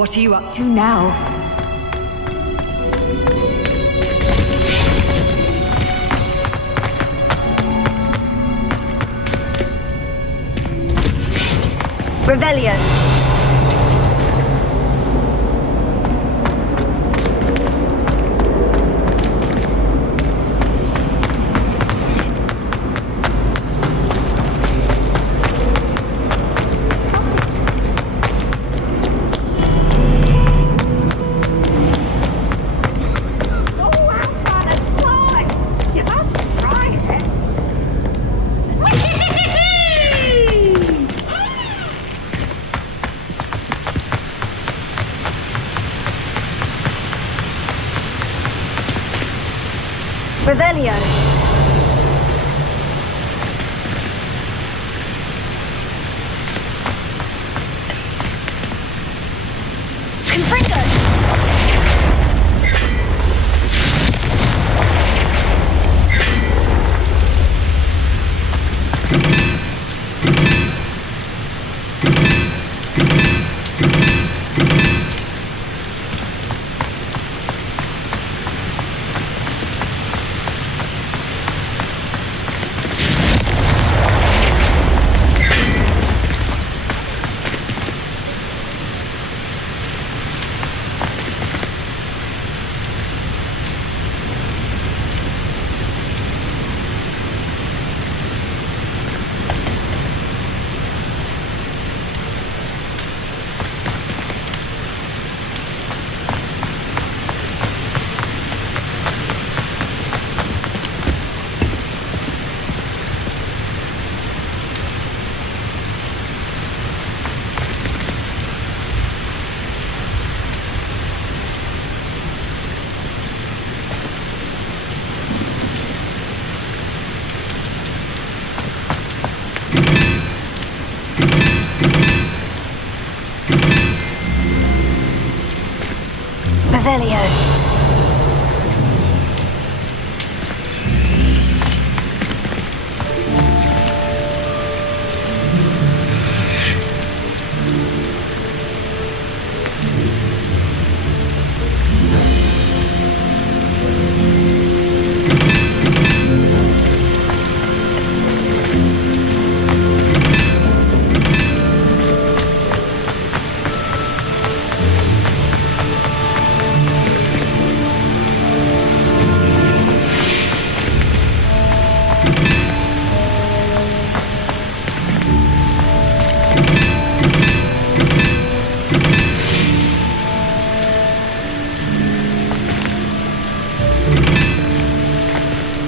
What are you up to now? Revelio. Revelio. Confringo. Revelio.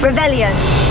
Revelio.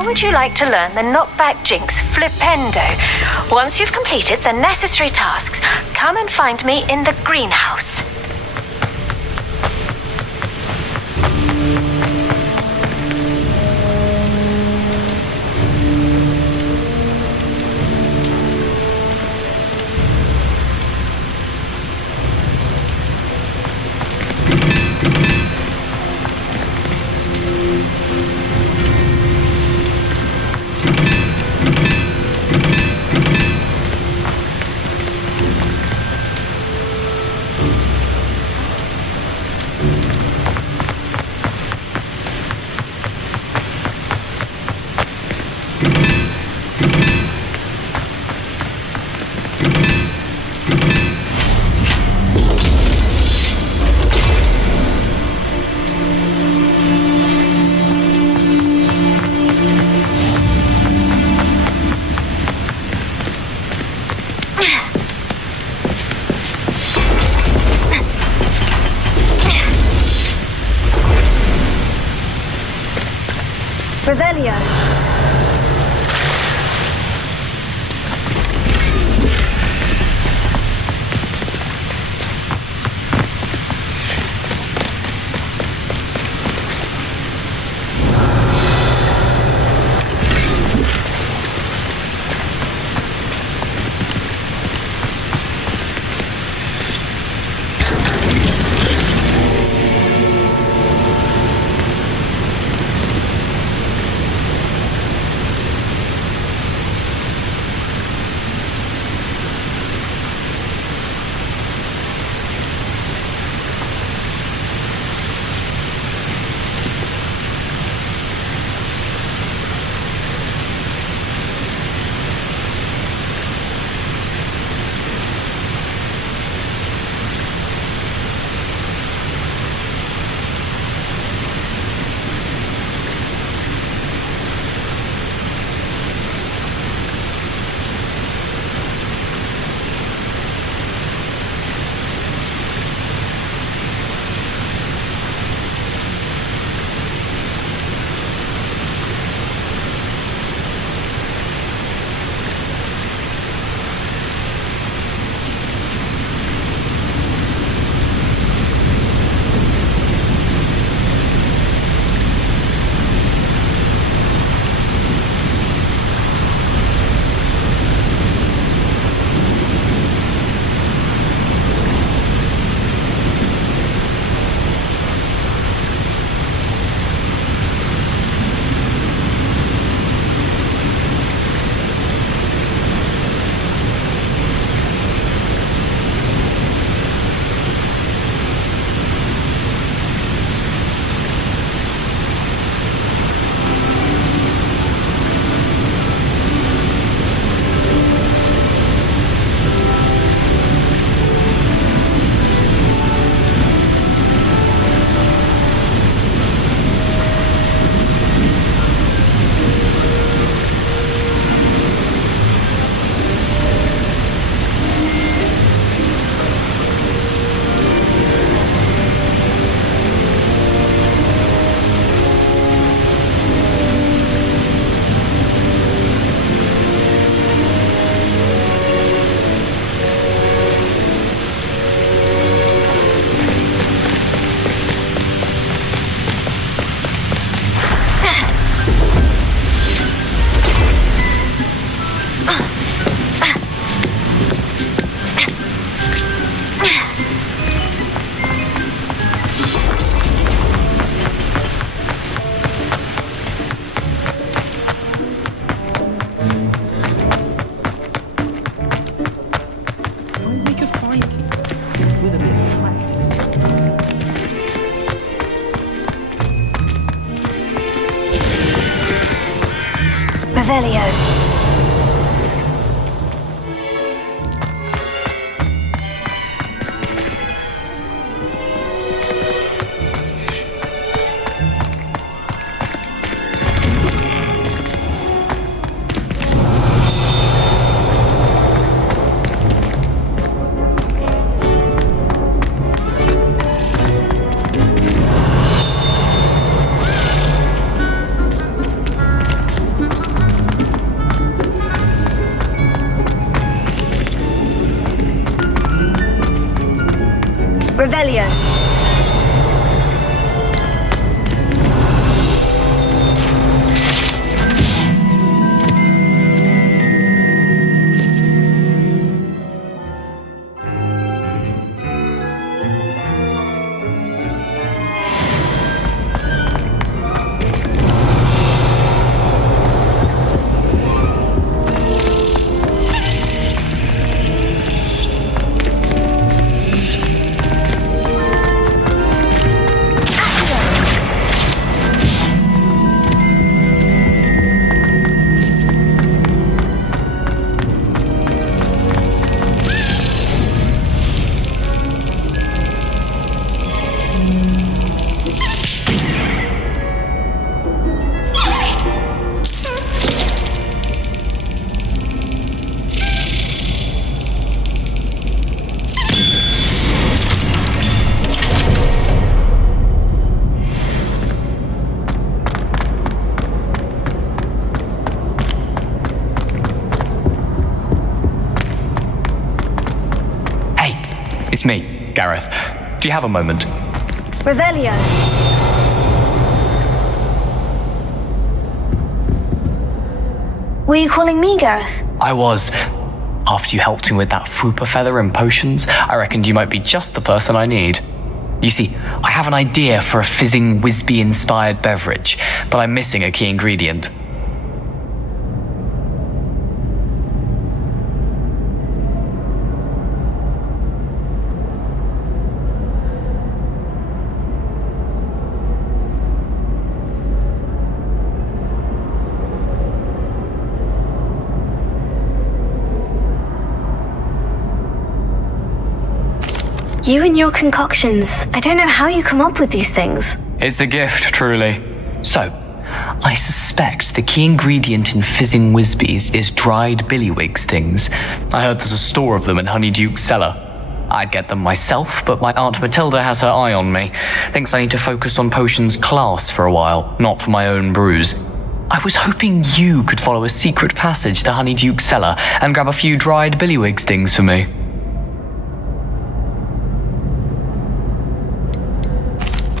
How would you like to learn the knockback jinx flipendo? Once you've completed the necessary tasks, come and find me in the greenhouse. Revelio. Revelio. It's me, Gareth. Do you have a moment? Revelio. Were you calling me, Gareth? I was. After you helped me with that Fupa feather and potions, I reckoned you might be just the person I need. You see, I have an idea for a fizzing Whizbee-inspired beverage, but I'm missing a key ingredient. You and your concoctions. I don't know how you come up with these things. It's a gift, truly. So, I suspect the key ingredient in fizzing Whizbees is dried billywig stings. I heard there's a store of them in Honeyduke's cellar. I'd get them myself, but my Aunt Matilda has her eye on me. Thinks I need to focus on potions class for a while, not for my own brews. I was hoping you could follow a secret passage to Honeyduke's cellar and grab a few dried billywig stings for me.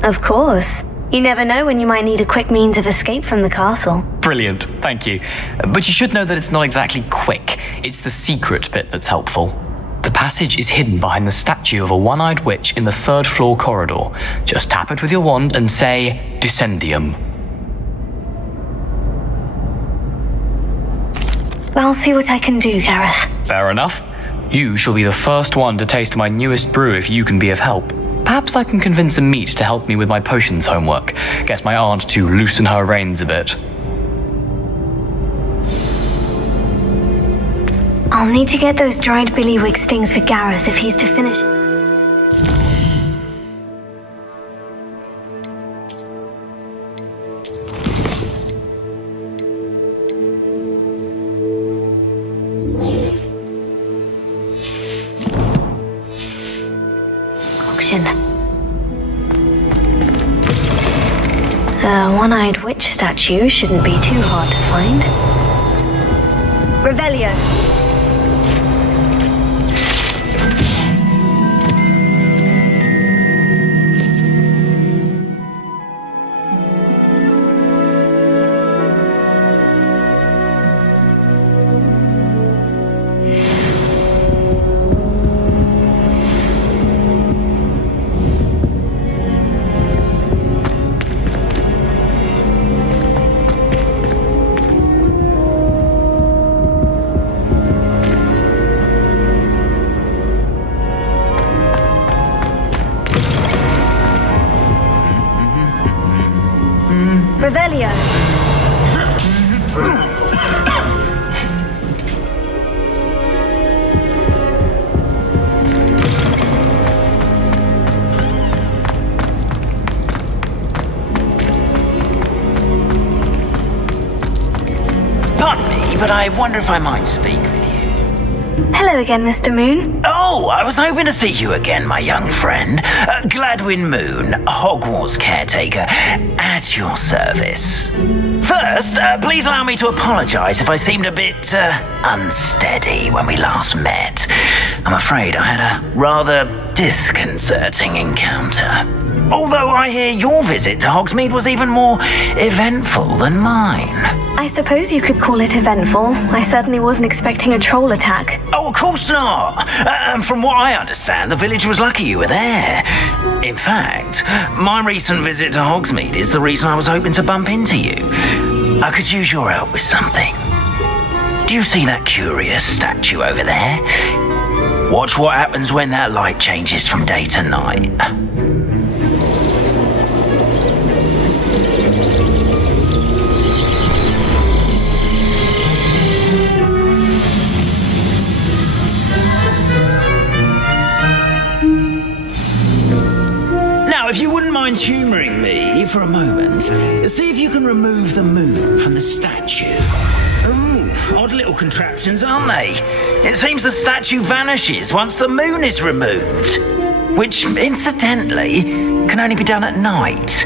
Of course. You never know when you might need a quick means of escape from the castle. Brilliant, thank you. But you should know that it's not exactly quick. It's the secret bit that's helpful. The passage is hidden behind the statue of a one-eyed witch in the third-floor corridor. Just tap it with your wand and say, Descendium. I'll see what I can do, Gareth. Fair enough. You shall be the first one to taste my newest brew if you can be of help. Perhaps I can convince a meat to help me with my potions homework. Get my aunt to loosen her reins a bit. I'll need to get those dried billywig stings for Gareth if he's to finish. A one-eyed witch statue shouldn't be too hard to find. Revelio. but I wonder if I might speak with you. Hello again, Mr. Moon. Oh, I was hoping to see you again, my young friend. Gladwin Moon, Hogwarts caretaker, at your service. First, please allow me to apologise if I seemed a bit unsteady when we last met. I'm afraid I had a rather disconcerting encounter. Although I hear your visit to Hogsmeade was even more eventful than mine. I suppose you could call it eventful. I certainly wasn't expecting a troll attack. Oh, of course not. From what I understand, the village was lucky you were there. In fact, my recent visit to Hogsmeade is the reason I was hoping to bump into you. I could use your help with something. Do you see that curious statue over there? Watch what happens when that light changes from day to night. Now, if you wouldn't mind humouring me for a moment, see if you can remove the moon from the statue. Odd little contraptions, aren't they? It seems the statue vanishes once the moon is removed, which, incidentally, can only be done at night.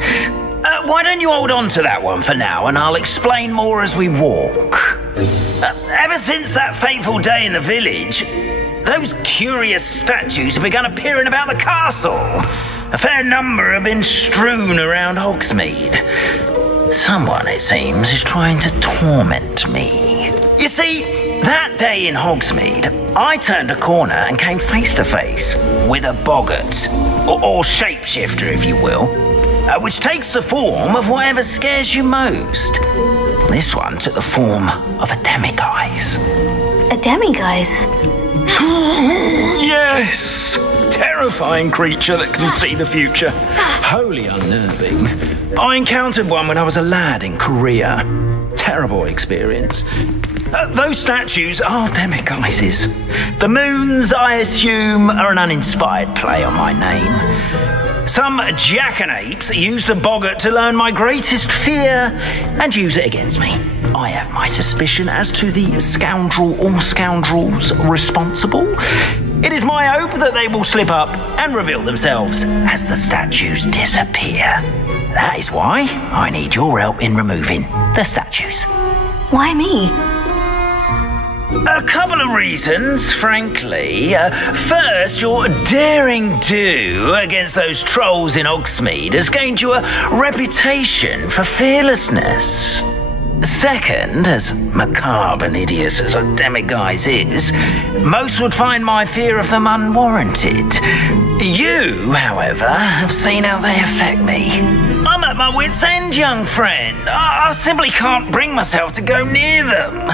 Why don't you hold on to that one for now, and I'll explain more as we walk. Ever since that fateful day in the village, those curious statues have begun appearing about the castle. A fair number have been strewn around Hogsmeade. Someone, it seems, is trying to torment me. You see, that day in Hogsmeade, I turned a corner and came face to face with a boggart, or shapeshifter, if you will, which takes the form of whatever scares you most. This one took the form of a demiguise. A demiguise? Yes! Terrifying creature that can see the future. Wholly unnerving. I encountered one when I was a lad in Korea. Terrible experience. Those statues are demiguises. The moons, I assume, are an uninspired play on my name. Some jackanapes used a boggart to learn my greatest fear and use it against me. I have my suspicion as to the scoundrel or scoundrels responsible. It is my hope that they will slip up and reveal themselves as the statues disappear. That is why I need your help in removing the statues. Why me? A couple of reasons, frankly. First, your daring do against those trolls in Hogsmeade has gained you a reputation for fearlessness. Second, as macabre and hideous as a demiguise is, most would find my fear of them unwarranted. You, however, have seen how they affect me. I'm at my wit's end, young friend. I simply can't bring myself to go near them.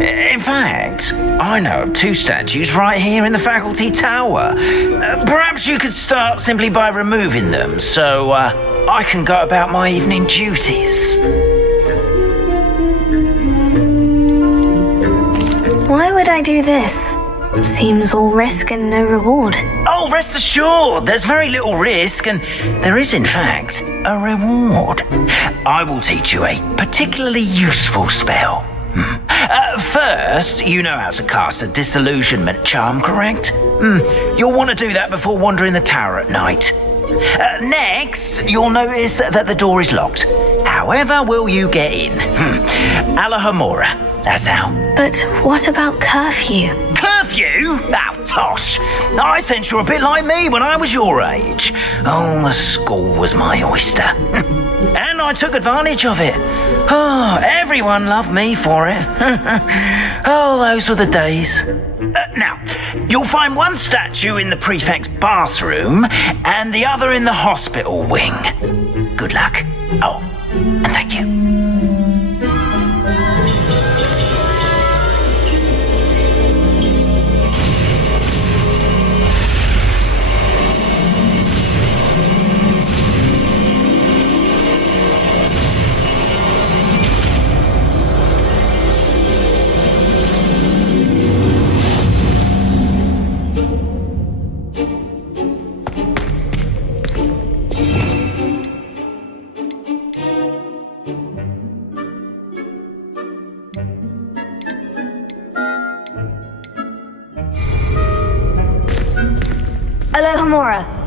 In fact, I know of two statues right here in the faculty tower. Perhaps you could start simply by removing them so I can go about my evening duties. Why would I do this? Seems all risk and no reward. Oh, rest assured, there's very little risk, and there is, in fact, a reward. I will teach you a particularly useful spell. First, you know how to cast a disillusionment charm, correct? You'll want to do that before wandering the tower at night. Next, you'll notice that the door is locked. However will you get in? Alahomora. That's how. But what about curfew? Curfew? Oh, tosh. I sense you're a bit like me when I was your age. Oh, the school was my oyster. And I took advantage of it. Oh, everyone loved me for it. Oh, those were the days. Now, you'll find one statue in the prefect's bathroom and the other in the hospital wing. Good luck. Oh, and thank you. Alohomora.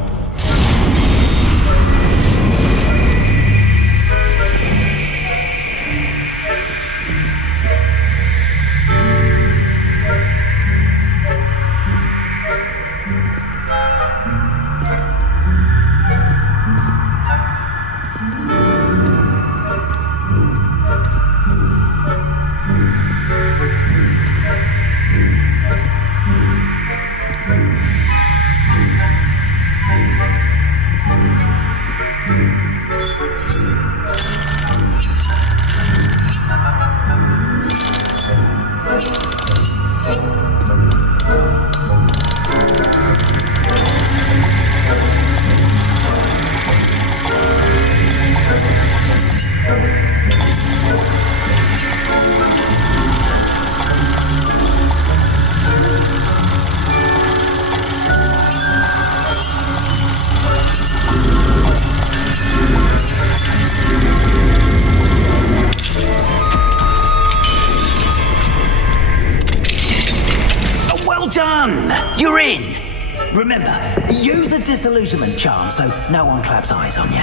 You're in! Remember, use a disillusionment charm so no one claps eyes on you.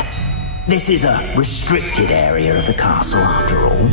This is a restricted area of the castle, after all.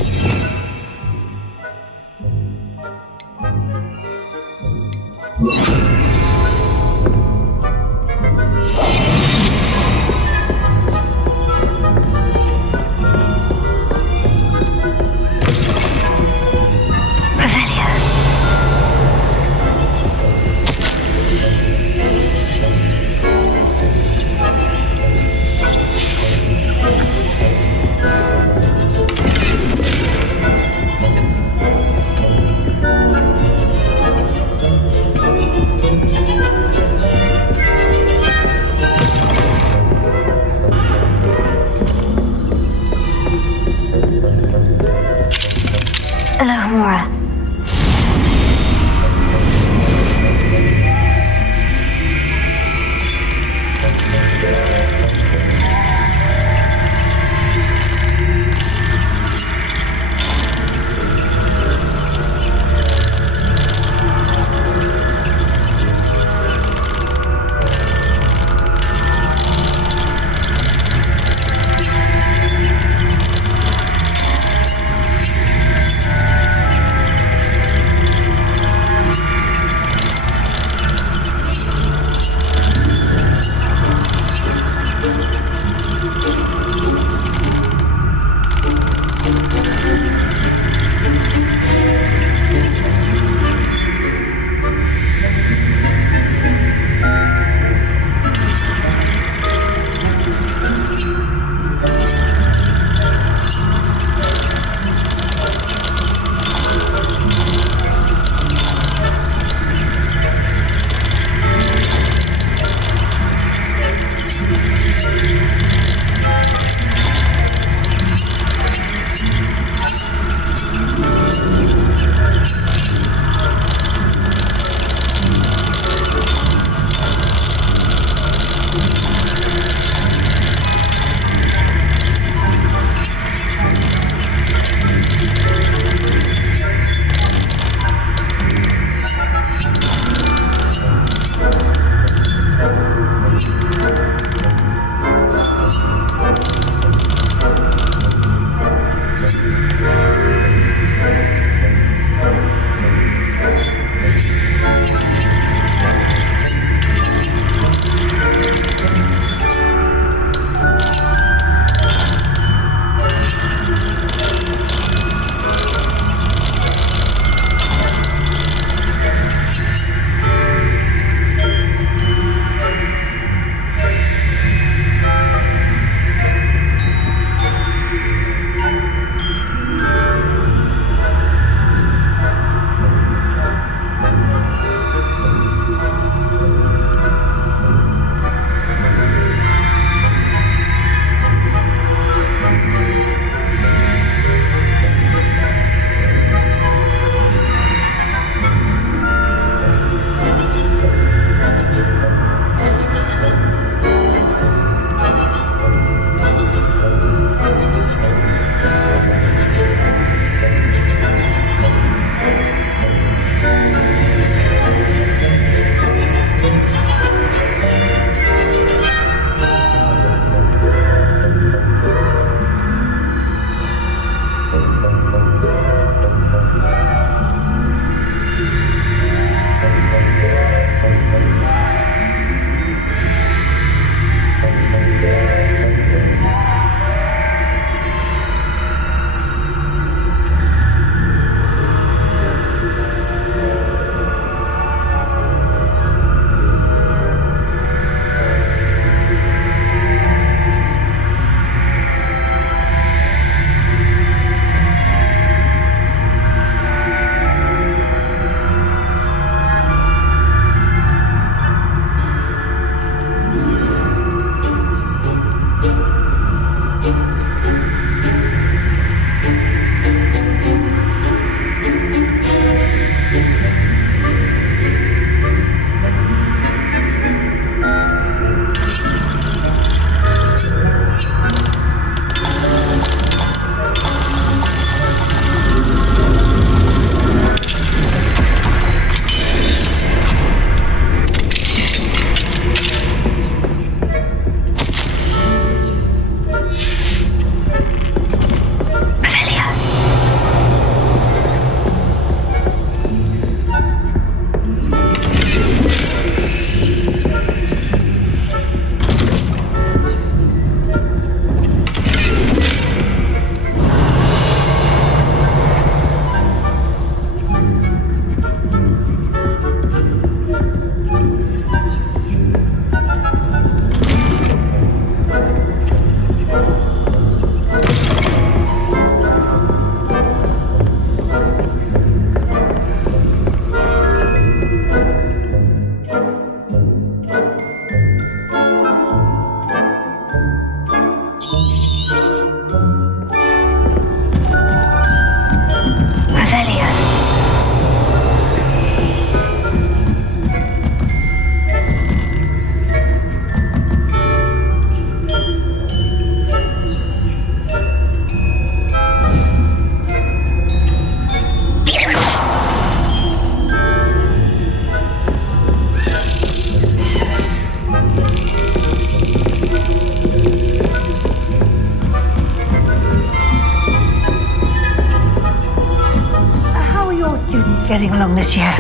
students getting along this year?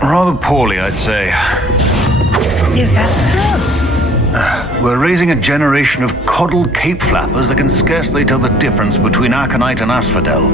Rather poorly, I'd say. Is that so? We're raising a generation of coddled cape flappers that can scarcely tell the difference between aconite and asphodel.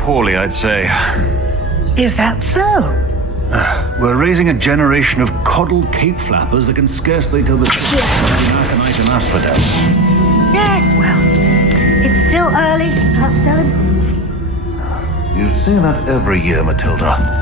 Poorly, I'd say. Is that so? We're raising a generation of coddled cape flappers that can scarcely tell the difference between aconite and asphodel. Yes, well, it's still early. Perhaps they'll improve. You say that every year, Matilda.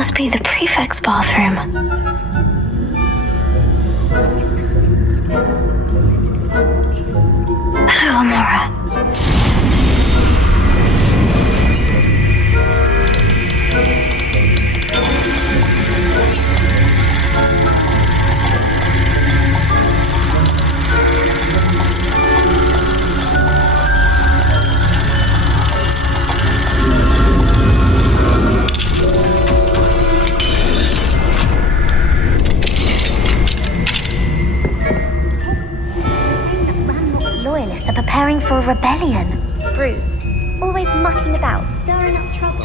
must be the prefect's bathroom. Hello, Amora. Loyalists are preparing for a rebellion. Brutes, always mucking about, stirring up trouble.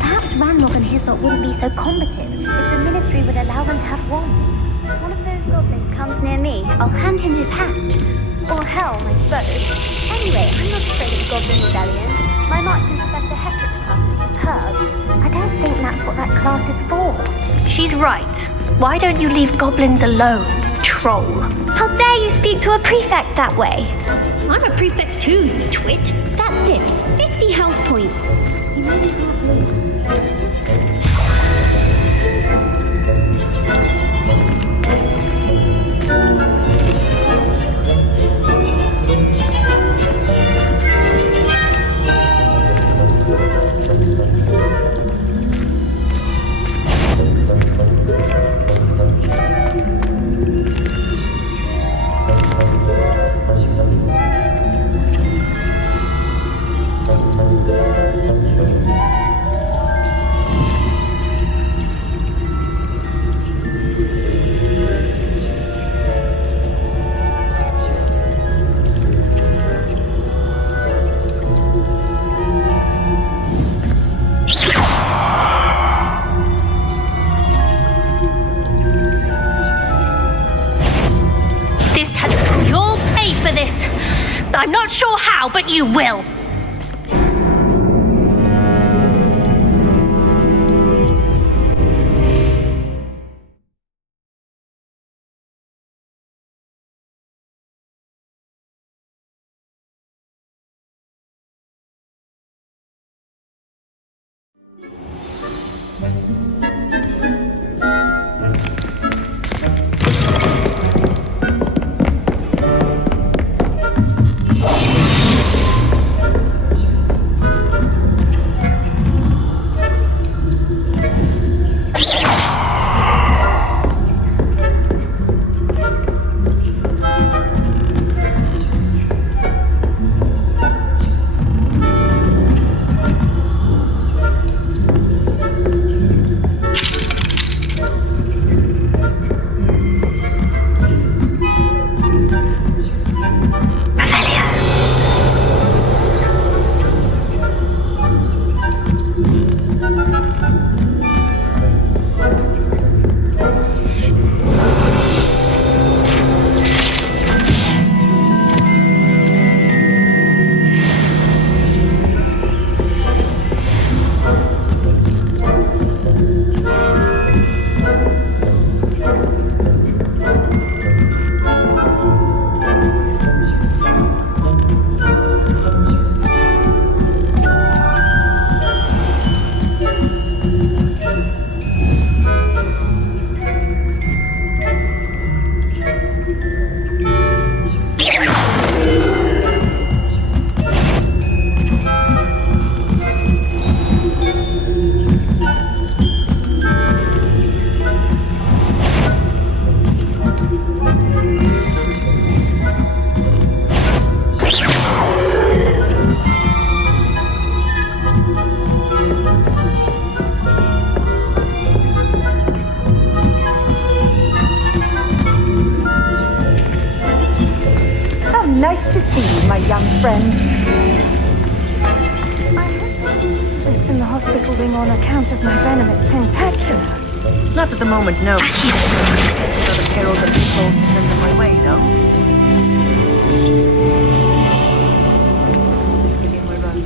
Perhaps Ranmog and his lot wouldn't be so combative if the Ministry would allow them to have wands. One of those goblins comes near me, I'll hand him his hat. Or helm, I suppose. Anyway, I'm not afraid of the Goblin Rebellion. My marching Professor Hector's herb. I don't think that's what that class is for. She's right. Why don't you leave goblins alone, troll? How dare you speak to a prefect that way? I'm a prefect too, you twit. That's it. 50 house points. You really can't lose. I'm not sure how, but you will. Nice to see you, my young friend. I had to in the hospital wing on account of my venomous tentacular. Not at the moment, no. Got a pair of the people to send them my way, though. Give me my run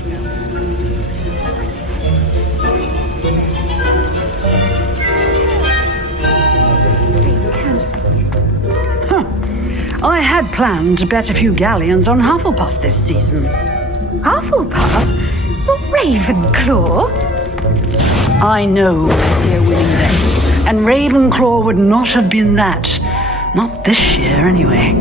I had planned to bet a few galleons on Hufflepuff this season. Hufflepuff? The Ravenclaw? I know when I see a winning bet, and Ravenclaw would not have been that. Not this year, anyway.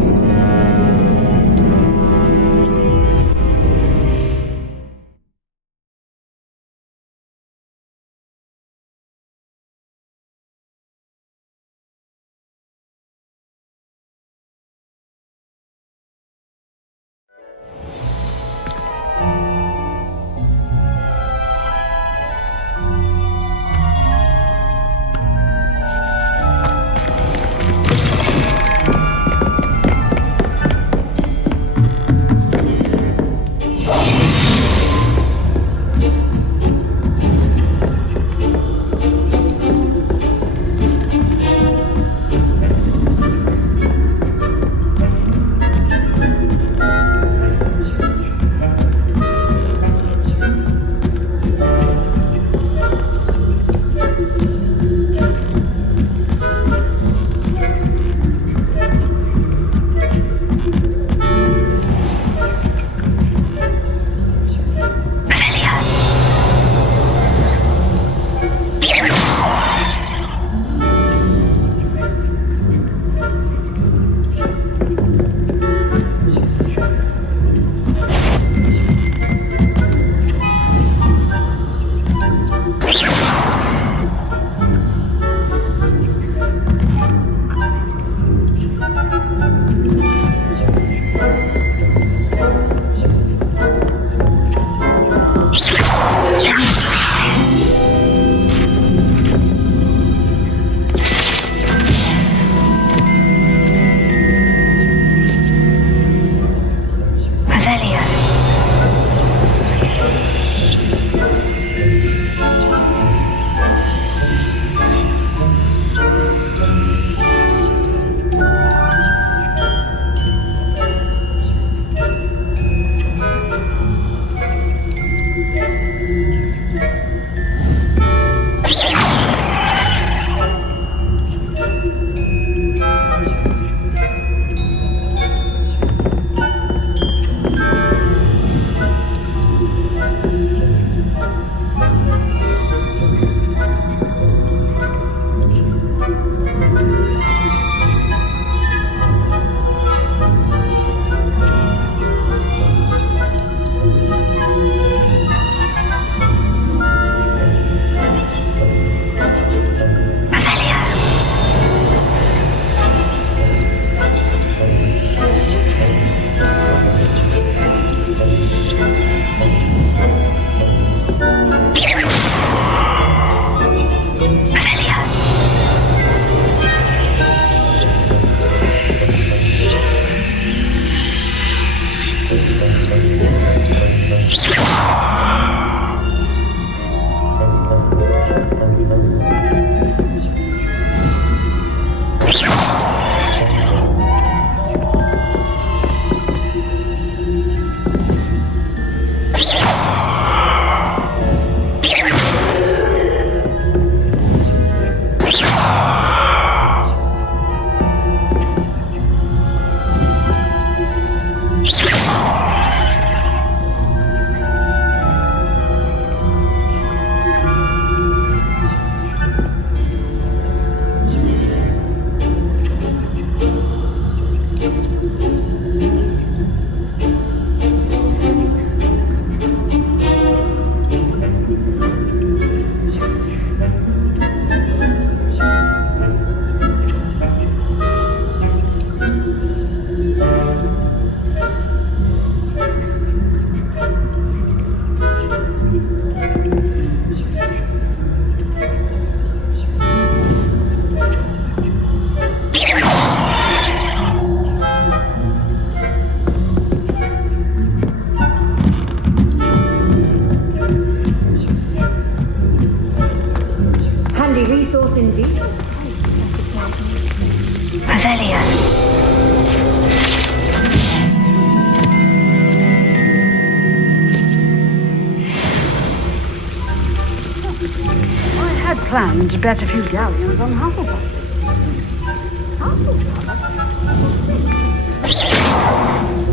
Planned to bet a few galleons on Hufflepuff.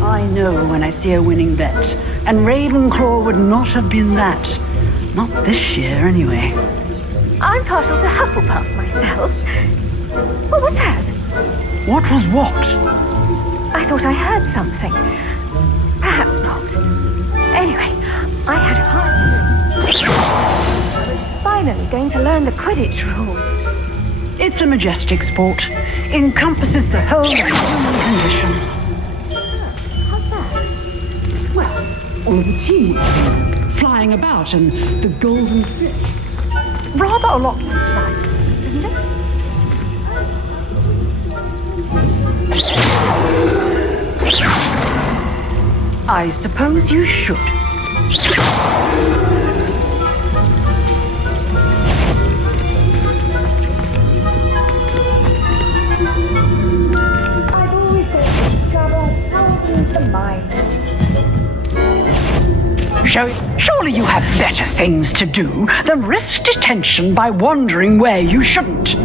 I know when I see a winning bet, and Ravenclaw would not have been that. Not this year, anyway. I'm partial to Hufflepuff myself. What was that? What was what? I thought I heard something. Perhaps not. Anyway, I had high hopes. I was finally going to learn the Quidditch rules. It's a majestic sport. Encompasses the whole human condition. How's that? Well, all the teamwork, flying about, and the golden fish. Rather a lot like life, isn't it? I suppose you should. I've always said trouble poisons the mind. Surely you have better things to do than risk detention by wandering where you shouldn't.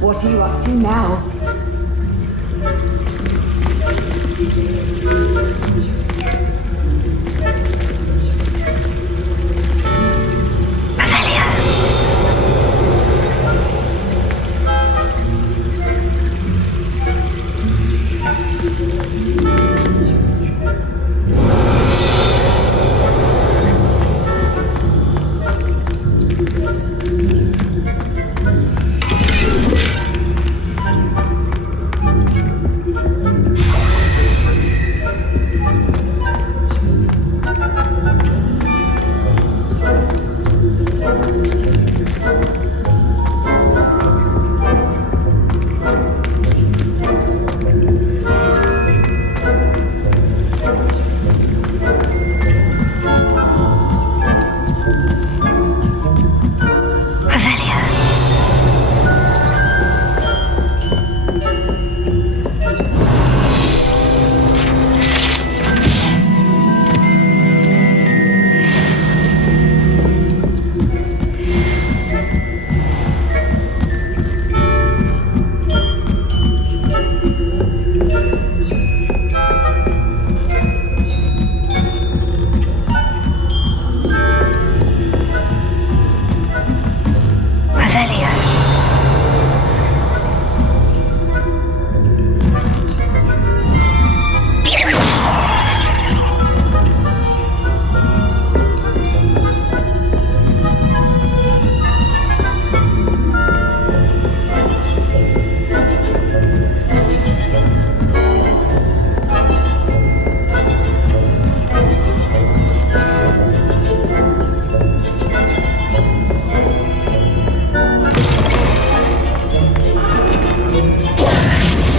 What are you up to now?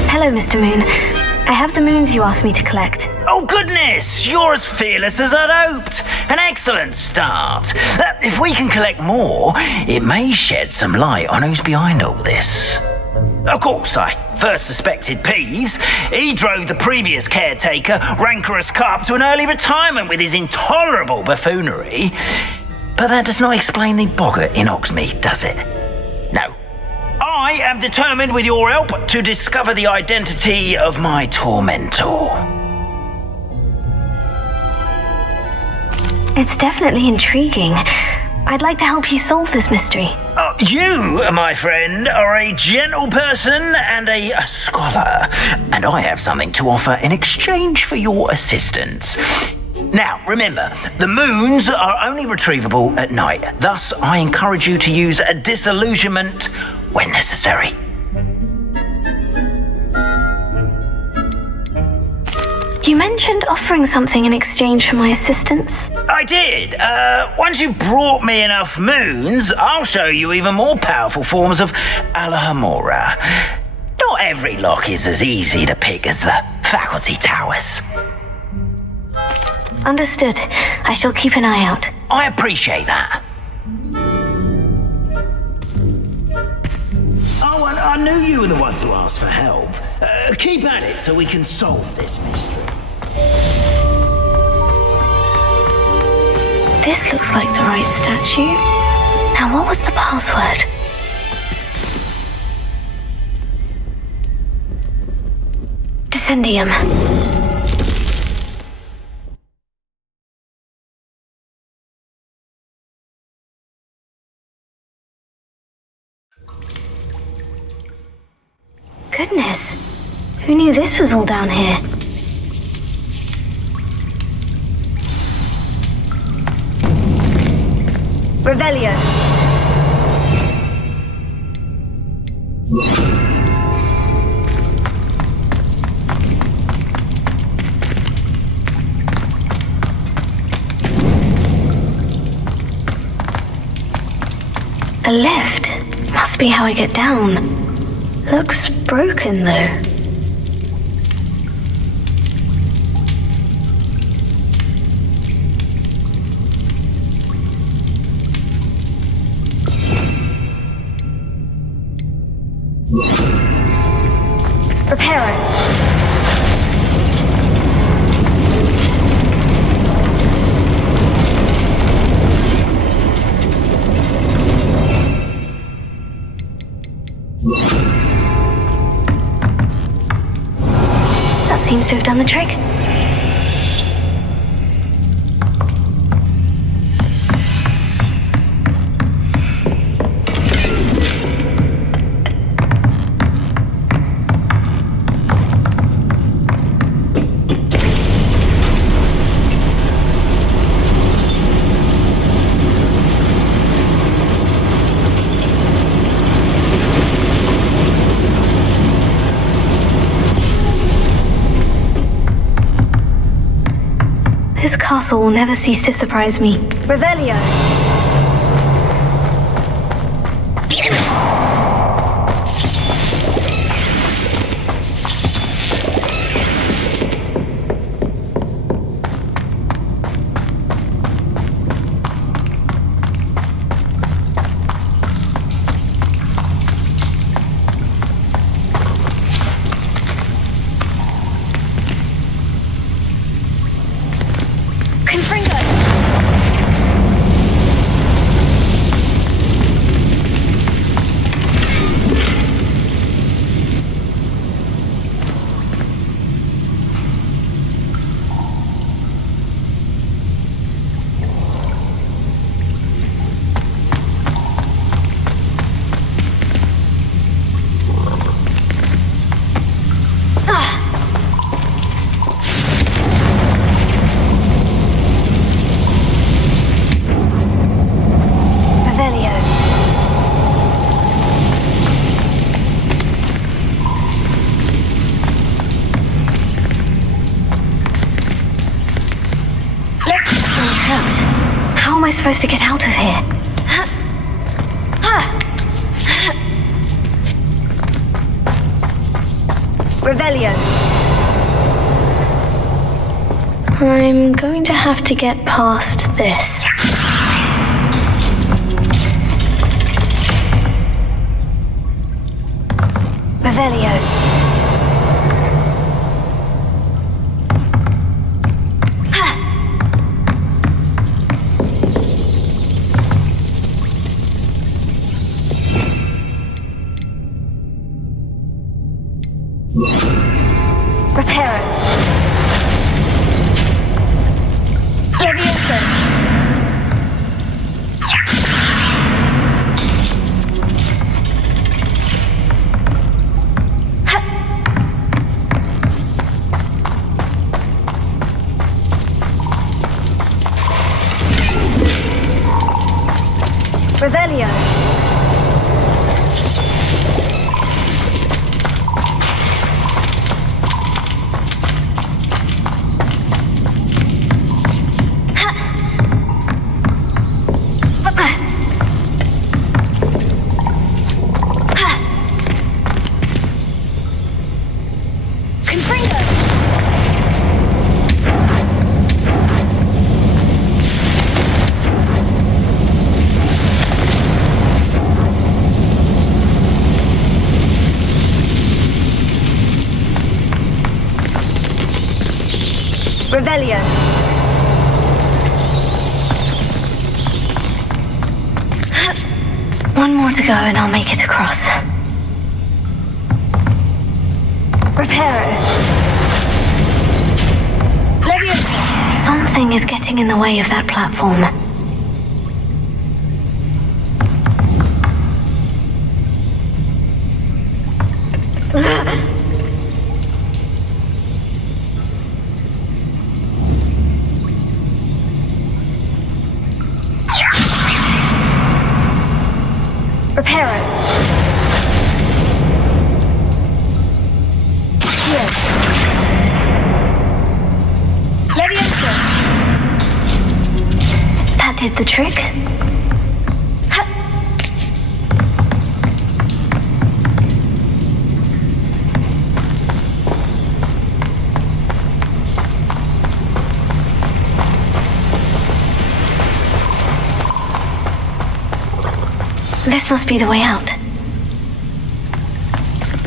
Hello, Mr. Moon. I have the moons you asked me to collect. Oh, goodness! You're as fearless as I'd hoped. An excellent start. If we can collect more, it may shed some light on who's behind all this. Of course, I first suspected Peeves. He drove the previous caretaker, Rancorous Carp, to an early retirement with his intolerable buffoonery. But that does not explain the boggart in Hogsmeade, does it? No. I am determined, with your help, to discover the identity of my tormentor. It's definitely intriguing. I'd like to help you solve this mystery. You, my friend, are a gentle person and a scholar, and I have something to offer in exchange for your assistance. Now, remember, the moons are only retrievable at night. Thus, I encourage you to use a disillusionment when necessary. You mentioned offering something in exchange for my assistance. I did. Once you've brought me enough moons, I'll show you even more powerful forms of Alohomora. Not every lock is as easy to pick as the faculty towers. Understood. I shall keep an eye out. I appreciate that. Oh, and I knew you were the one to ask for help. Keep at it so we can solve this mystery. This looks like the right statue. Now, what was the password? Descendium. Goodness, who knew this was all down here? Revelio. A lift. Must be how I get down. Looks broken, though. Repair it. Seems to have done the trick. This castle will never cease to surprise me. Revelio! How am I supposed to get out of here? Revelio. I'm going to have to get past this. Revelio. Repair it. LEVIOSA. Revelio. One more to go and I'll make it across. Reparo. Leviosa. Something is getting in the way of that platform. Reparo. Here. Leviosa. That did the trick. This must be the way out.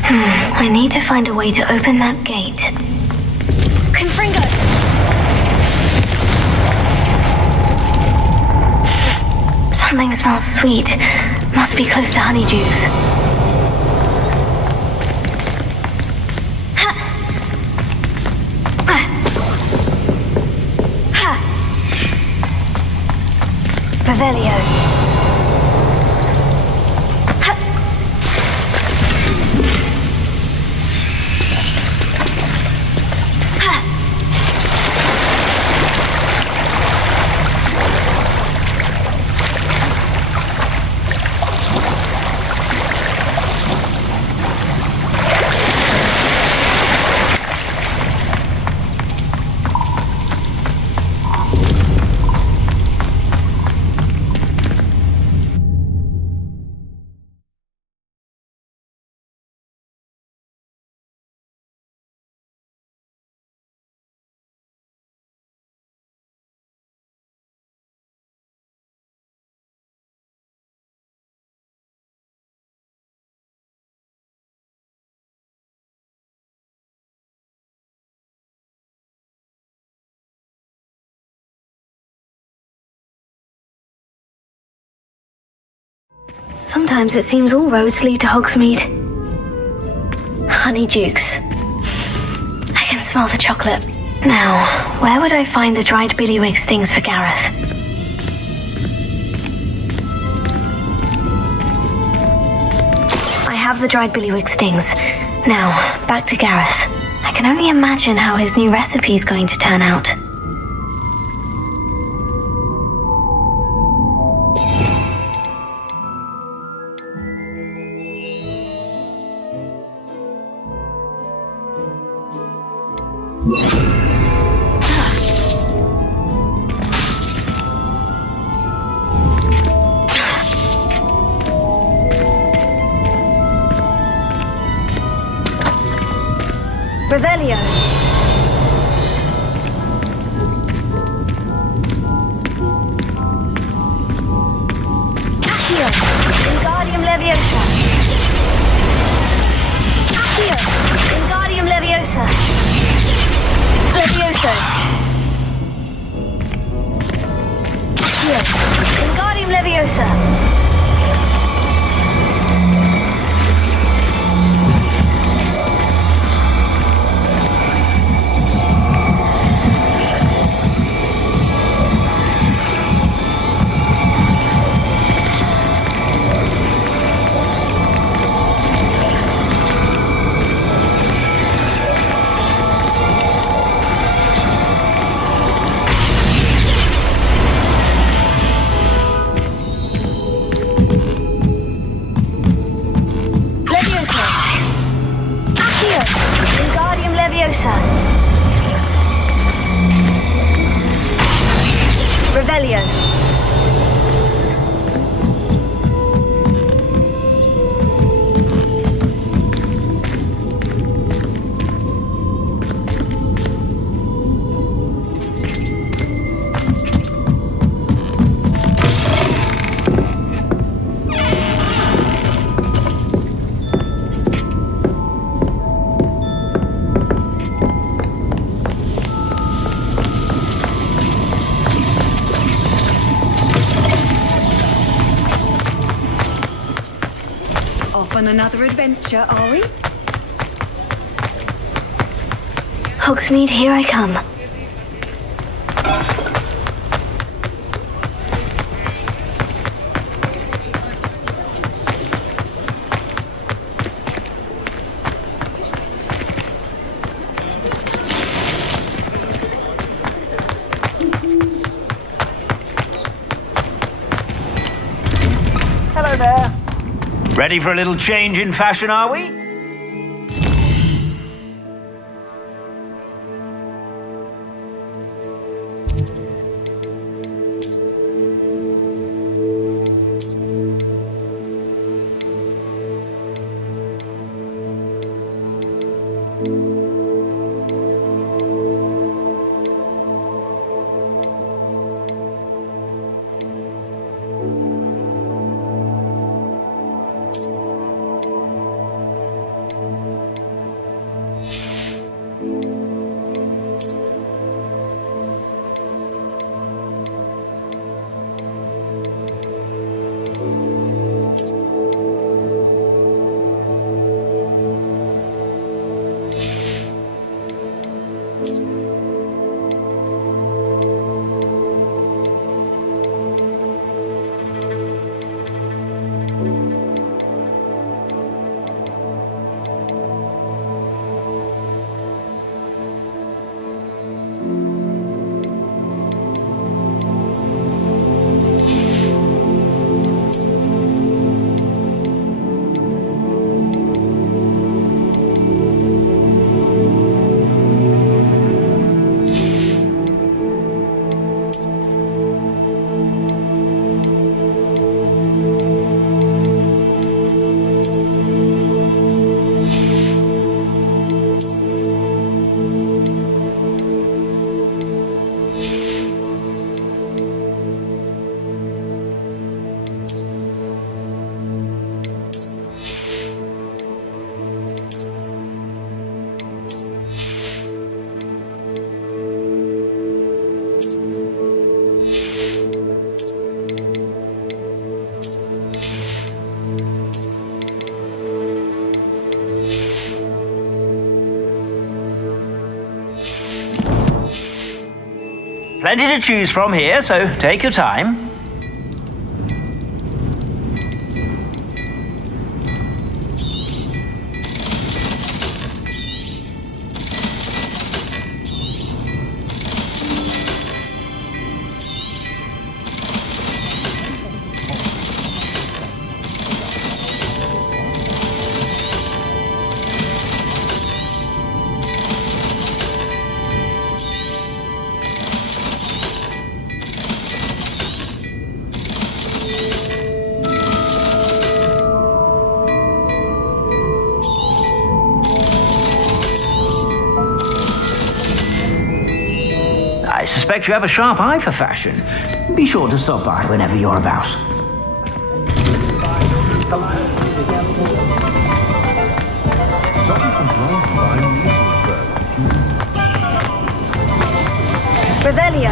I need to find a way to open that gate. Confringo! Something smells sweet. Must be close to honeydews. Revelio. Sometimes it seems all roads lead to Hogsmeade. Honeydukes. I can smell the chocolate. Now, where would I find the dried billywig stings for Gareth? I have the dried billywig stings. Now, back to Gareth. I can only imagine how his new recipe is going to turn out. Revelio. Accio. Wingardium Leviosa. Accio. Wingardium Leviosa. Levioso. Accio. Wingardium Leviosa. Revelio. another adventure, are we? Hogsmeade, here I come. Hello there. Ready for a little change in fashion, are we? Plenty to choose from here, so take your time. I suspect you have a sharp eye for fashion. Be sure to stop by whenever you're about. Revelio.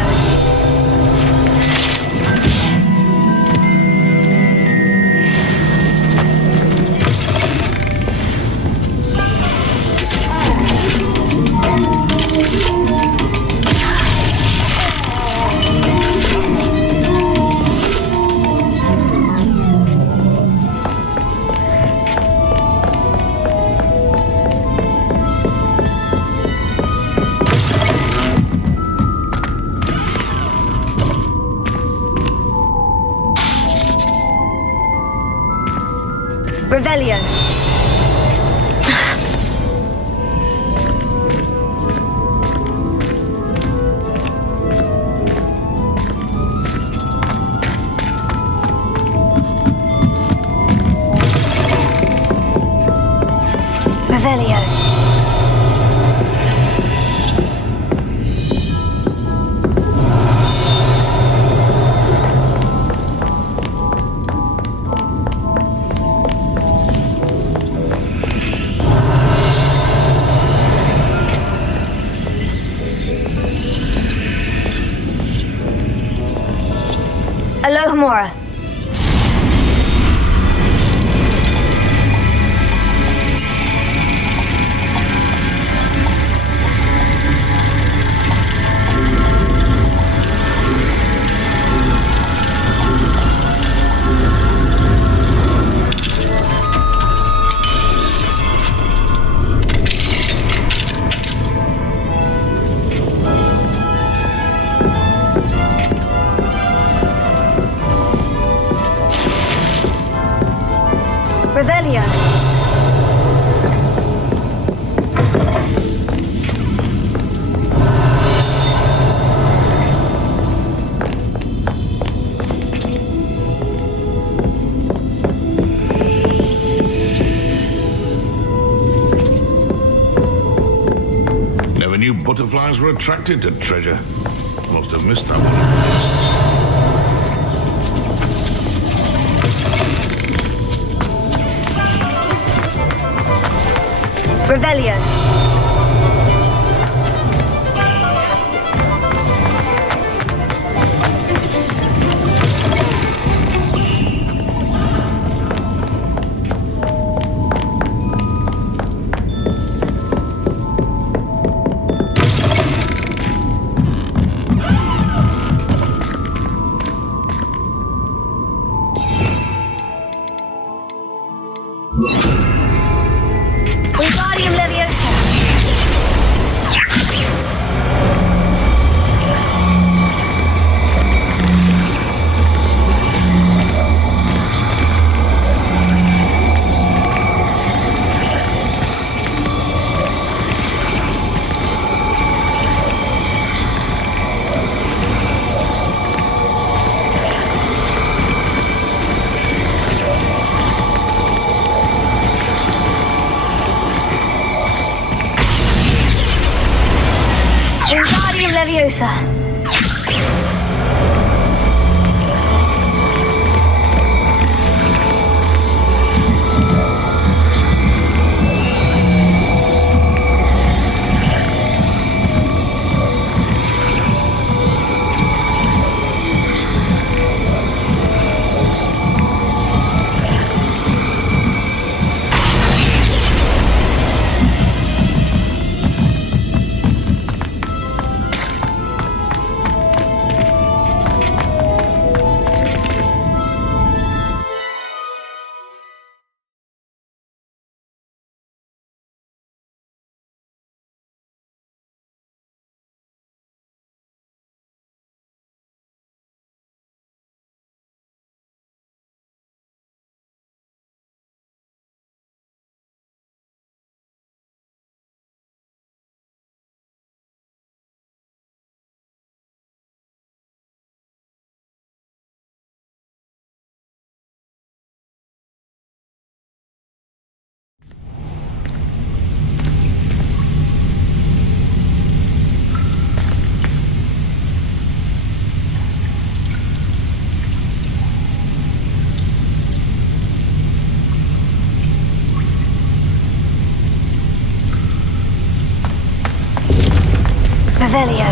Revelio. Revelio. Alohomora. never knew butterflies were attracted to treasure. Must have missed that one. Revelio. Wingardium Leviosa. Wingardium Leviosa. Revelio.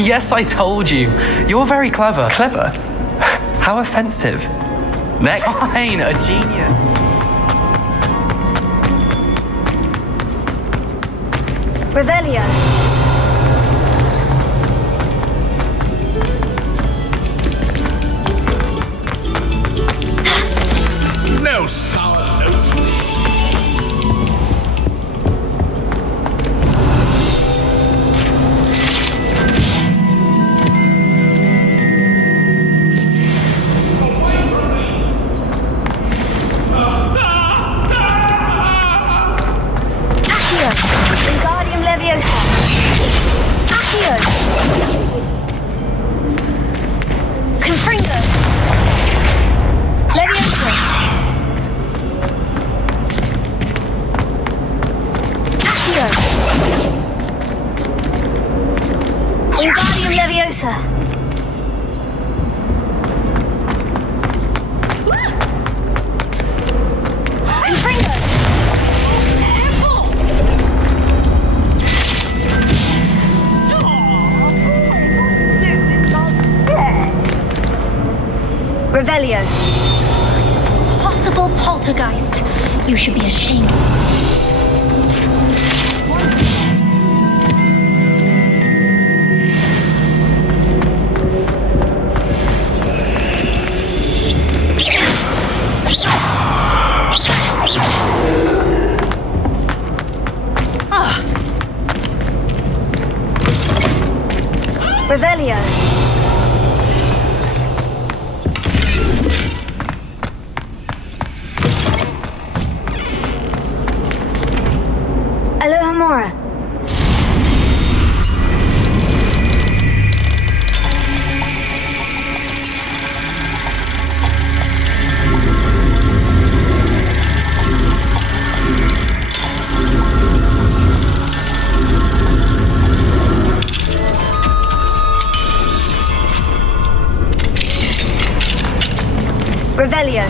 Yes, I told you. You're very clever. Clever? How offensive. Next. Fine, a genius. Revelio. No sour notes. Accio. Wingardium Leviosa. Accio. Confringo. Leviosa. Accio. Wingardium Leviosa. Confringo. Revelio. Possible poltergeist. You should be ashamed. Revelio. Alohomora. Revelio.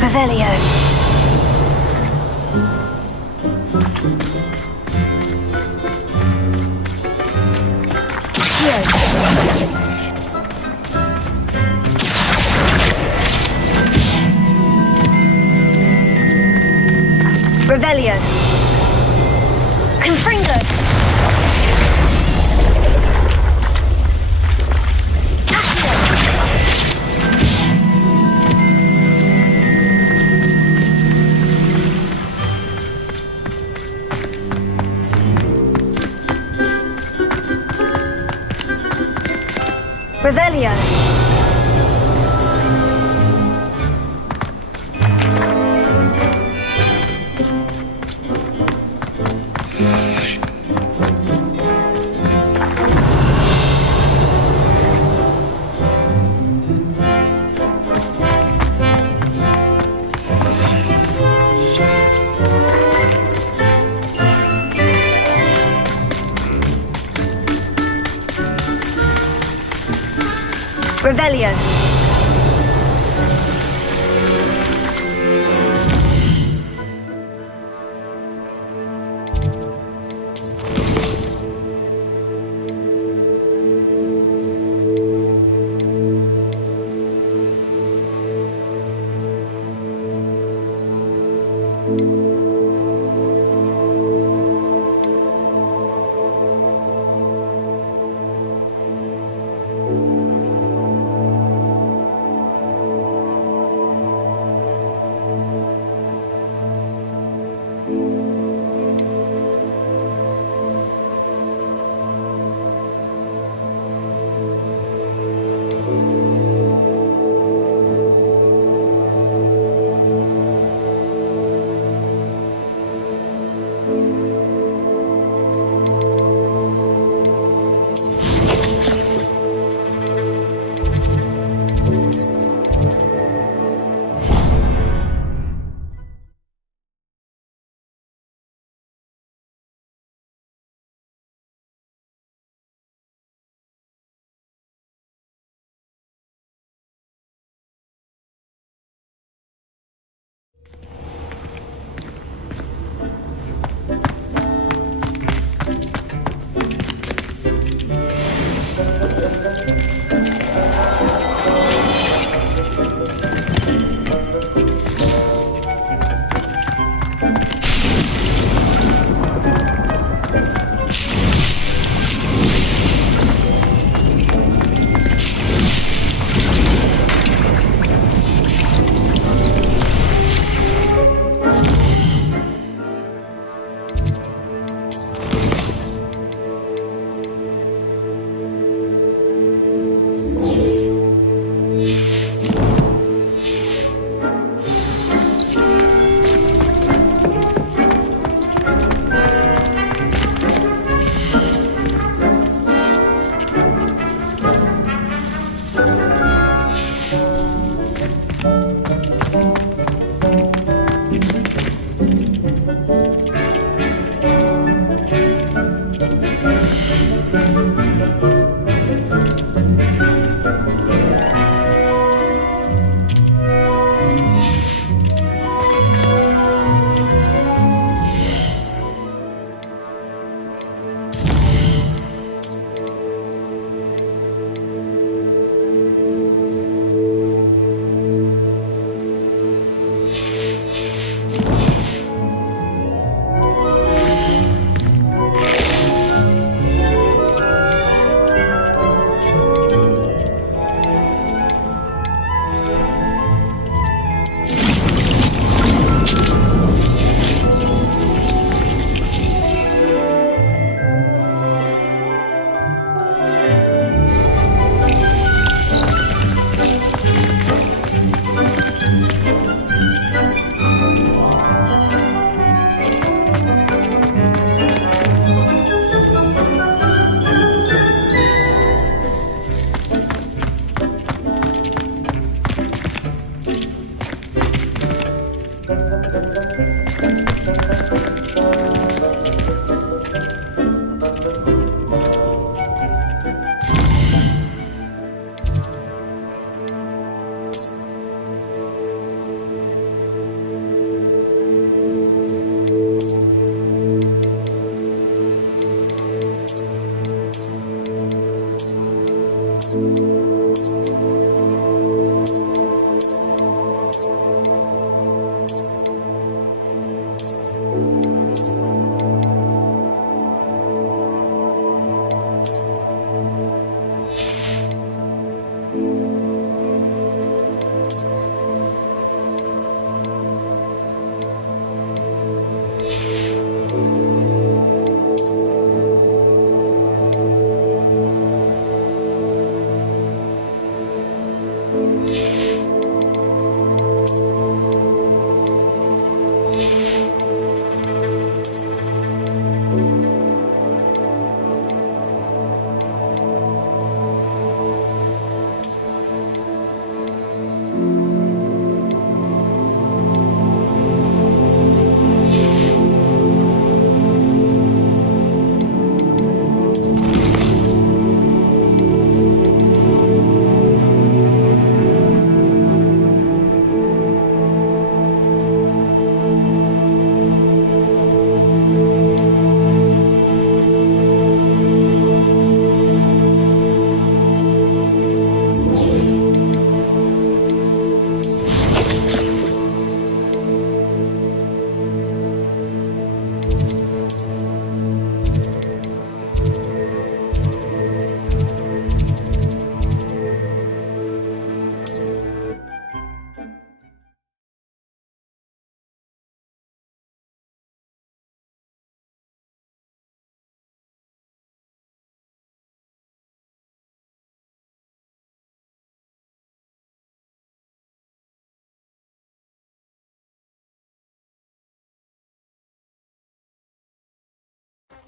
Revelio. Revelio. Confringo. Revelio. Revelio.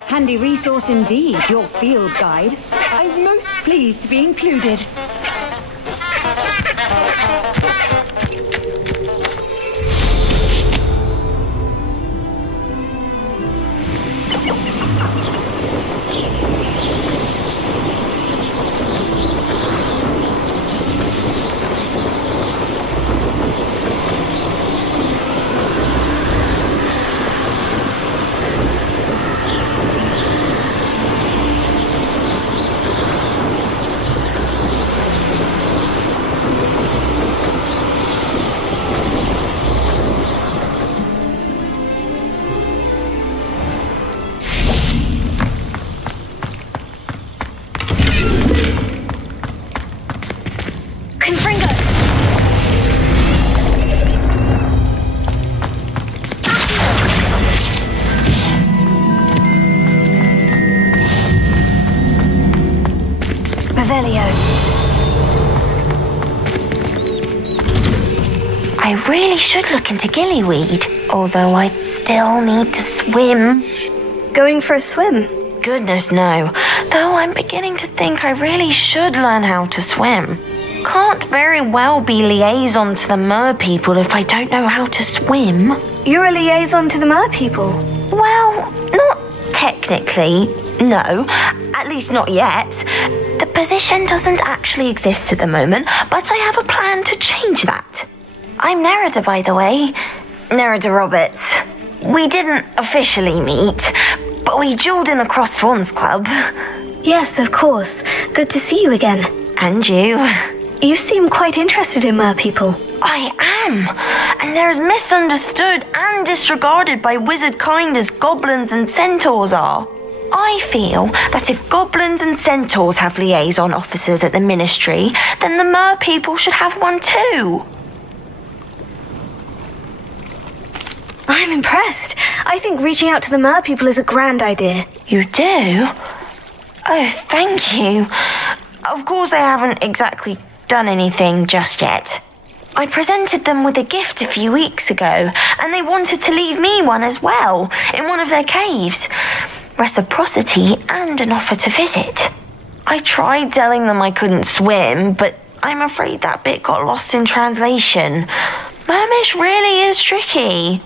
Handy resource indeed, your field guide. I'm most pleased to be included. I really should look into gillyweed, although I'd still need to swim. Going for a swim? Goodness no, though I'm beginning to think I really should learn how to swim. Can't very well be liaison to the mer people if I don't know how to swim. You're a liaison to the mer people? Well, not technically, no. At least not yet. The position doesn't actually exist at the moment, but I have a plan to change that. I'm Nerida, by the way. Nerida Roberts. We didn't officially meet, but we duelled in the Crossed Swans Club. Yes, of course. Good to see you again. And you. You seem quite interested in mer people. I am. And they're as misunderstood and disregarded by wizard kind as goblins and centaurs are. I feel that if goblins and centaurs have liaison officers at the ministry, then the mer people should have one too. I'm impressed. I think reaching out to the mer people is a grand idea. You do? Oh, thank you. Of course I haven't exactly done anything just yet. I presented them with a gift a few weeks ago, and they wanted to leave me one as well, in one of their caves. Reciprocity and an offer to visit. I tried telling them I couldn't swim, but I'm afraid that bit got lost in translation. Mermish really is tricky.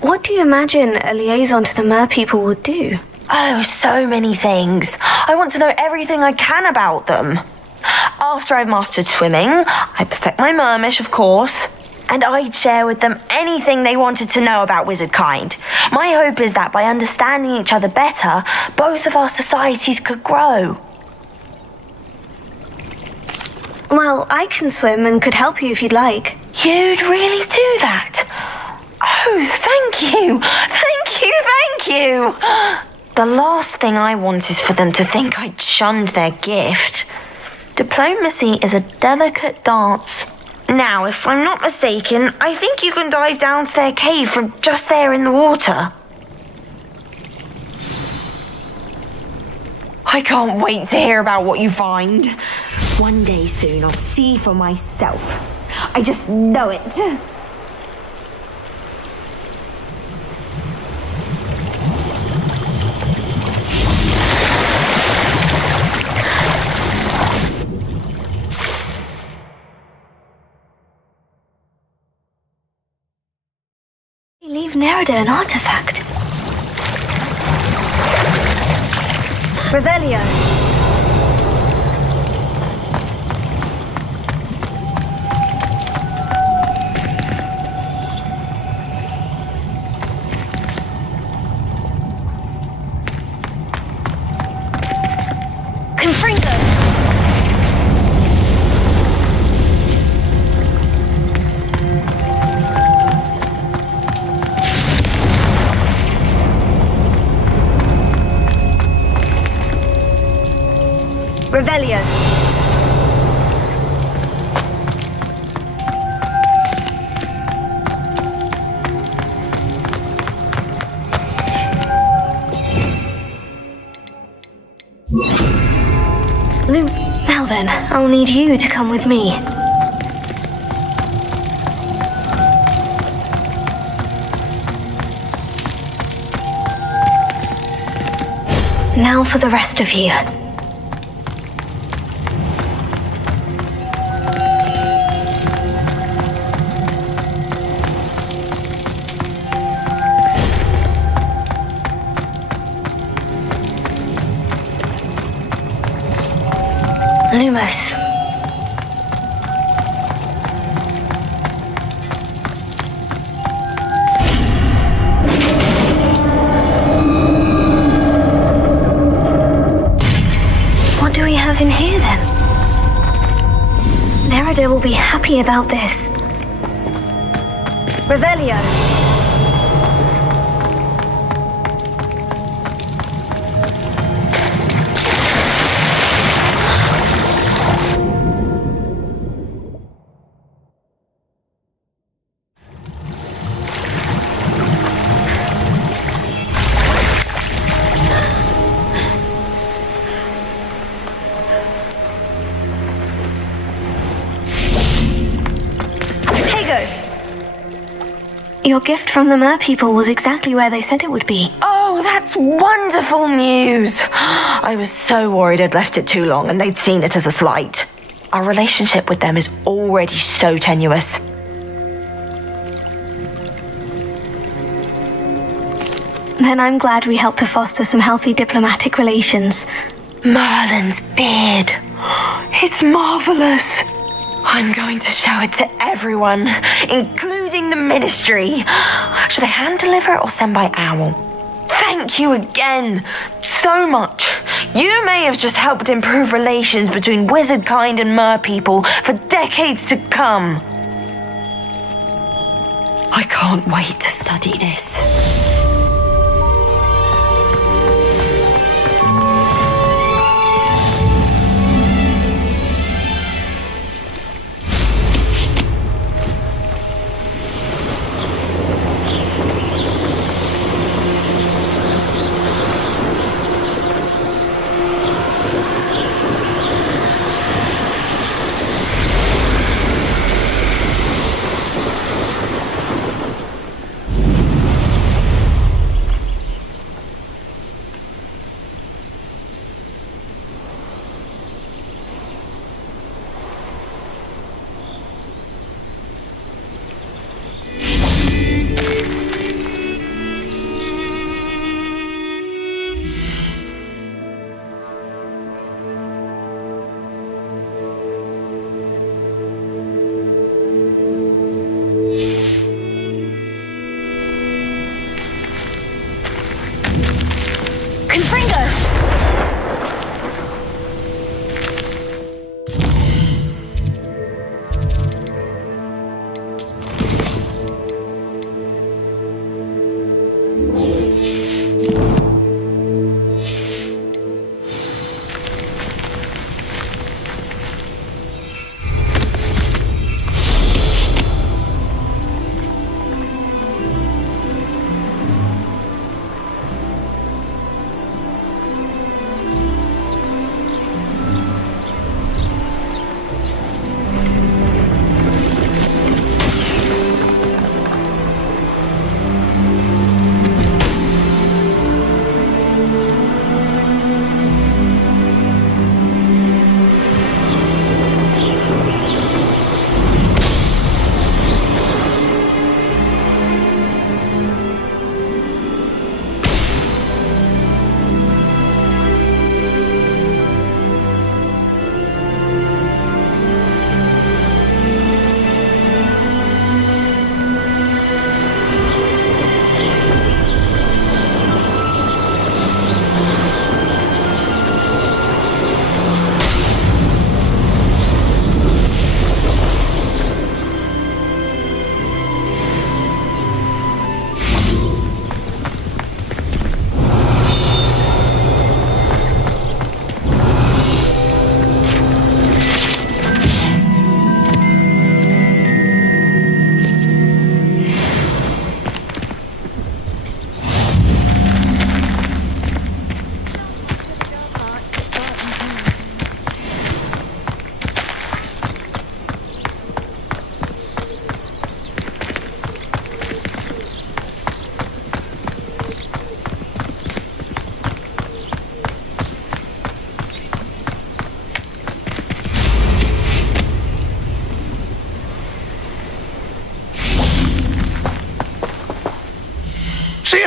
What do you imagine a liaison to the mer people would do? Oh, so many things. I want to know everything I can about them. After I've mastered swimming, I'd perfect my mermish, of course, and I'd share with them anything they wanted to know about wizard kind. My hope is that by understanding each other better, both of our societies could grow. Well, I can swim and could help you if you'd like. You'd really do that? Oh, thank you! Thank you, thank you! The last thing I want is for them to think I'd shunned their gift. Diplomacy is a delicate dance. Now, if I'm not mistaken, I think you can dive down to their cave from just there in the water. I can't wait to hear about what you find. One day soon I'll see for myself. I just know it. Leave Nerida an artifact. Revelio. Confringo. Revelio. Now then, I'll need you to come with me. Now for the rest of you. Lumos. What do we have in here then? Nerida will be happy about this. Revelio. Your gift from the mer people was exactly where they said it would be. Oh, that's wonderful news! I was so worried I'd left it too long and they'd seen it as a slight. Our relationship with them is already so tenuous. Then I'm glad we helped to foster some healthy diplomatic relations. Merlin's beard. It's marvelous. I'm going to show it to everyone, including the ministry. Should I hand deliver it or send by owl? Thank you again so much. You may have just helped improve relations between wizard kind and mer people for decades to come. I can't wait to study this.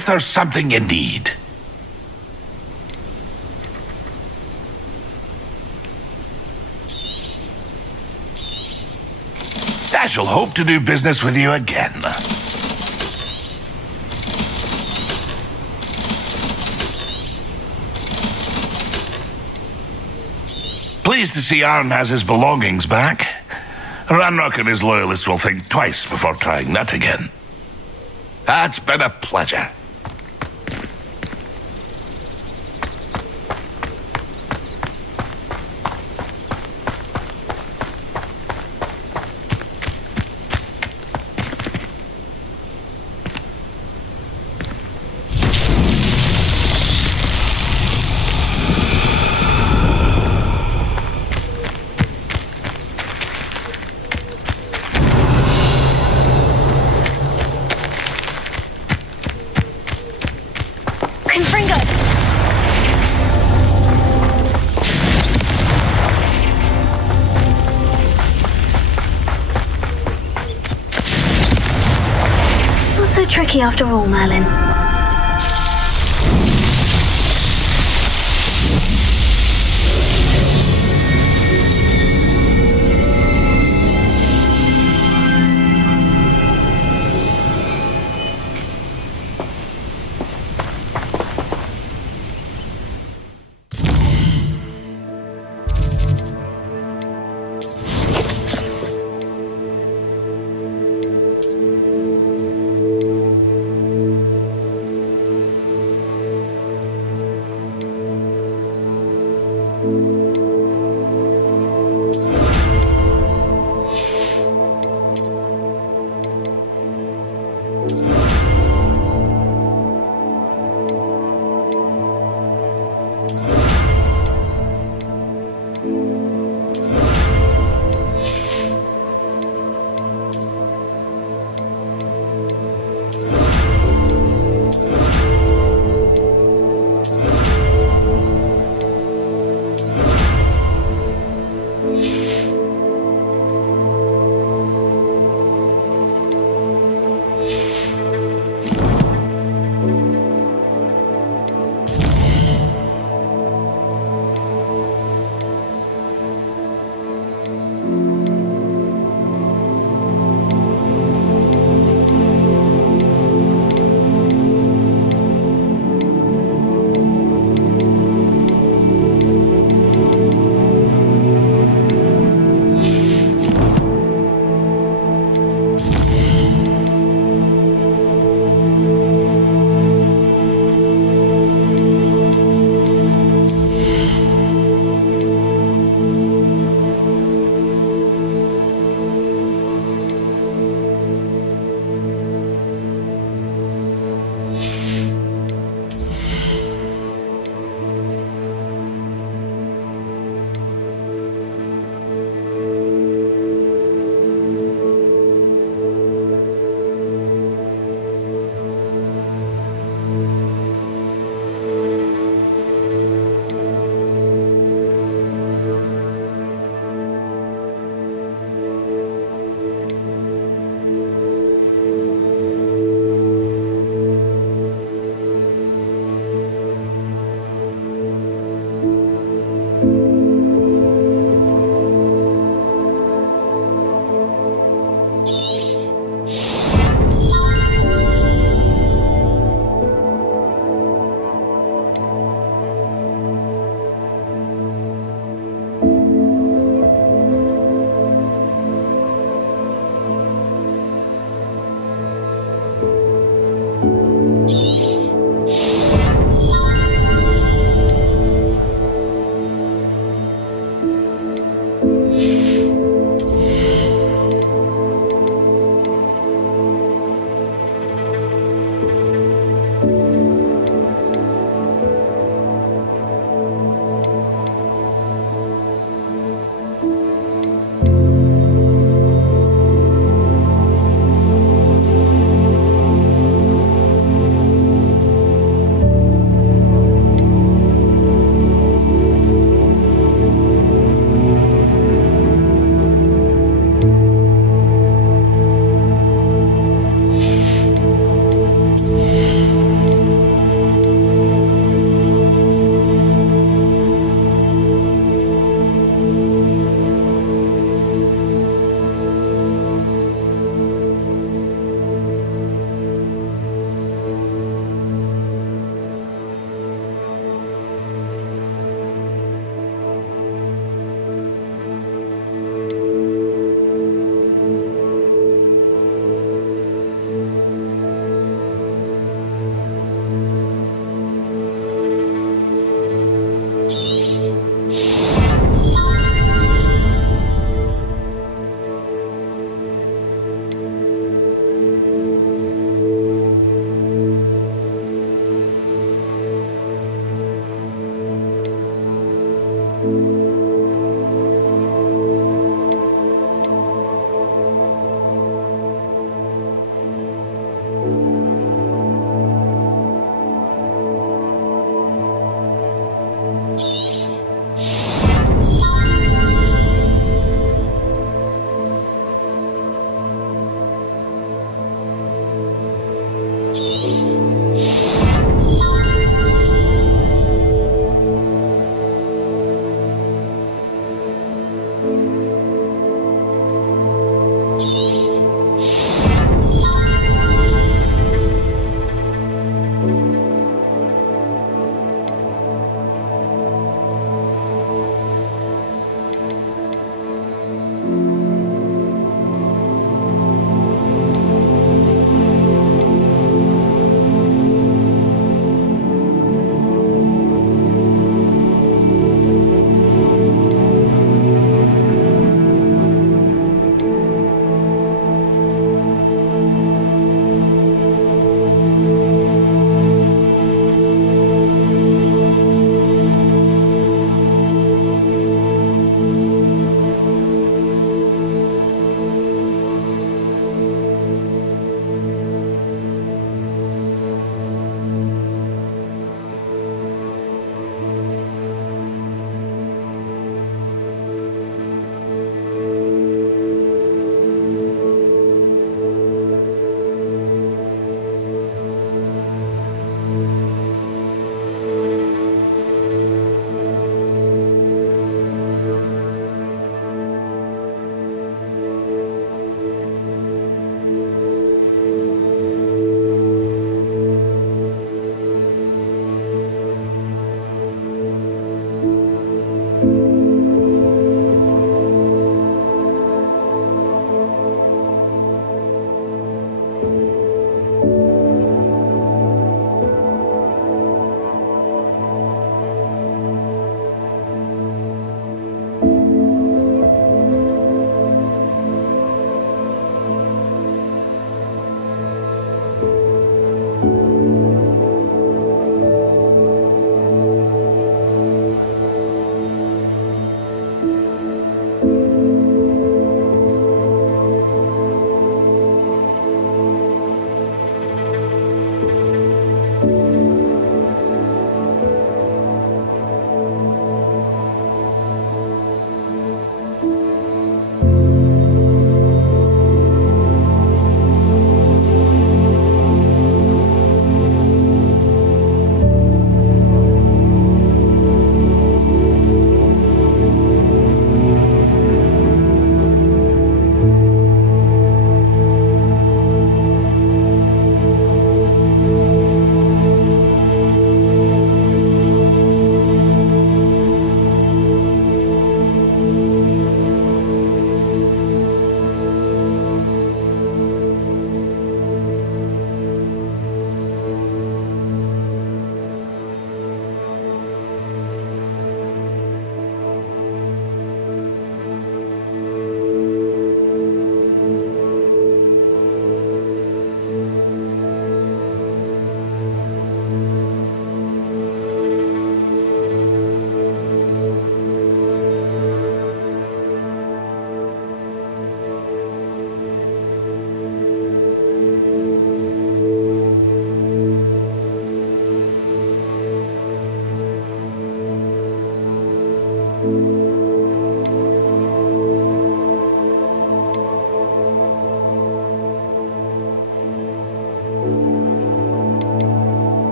if there's something you need. I shall hope to do business with you again. Pleased to see Arn has his belongings back. Ranrock and his loyalists will think twice before trying that again. It's been a pleasure. Tricky after all, Merlin.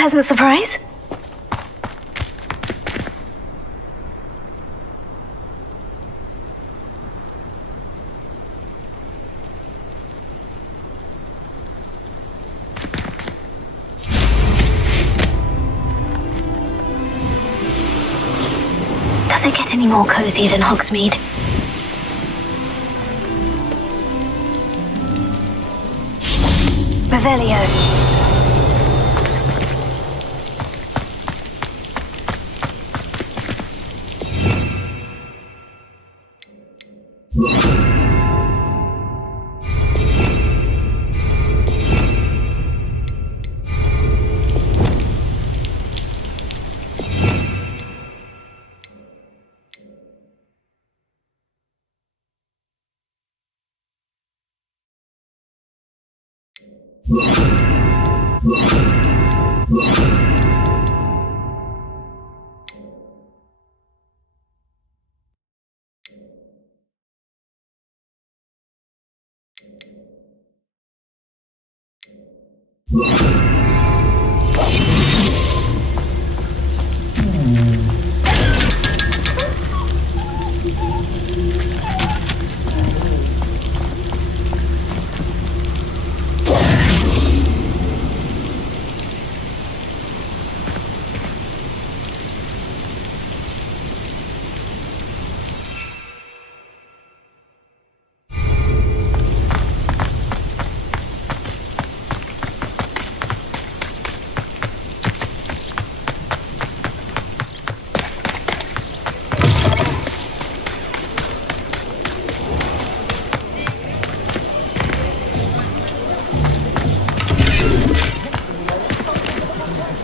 pleasant surprise. Does it get any more cozy than Hogsmeade? Revelio.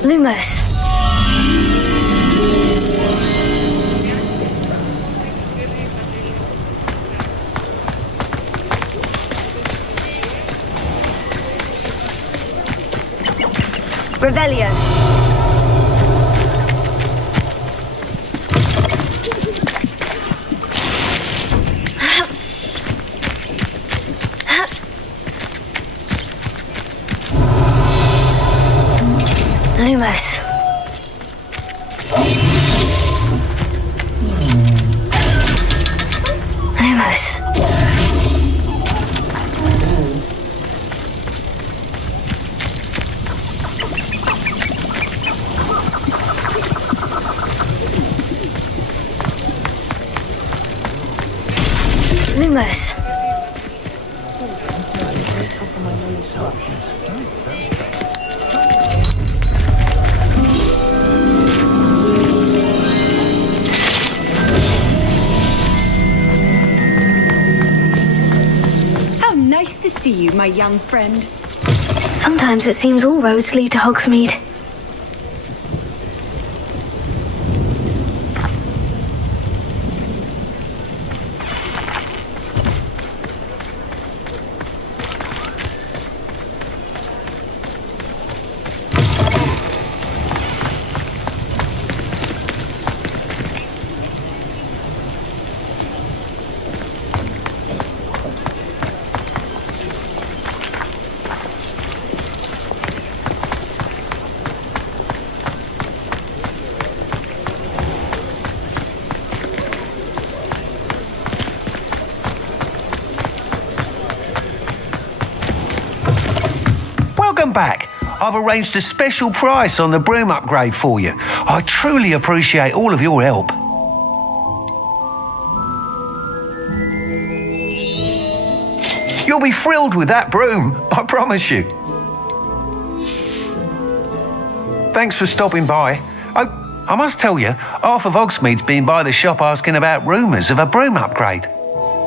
Lumos. Revelio. Lumos. Lumos. Lumos. Nice to see you, my young friend. Sometimes it seems all roads lead to Hogsmeade. Welcome back. I've arranged a special price on the broom upgrade for you. I truly appreciate all of your help. You'll be thrilled with that broom, I promise you. Thanks for stopping by. I must tell you, half of Hogsmeade's been by the shop asking about rumours of a broom upgrade.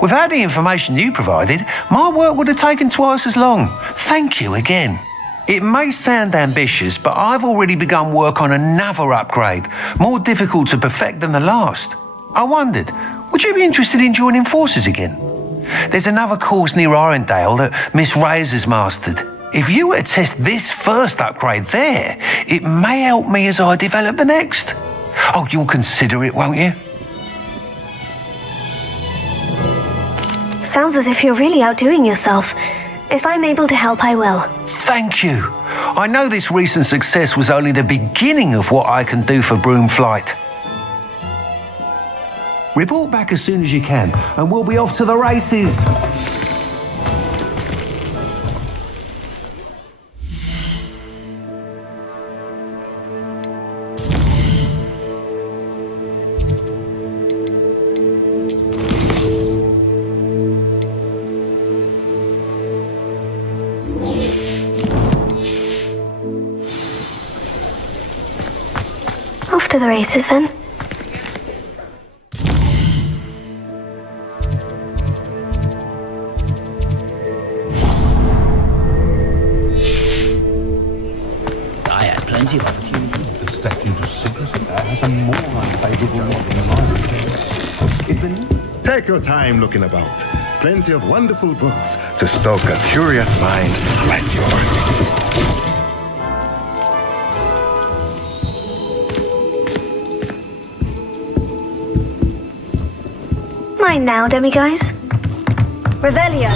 Without the information you provided, my work would have taken twice as long. Thank you again. It may sound ambitious, but I've already begun work on another upgrade, more difficult to perfect than the last. I wondered, would you be interested in joining forces again? There's another course near Arendelle that Miss Reyes has mastered. If you were to test this first upgrade there, it may help me as I develop the next. Oh, you'll consider it, won't you? Sounds as if you're really outdoing yourself. If I'm able to help, I will. Thank you. I know this recent success was only the beginning of what I can do for broom flight. Report back as soon as you can, and we'll be off to the races. Off to the races then. I had plenty of opportunity. The statute of secrecy has a more unfavorable modern life. Take your time looking about. Plenty of wonderful books to stoke a curious mind like yours. Mine now, demiguise. Revelio.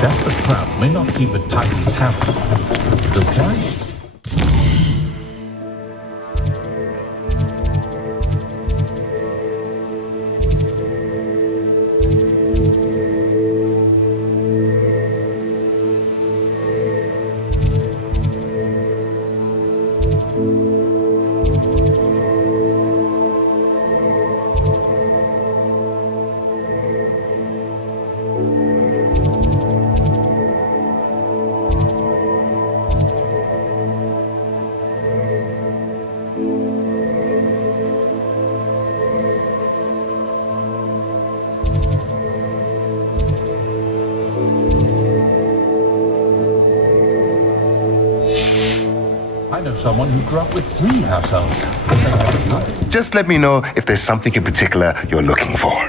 Jack the Trap may not keep a tidy tablet. The giant. I know someone who grew up with 3 households. Just let me know if there's something in particular you're looking for.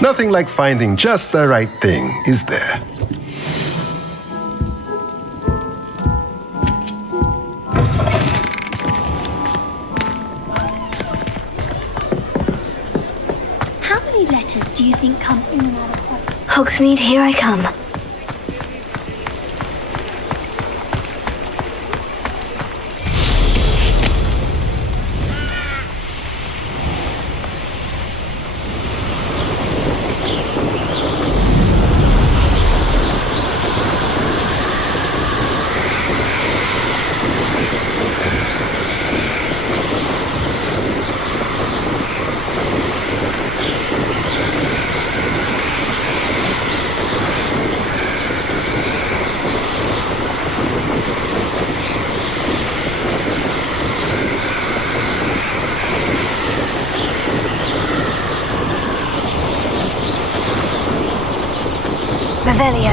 Nothing like finding just the right thing, is there? How many letters do you think come in and out of Hogwarts? Hogsmeade, here I come. Revelio.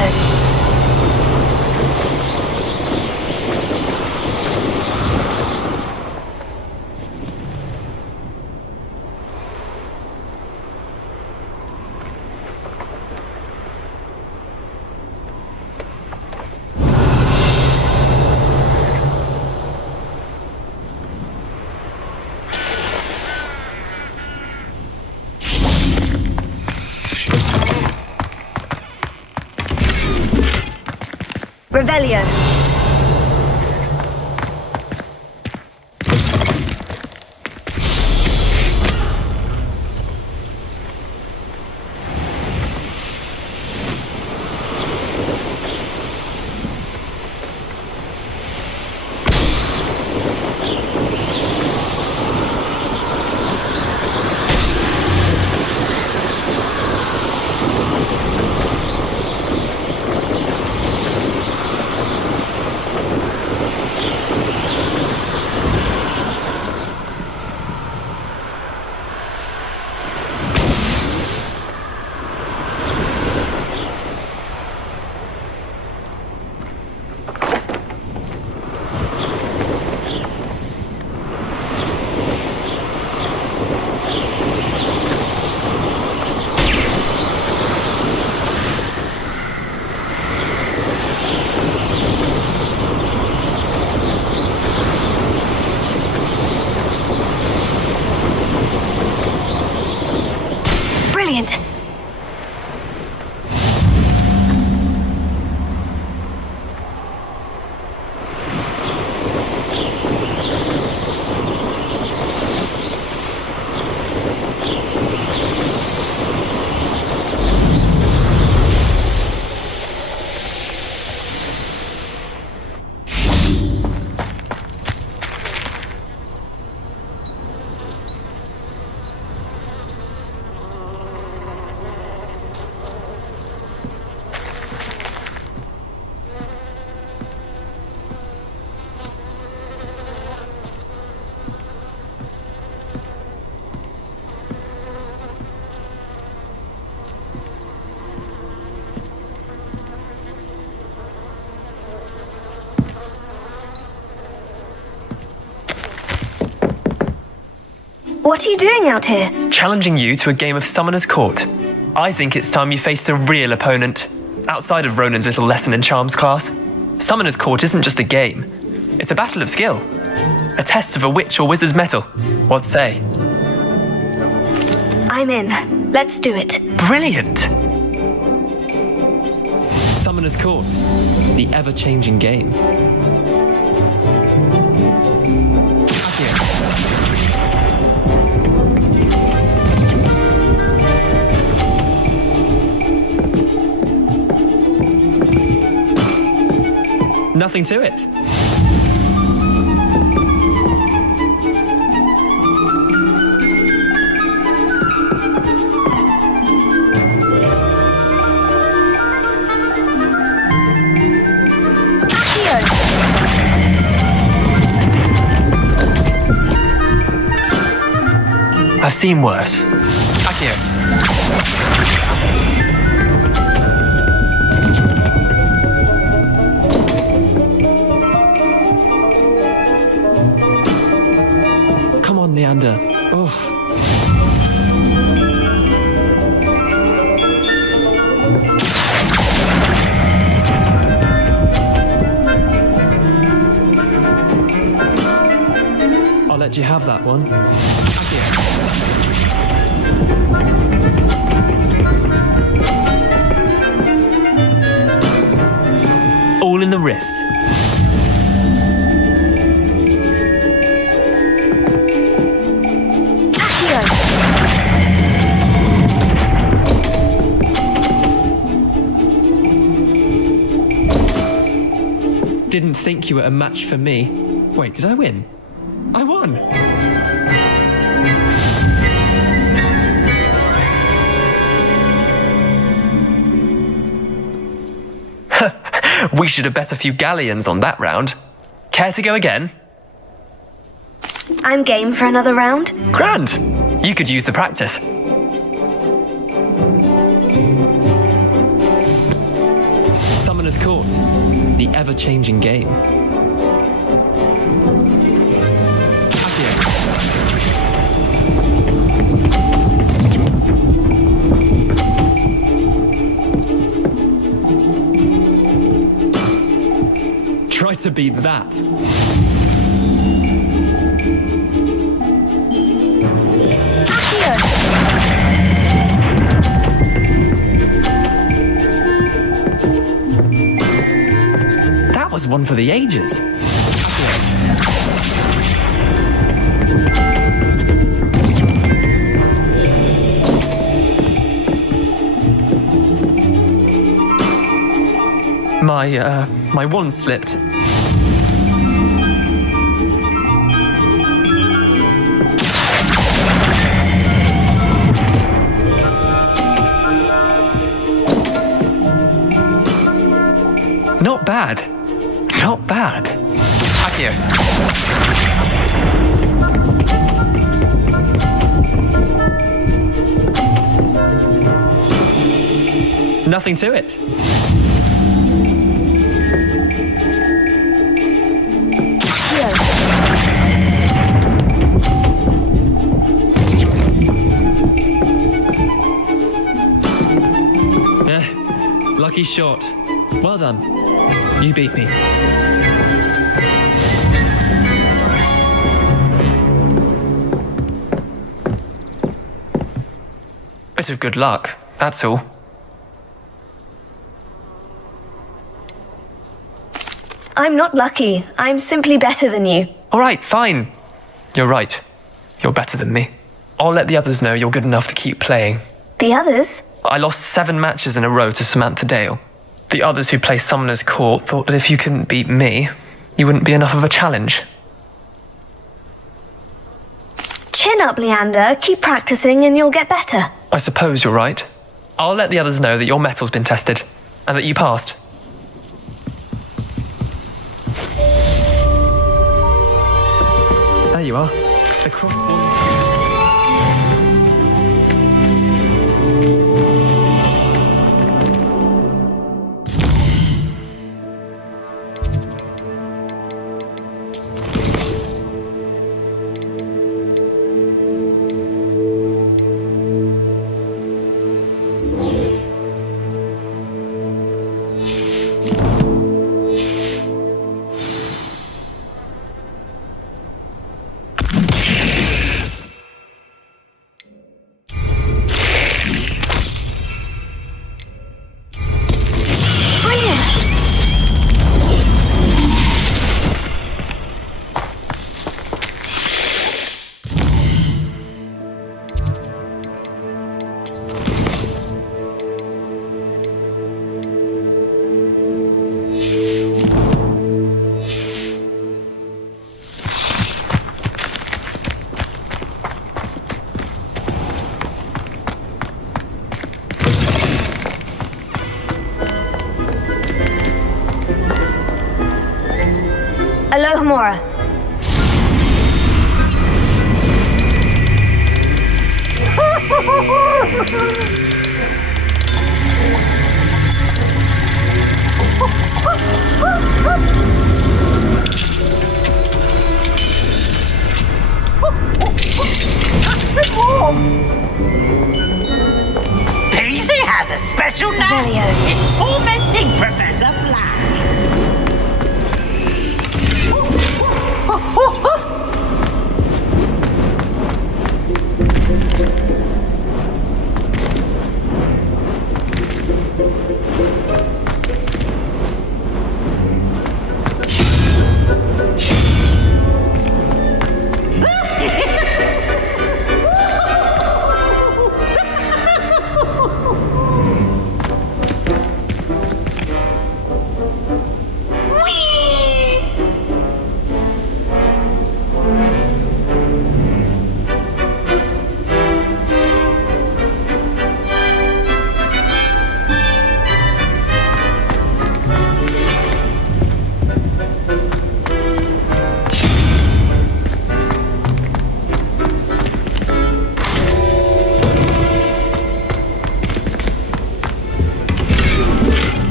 Revelio. Brilliant. What are you doing out here? Challenging you to a game of Summoner's Court. I think it's time you faced a real opponent, outside of Ronan's little lesson in charms class. Summoner's Court isn't just a game. It's a battle of skill. A test of a witch or wizard's mettle. What say? I'm in. Let's do it. Brilliant! Summoner's Court. The ever-changing game. Nothing to it. I've seen worse. Accio. Come on, Leander. Oh. I'll let you have that one. All in the wrist. Didn't think you were a match for me. Wait, did I win? I won! We should have bet a few galleons on that round. Care to go again? I'm game for another round. Grand! You could use the practice. Summoner's Court, the ever-changing game. Try to beat that. That was one for the ages. My wand slipped. Not bad. Not bad. Akio. Nothing to it. Lucky shot. Well done. You beat me. Bit of good luck, that's all. I'm not lucky. I'm simply better than you. All right, fine. You're right. You're better than me. I'll let the others know you're good enough to keep playing. The others? I lost 7 matches in a row to Samantha Dale. The others who play Summoner's Court thought that if you couldn't beat me, you wouldn't be enough of a challenge. Chin up, Leander. Keep practicing and you'll get better. I suppose you're right. I'll let the others know that your metal's been tested, and that you passed. There you are. The crossbow. Alohomora. Peasy has a special name. It's tormenting Professor Black.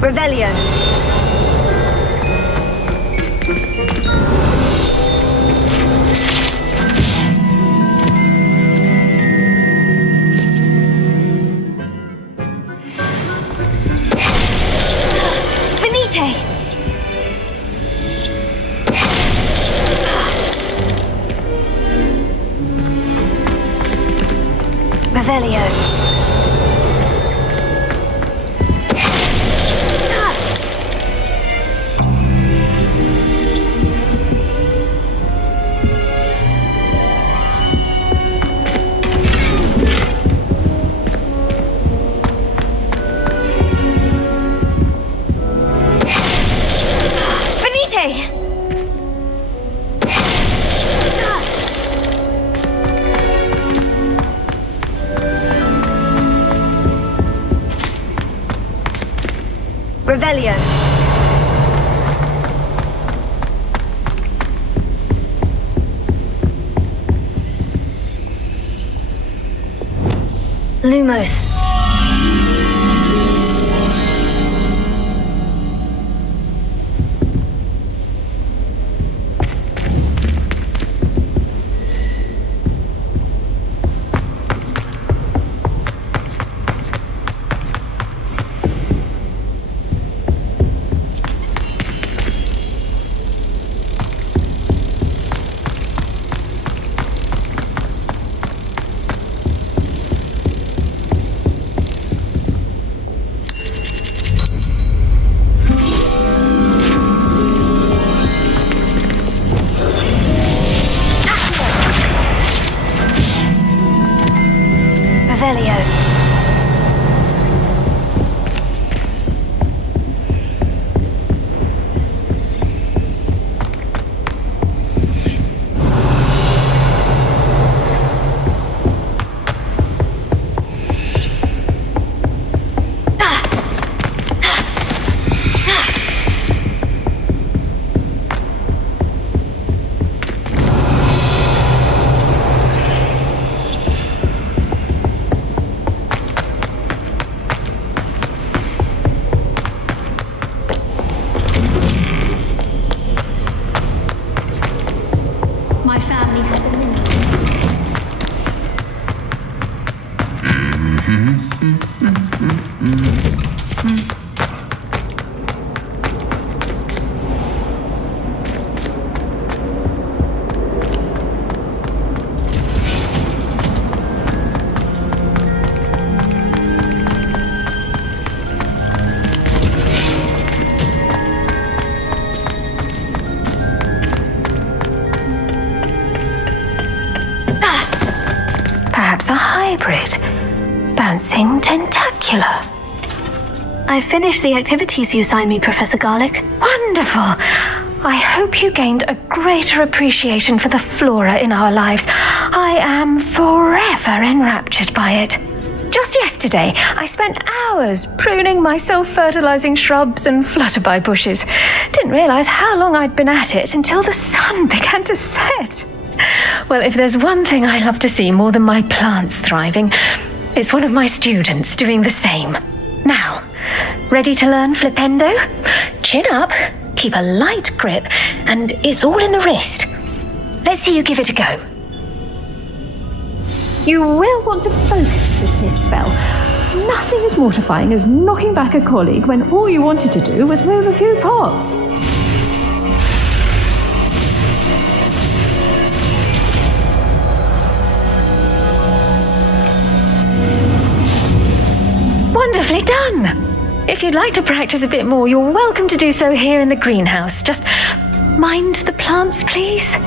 Revelio. Venite! Revelio. Revelio. Lumos. Perhaps a hybrid. Bouncing tentacular. I finished the activities you signed me, Professor Garlic. Wonderful. I hope you gained a greater appreciation for the flora in our lives. I am forever enraptured by it. Just yesterday, I spent hours pruning my self-fertilizing shrubs and flutterby bushes. Didn't realize how long I'd been at it until the sun began to set. Well, if there's one thing I love to see more than my plants thriving, it's one of my students doing the same. Now, ready to learn flipendo? Chin up, keep a light grip, and it's all in the wrist. Let's see you give it a go. You will want to focus with this spell. Nothing as mortifying as knocking back a colleague when all you wanted to do was move a few pots. Wonderfully done! If you'd like to practice a bit more, you're welcome to do so here in the greenhouse. Just mind the plants, please.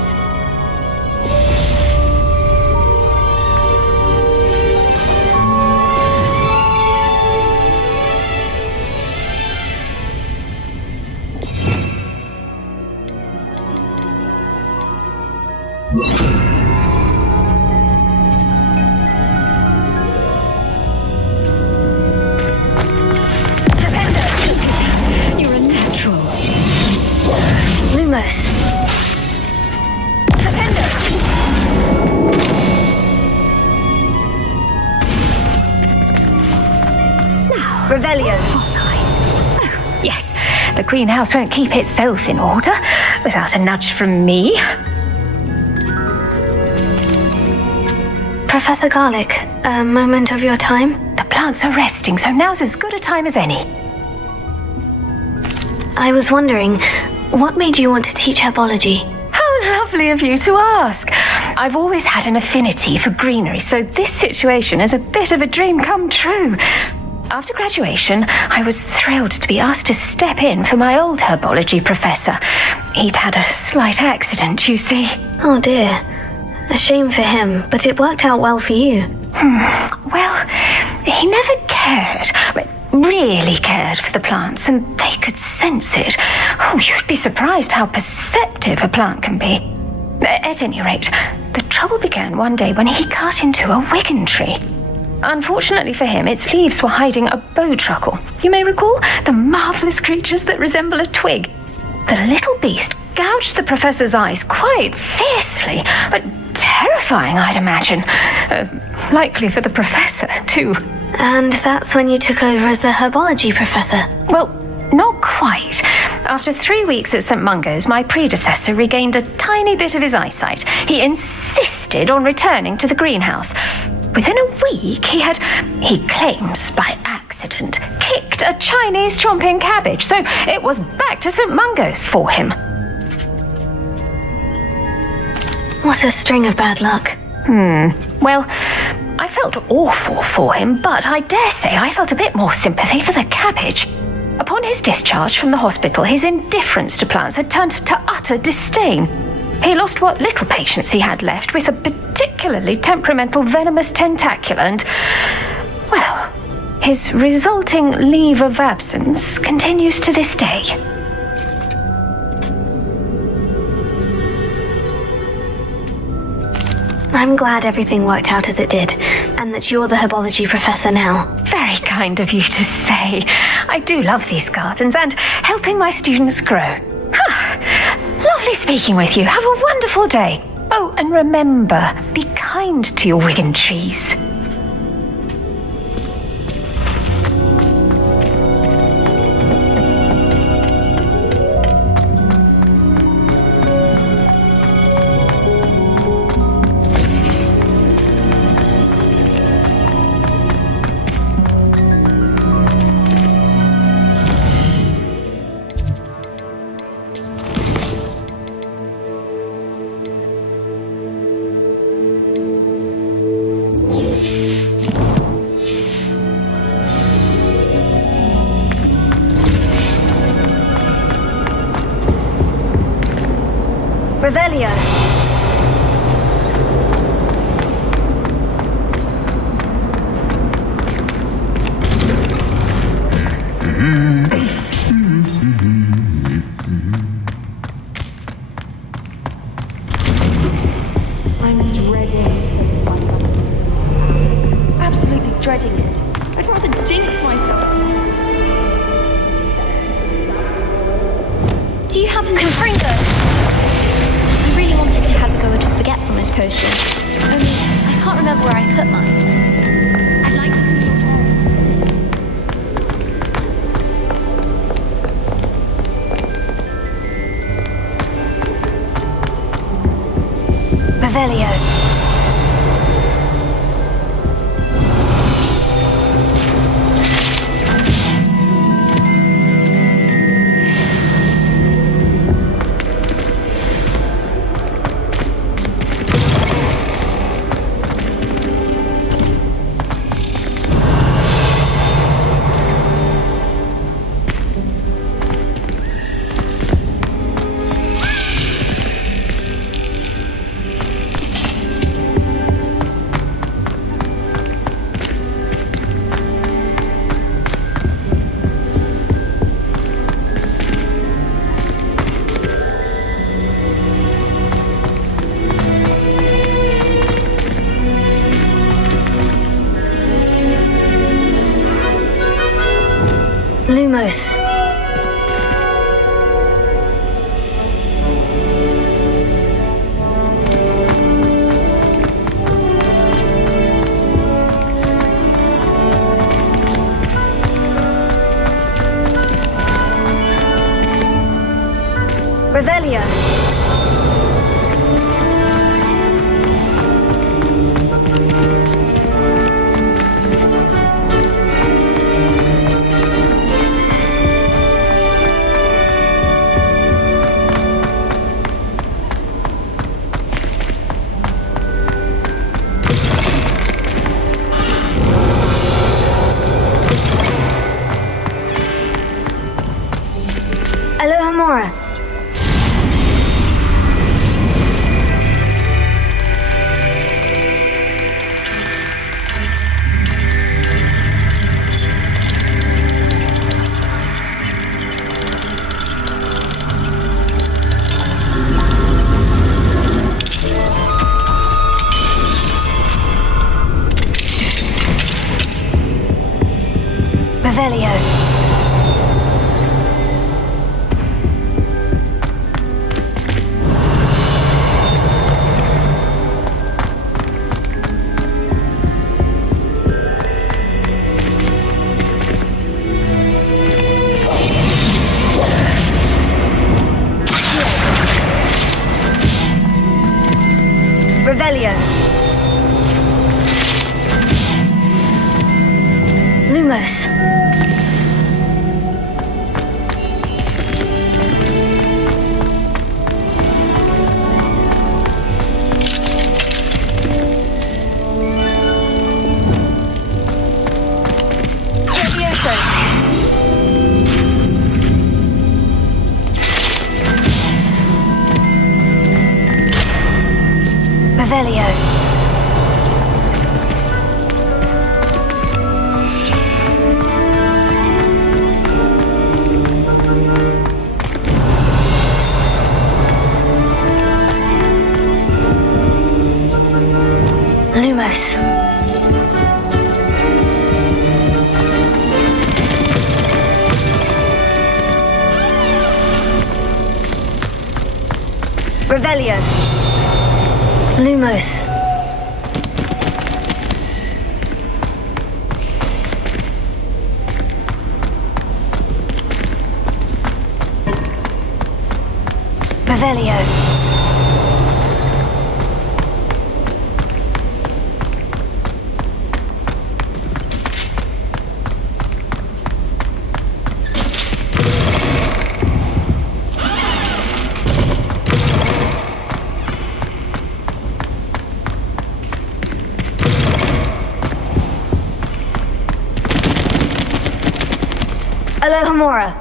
You're a natural. Lumos. Now, Revelio. Oh, yes, the greenhouse won't keep itself in order without a nudge from me. Professor Garlic, a moment of your time? The plants plants are resting, so now's as good a time as any. I was wondering, what made you want to teach herbology? How lovely of you to ask. I've always had an affinity for greenery, so this situation is a bit of a dream come true. After graduation, I was thrilled to be asked to step in for my old herbology professor. He'd had a slight accident, you see. Oh dear. A shame for him, but it worked out well for you. Well, he never really cared for the plants, and they could sense it. Oh, you'd be surprised how perceptive a plant can be. At any rate, the trouble began one day when he cut into a wigan tree. Unfortunately for him, its leaves were hiding a bowtruckle. You may recall the marvellous creatures that resemble a twig. The little beast gouged the professor's eyes quite fiercely, but terrifying, I'd imagine. Likely for the professor, too. And that's when you took over as the herbology professor? Well, not quite. After 3 weeks at St. Mungo's, my predecessor regained a tiny bit of his eyesight. He insisted on returning to the greenhouse. Within a week, he claims by accident, kicked a Chinese chomping cabbage, so it was back to St. Mungo's for him. What a string of bad luck. Well, I felt awful for him, but I dare say I felt a bit more sympathy for the cabbage. Upon his discharge from the hospital, his indifference to plants had turned to utter disdain. He lost what little patience he had left with a particularly temperamental venomous tentacula and, well, his resulting leave of absence continues to this day. I'm glad everything worked out as it did, and that you're the herbology professor now. Very kind of you to say. I do love these gardens and helping my students grow. Lovely speaking with you. Have a wonderful day. Oh, and remember, be kind to your wigan trees. Revelio. I'm dreading one. Absolutely dreading it. I'd rather jinx myself. Do you happen to Fringo? I really wanted to have a go at a forgetfulness potion. Only I can't remember where I put mine. I'd like to see your Revelio. Lumos. Revelio. Revelio. Revelio. Lumos. LEVIOSA. Revelio. Lumos. Revelio. Lumos. Revelio. Alohomora.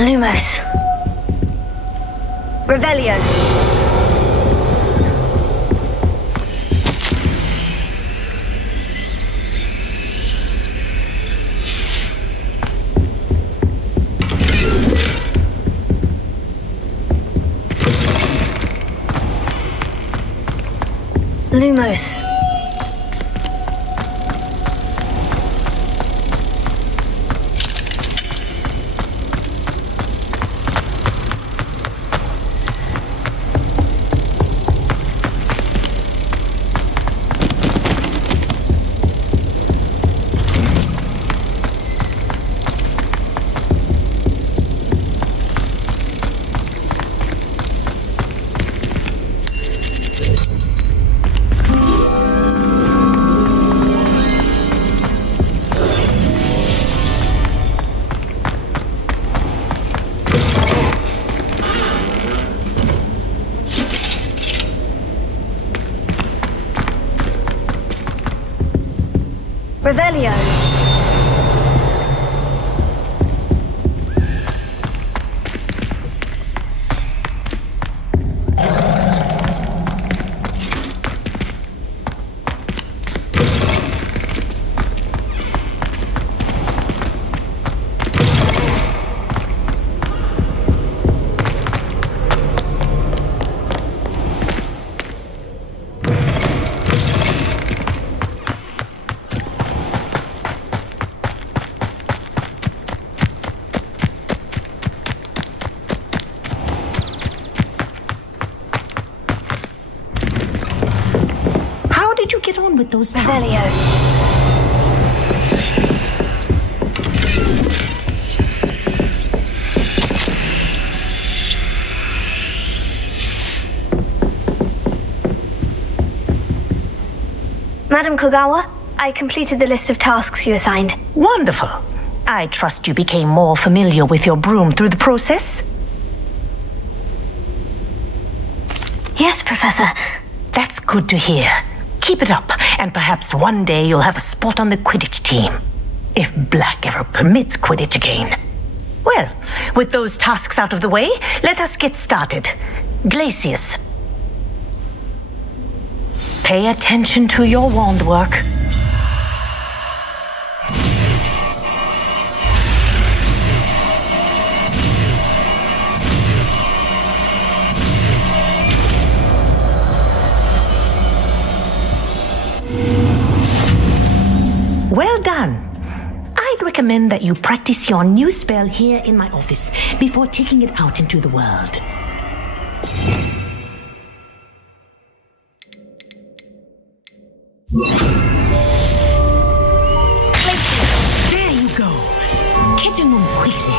Lumos. Revelio. Lumos. Revelio. Get on with those Revelio. Madam Kogawa, I completed the list of tasks you assigned. Wonderful. I trust you became more familiar with your broom through the process? Yes, Professor. That's good to hear. Keep it up, and perhaps one day you'll have a spot on the Quidditch team. If Black ever permits Quidditch again. Well, with those tasks out of the way, let us get started. Glacius. Pay attention to your wand work. would recommend that you practice your new spell here in my office before taking it out into the world. There you go. Kitchen room quickly.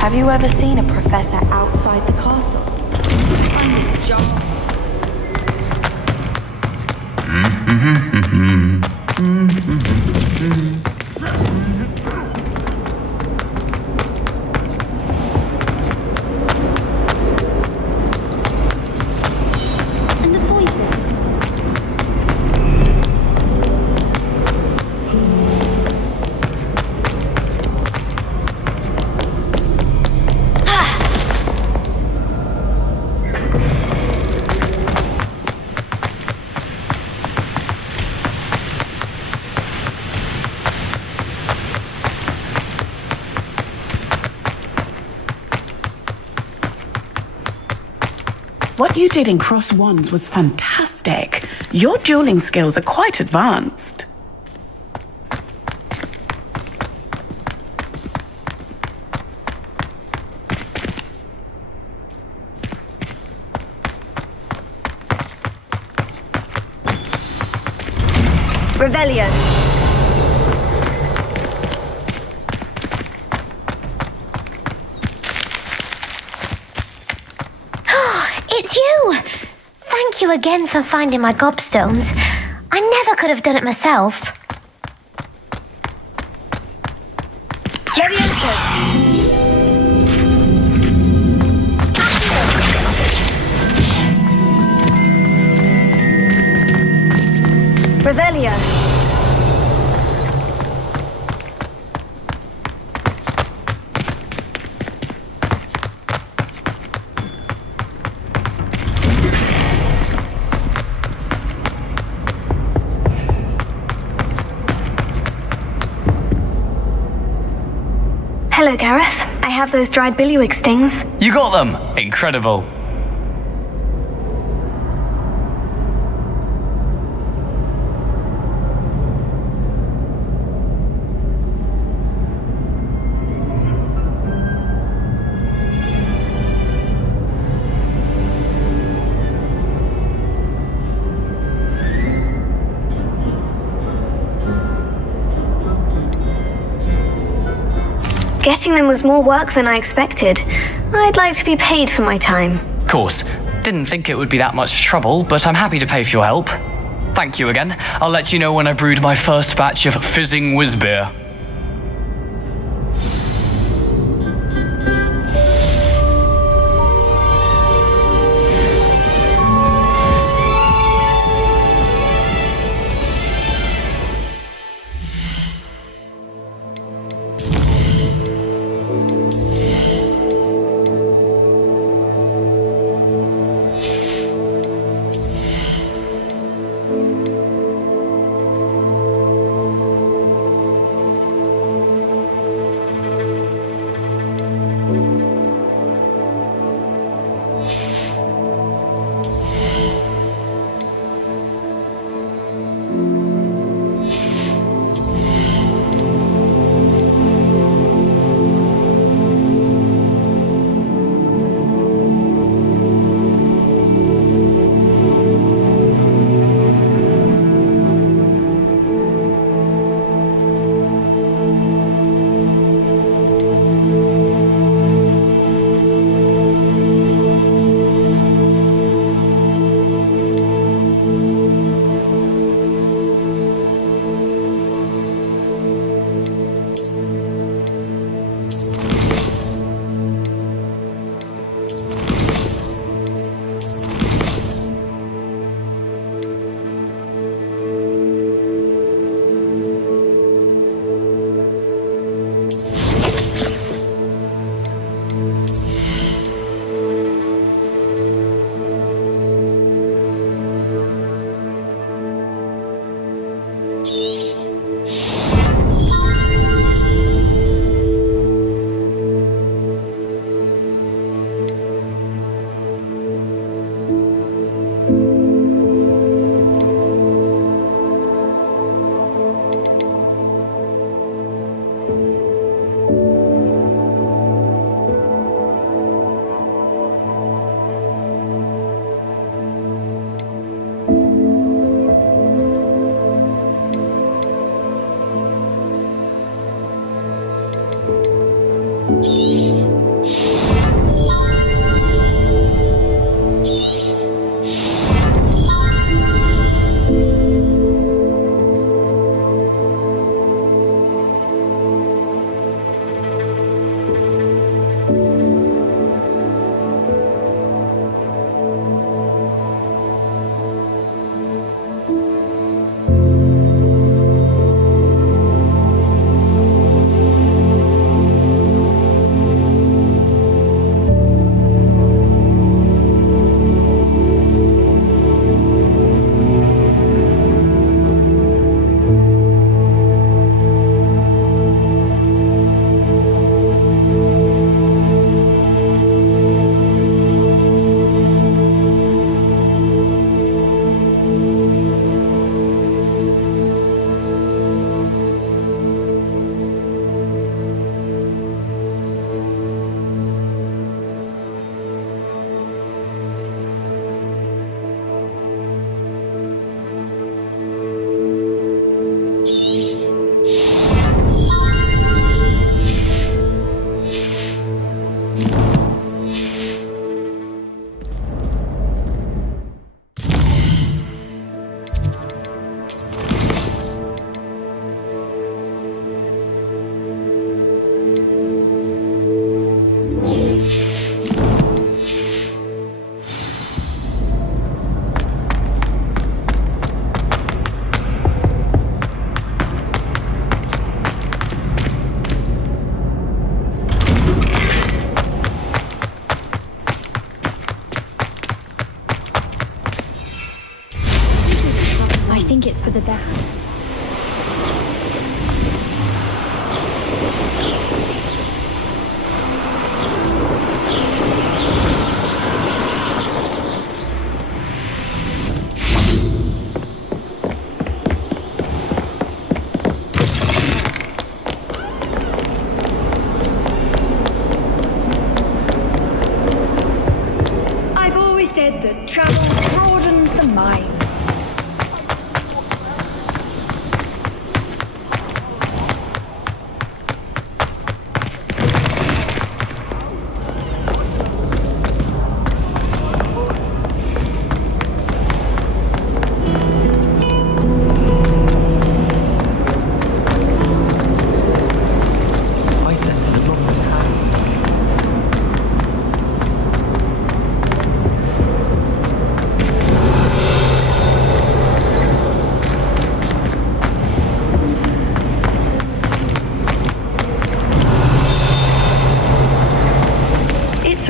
Have you ever seen a professor outside the castle? Find a job. And the poison. What you did in Cross Wands was fantastic. Your dueling skills are quite advanced. Revelio. It's you! Thank you again for finding my gobstones. I never could have done it myself. LEVIOSA. Revelio. Hello, Gareth. I have those dried billywig stings. You got them! Incredible. Getting them was more work than I expected. I'd like to be paid for my time. Of course. Didn't think it would be that much trouble, but I'm happy to pay for your help. Thank you again. I'll let you know when I brewed my first batch of fizzing whiz beer.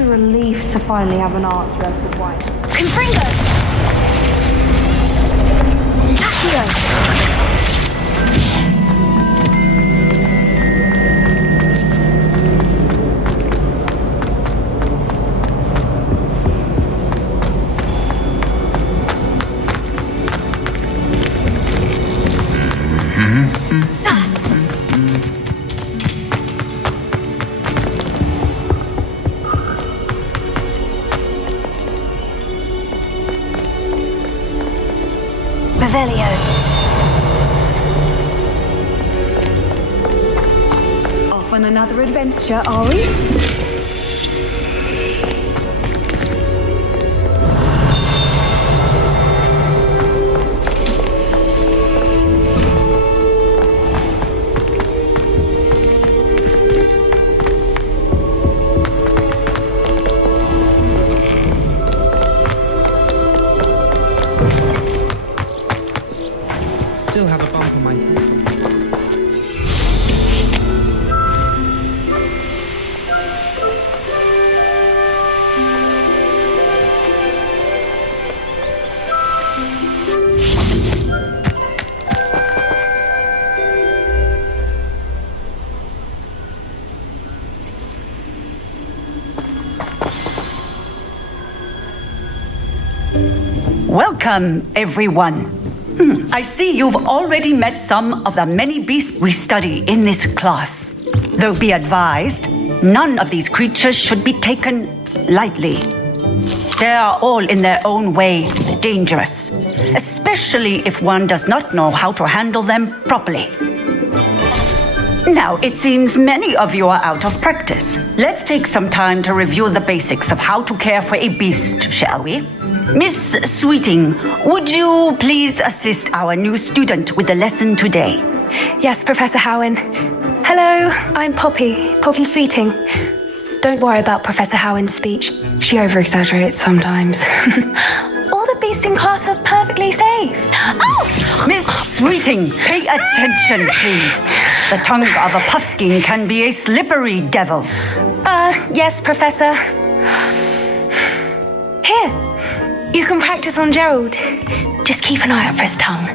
a relief to finally have an answer as to why. Confringo! Accio! Revelio. Off on another adventure, are we? Still have a bump on my head. Welcome, everyone. I see you've already met some of the many beasts we study in this class. Though be advised, none of these creatures should be taken lightly. They are all in their own way dangerous, especially if one does not know how to handle them properly. Now, it seems many of you are out of practice. Let's take some time to review the basics of how to care for a beast, shall we? Miss Sweeting, would you please assist our new student with the lesson today? Yes, Professor Howen. Hello, I'm Poppy Sweeting. Don't worry about Professor Howen's speech. She over-exaggerates sometimes. All the beasts in class are perfectly safe. Oh! Miss Sweeting, pay attention, please. The tongue of a puffskein can be a slippery devil. Yes, Professor. Here, you can practice on Gerald. Just keep an eye out for his tongue.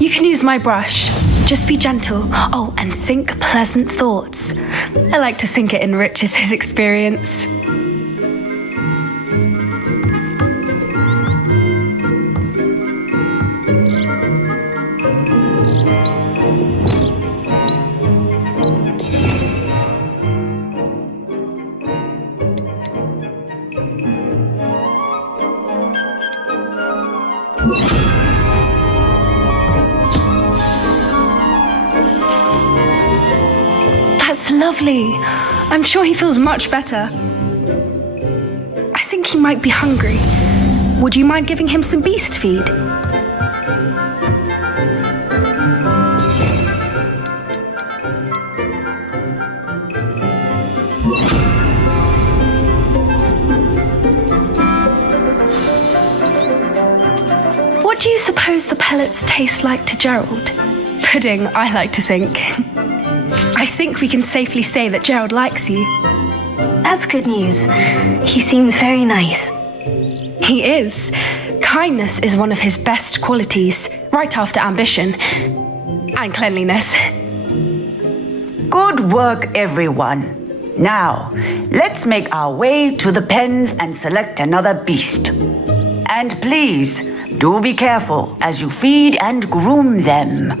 You can use my brush. Just be gentle. Oh, and think pleasant thoughts. I like to think it enriches his experience. That's lovely. I'm sure he feels much better. I think he might be hungry. Would you mind giving him some beast feed? What do you suppose the pellets taste like to Gerald? Pudding, I like to think. I think we can safely say that Gerald likes you. That's good news. He seems very nice. He is. Kindness is one of his best qualities, right after ambition. And cleanliness. Good work, everyone. Now, let's make our way to the pens and select another beast. And please, do be careful as you feed and groom them.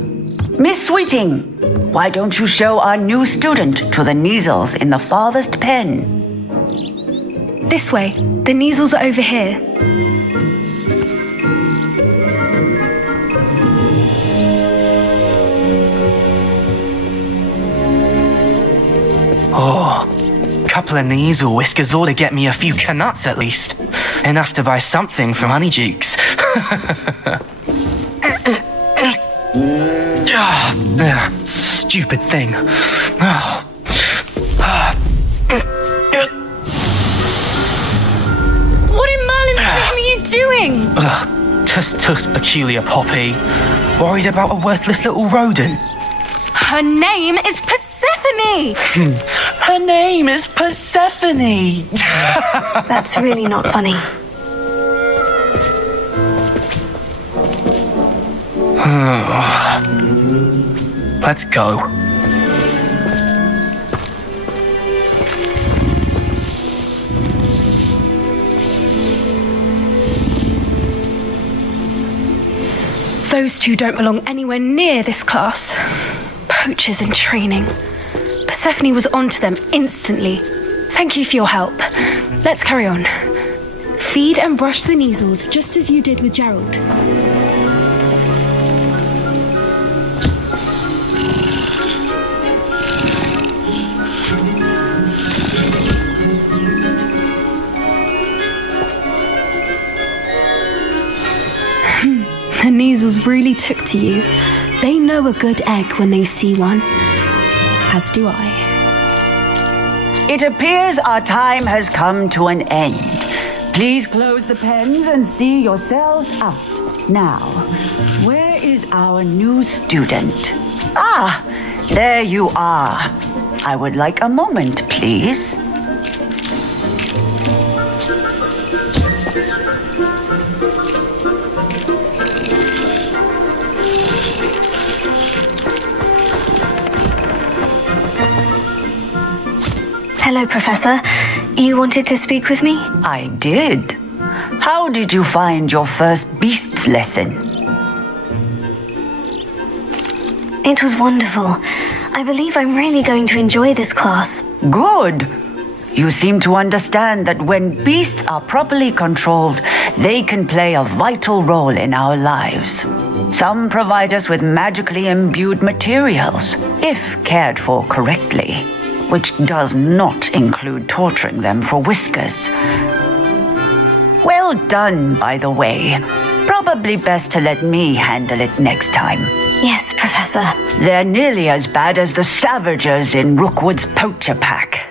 Miss Sweeting, why don't you show our new student to the Neasels in the farthest pen? This way. The Neasels are over here. Oh, couple of Neasel whiskers ought to get me a few canuts at least. Enough to buy something from Honeydukes. Stupid thing. What in Merlin's name are you doing? Tuss peculiar Poppy. Worried about a worthless little rodent. Her name is Persephone! Persephone! Her name is Persephone. That's really not funny. Let's go. Those two don't belong anywhere near this class. Poachers in training. Persephone was onto them instantly. Thank you for your help. Let's carry on. Feed and brush the measles just as you did with Gerald. The measles really took to you. They know a good egg when they see one. As do I. It appears our time has come to an end. Please close the pens and see yourselves out. Now, where is our new student? Ah, there you are. I would like a moment, please. Hello, Professor. You wanted to speak with me? I did. How did you find your first beasts lesson? It was wonderful. I believe I'm really going to enjoy this class. Good. You seem to understand that when beasts are properly controlled, they can play a vital role in our lives. Some provide us with magically imbued materials, if cared for correctly, which does not include torturing them for whiskers. Well done, by the way. Probably best to let me handle it next time. Yes, Professor. They're nearly as bad as the Savagers in Rookwood's poacher pack.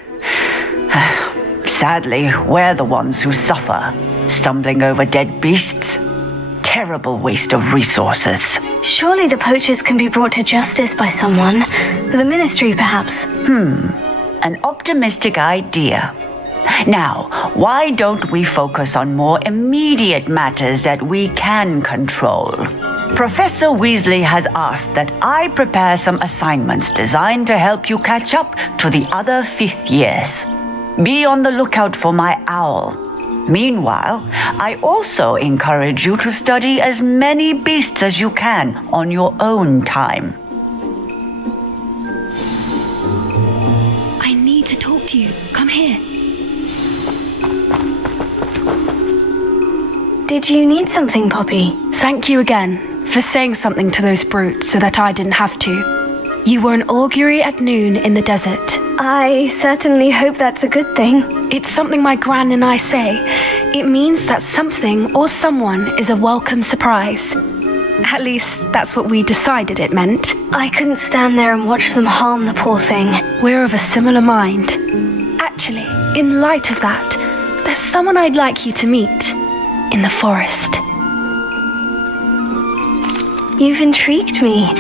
Sadly, we're the ones who suffer, stumbling over dead beasts. Terrible waste of resources. Surely the poachers can be brought to justice by someone. The Ministry, perhaps. An optimistic idea. Now, why don't we focus on more immediate matters that we can control? Professor Weasley has asked that I prepare some assignments designed to help you catch up to the other fifth years. Be on the lookout for my owl. Meanwhile, I also encourage you to study as many beasts as you can on your own time. I need to talk to you. Come here. Did you need something, Poppy? Thank you again for saying something to those brutes so that I didn't have to. You were an augury at noon in the desert. I certainly hope that's a good thing. It's something my gran and I say. It means that something or someone is a welcome surprise. At least, that's what we decided it meant. I couldn't stand there and watch them harm the poor thing. We're of a similar mind. Actually, in light of that, there's someone I'd like you to meet in the forest. You've intrigued me.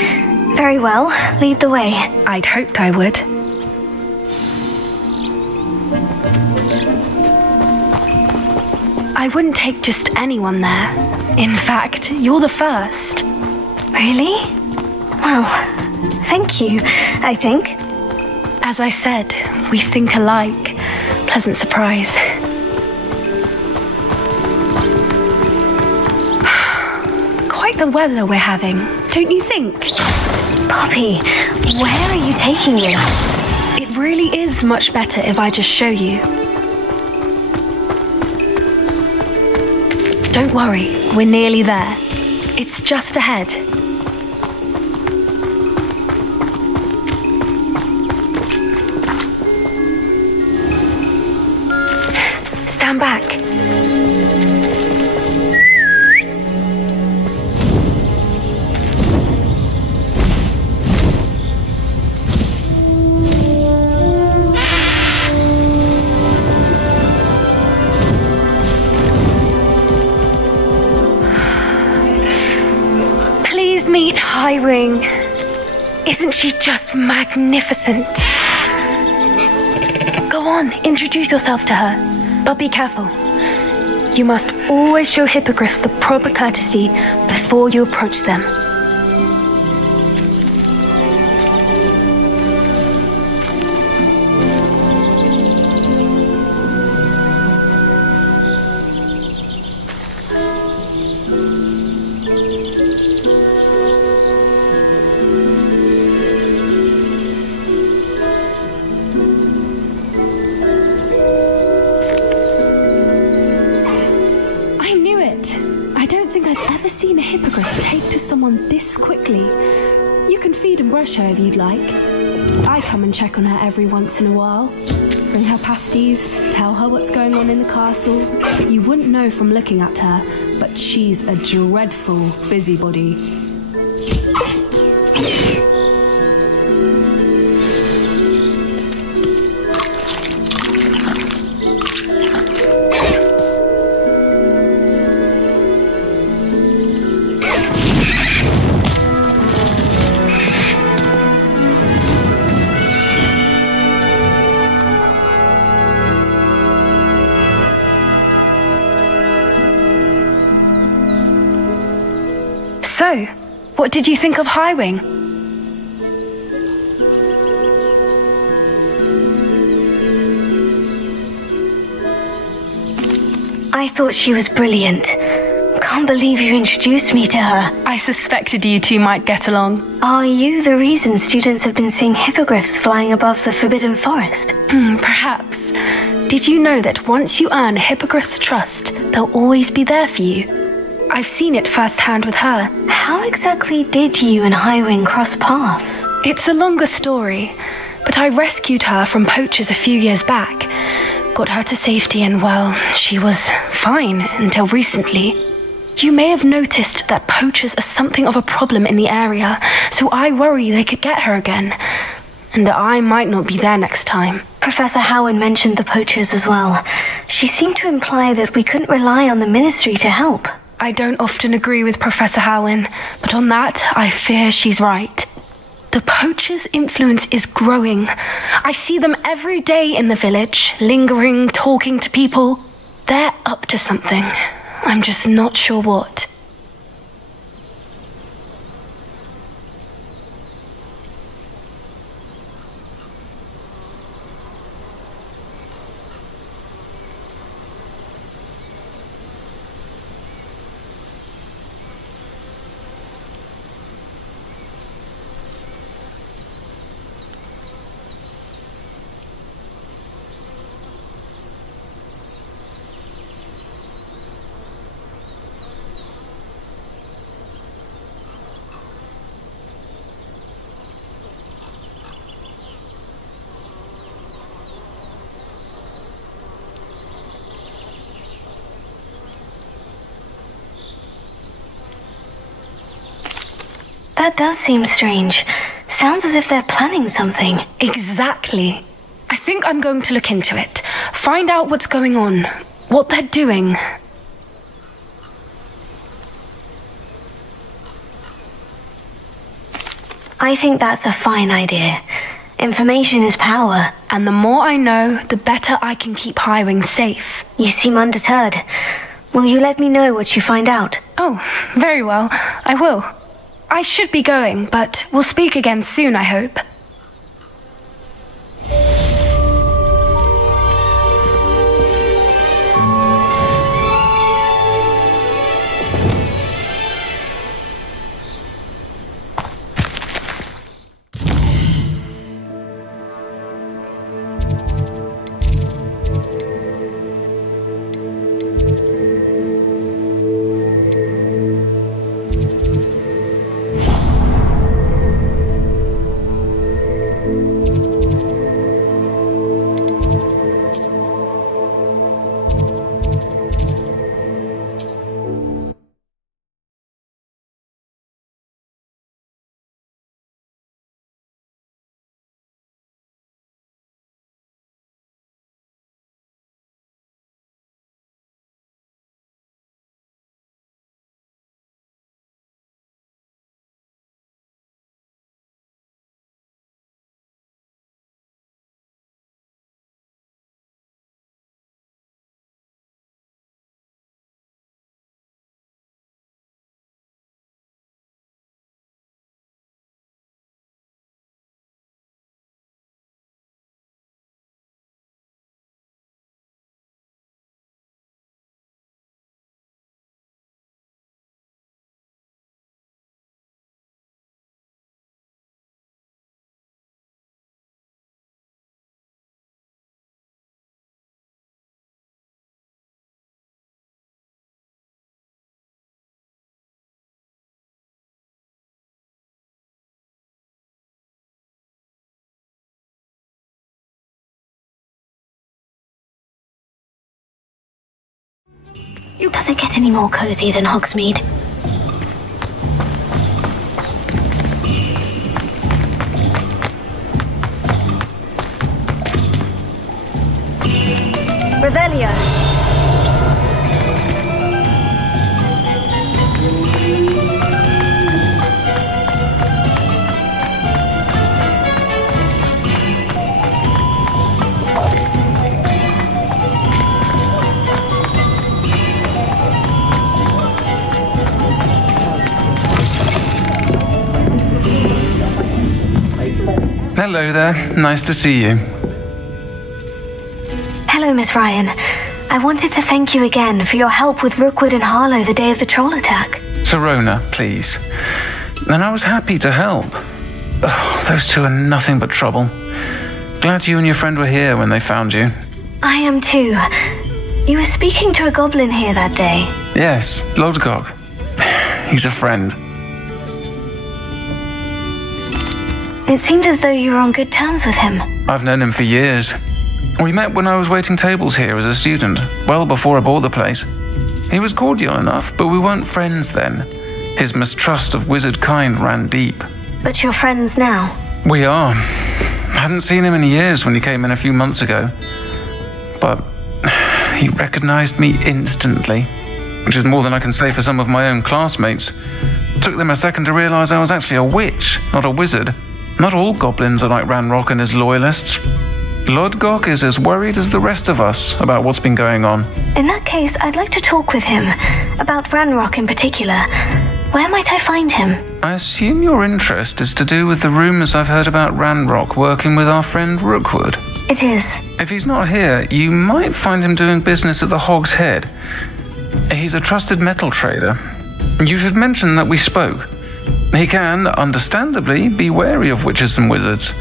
Very well, lead the way. I'd hoped I would. I wouldn't take just anyone there. In fact, you're the first. Really? Well, thank you, I think. As I said, we think alike. Pleasant surprise. Quite the weather we're having, don't you think? Poppy, where are you taking me? It really is much better if I just show you. Don't worry, we're nearly there. It's just ahead. Stand back. Meet Highwing. Isn't she just magnificent? on, introduce yourself to her. But be careful. You must always show hippogriffs the proper courtesy before you approach them. Seen a hippogriff take to someone this quickly. You can feed and brush her if you'd like. I come and check on her every once in a while. Bring her pasties, tell her what's going on in the castle. You wouldn't know from looking at her, but she's a dreadful busybody. So, what did you think of Highwing? I thought she was brilliant. Can't believe you introduced me to her. I suspected you two might get along. Are you the reason students have been seeing hippogriffs flying above the Forbidden Forest? Perhaps. Did you know that once you earn a hippogriff's trust, they'll always be there for you? I've seen it firsthand with her. How exactly did you and Highwing cross paths? It's a longer story, but I rescued her from poachers a few years back. Got her to safety and, well, she was fine until recently. You may have noticed that poachers are something of a problem in the area, so I worry they could get her again. And I might not be there next time. Professor Howin mentioned the poachers as well. She seemed to imply that we couldn't rely on the Ministry to help. I don't often agree with Professor Howin, but on that, I fear she's right. The poachers' influence is growing. I see them every day in the village, lingering, talking to people. They're up to something. I'm just not sure what. That does seem strange. Sounds as if they're planning something. Exactly. I think I'm going to look into it. Find out what's going on. What they're doing. I think that's a fine idea. Information is power. And the more I know, the better I can keep Highwing safe. You seem undeterred. Will you let me know what you find out? Oh, very well. I will. I should be going, but we'll speak again soon, I hope. Does it get any more cozy than Hogsmeade? Revelio. Hello there. Nice to see you. Hello, Miss Ryan. I wanted to thank you again for your help with Rookwood and Harlow the day of the troll attack. Serona, please. And I was happy to help. Oh, those two are nothing but trouble. Glad you and your friend were here when they found you. I am too. You were speaking to a goblin here that day. Yes, Lodgok. He's a friend. It seemed as though you were on good terms with him. I've known him for years. We met when I was waiting tables here as a student, well before I bought the place. He was cordial enough, but we weren't friends then. His mistrust of wizard kind ran deep. But you're friends now? We are. I hadn't seen him in years when he came in a few months ago. But he recognized me instantly, which is more than I can say for some of my own classmates. It took them a second to realize I was actually a witch, not a wizard. Not all goblins are like Ranrock and his loyalists. Lodgok is as worried as the rest of us about what's been going on. In that case, I'd like to talk with him, about Ranrock in particular. Where might I find him? I assume your interest is to do with the rumors I've heard about Ranrock working with our friend Rookwood. It is. If he's not here, you might find him doing business at the Hog's Head. He's a trusted metal trader. You should mention that we spoke. He can, understandably, be wary of witches and wizards,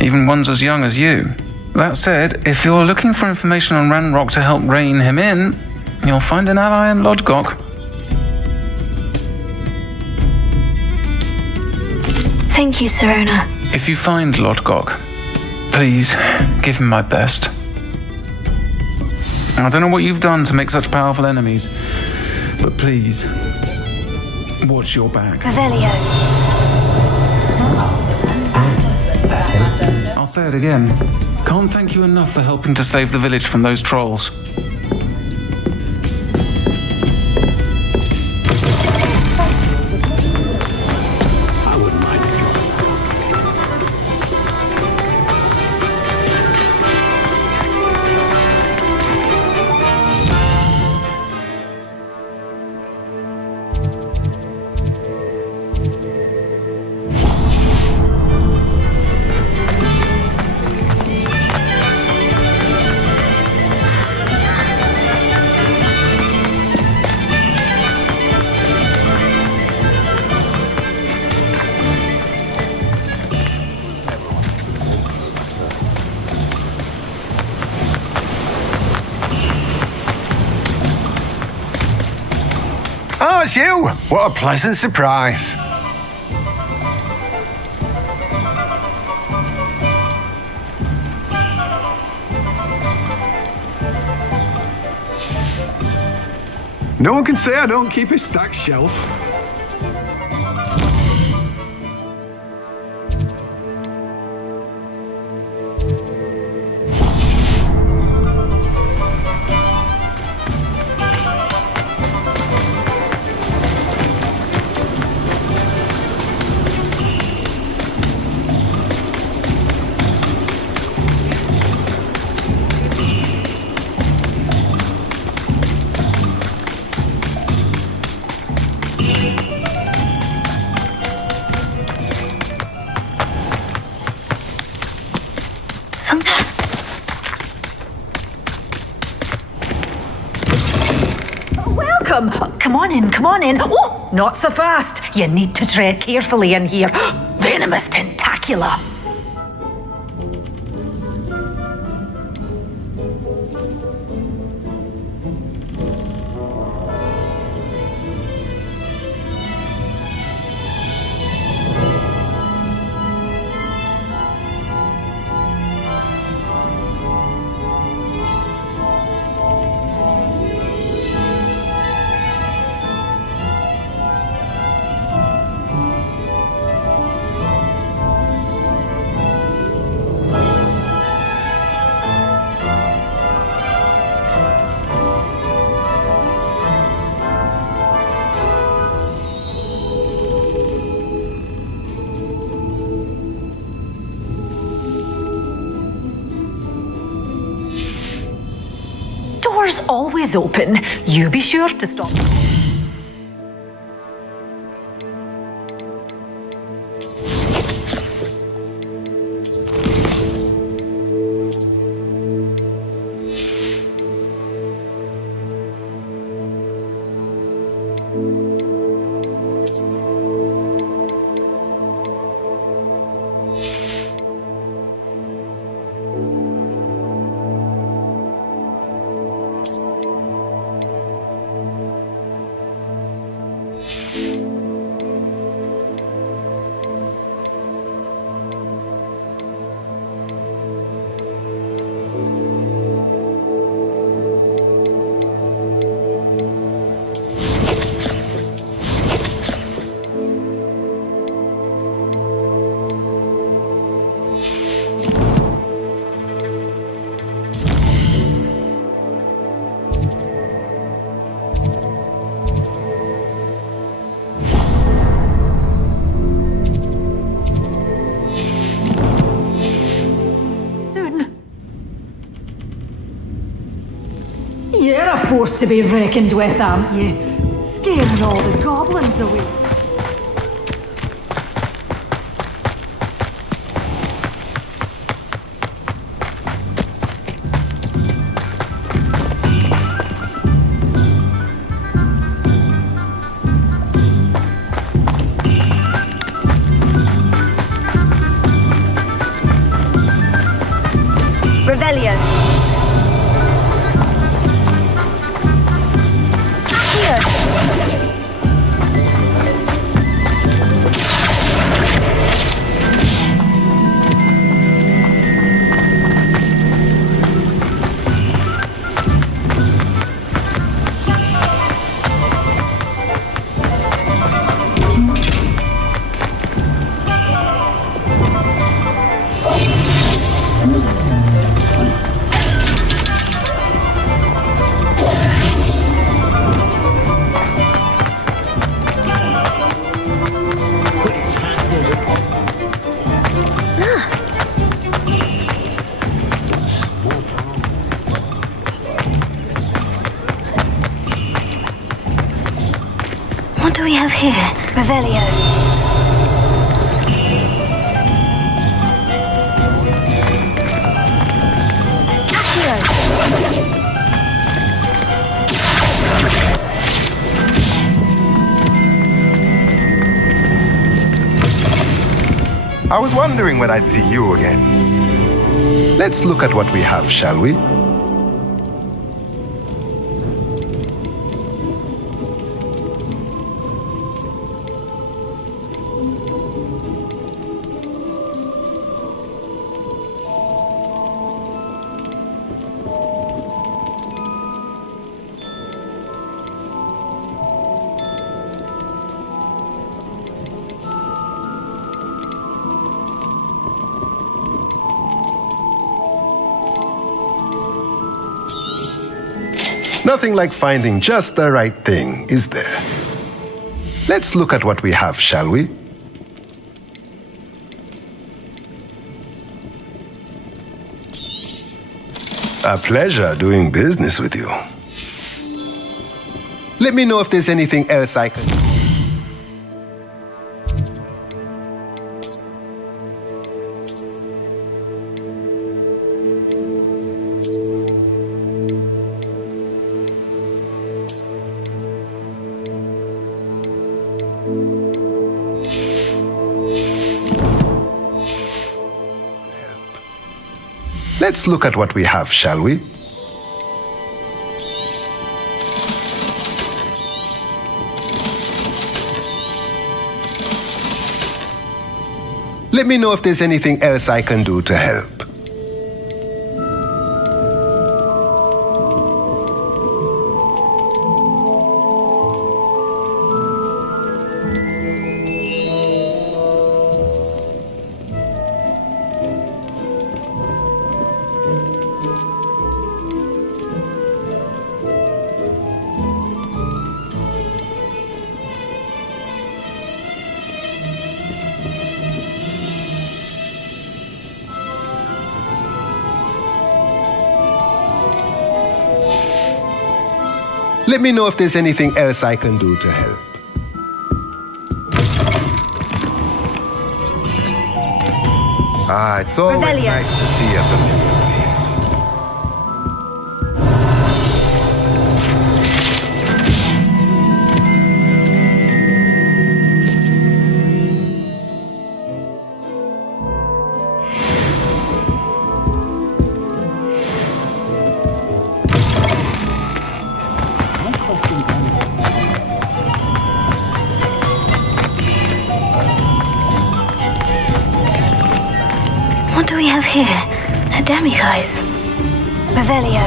even ones as young as you. That said, if you're looking for information on Ranrock to help rein him in, you'll find an ally in Lodgok. Thank you, Serona. If you find Lodgok, please give him my best. I don't know what you've done to make such powerful enemies, but please, watch your back. Revelio. I'll say it again. Can't thank you enough for helping to save the village from those trolls. I wouldn't mind it. Oh, it's you! What a pleasant surprise. No one can say I don't keep a stacked shelf. Welcome. Come on in, come on in. Oh, not so fast. You need to tread carefully in here. Venomous tentacula. always open. You be sure to stop. You're a force to be reckoned with, aren't you? Scaring all the goblins away. Revelio. What do we have here? Revelio. I was wondering when I'd see you again. Let's look at what we have, shall we? Nothing like finding just the right thing, is there? Let's look at what we have, shall we? A pleasure doing business with you. Let me know if there's anything else I can... Let's look at what we have, shall we? Let me know if there's anything else I can do to help. Let me know if there's anything else I can do to help. It's always Revelio. nice to see a familiar face. What do we have here? A demiguise. Revelio.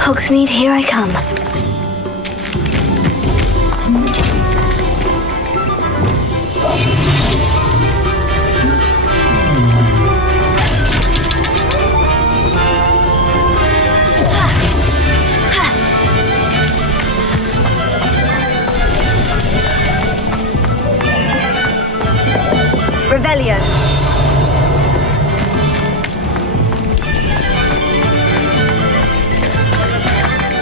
Hogsmeade, here I come. Revelio.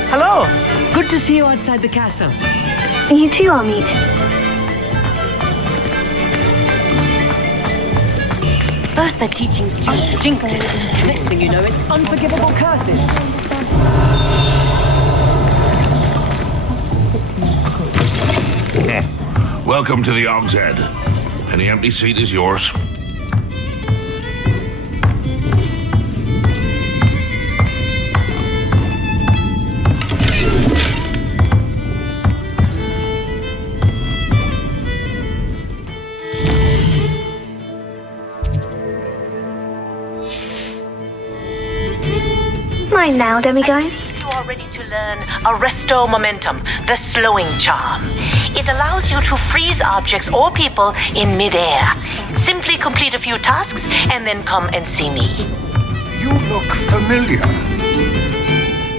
Hello! Good to see you outside the castle. You too, Armid. First they're teaching students jinxes. Next thing you know, it's unforgivable curses. Welcome to the Og's Head. Any empty seat is yours. Mine now, demiguise. You are ready to learn Arresto Momentum, the slowing charm. It allows you to freeze objects or people in midair. Simply complete a few tasks and then come and see me. You look familiar.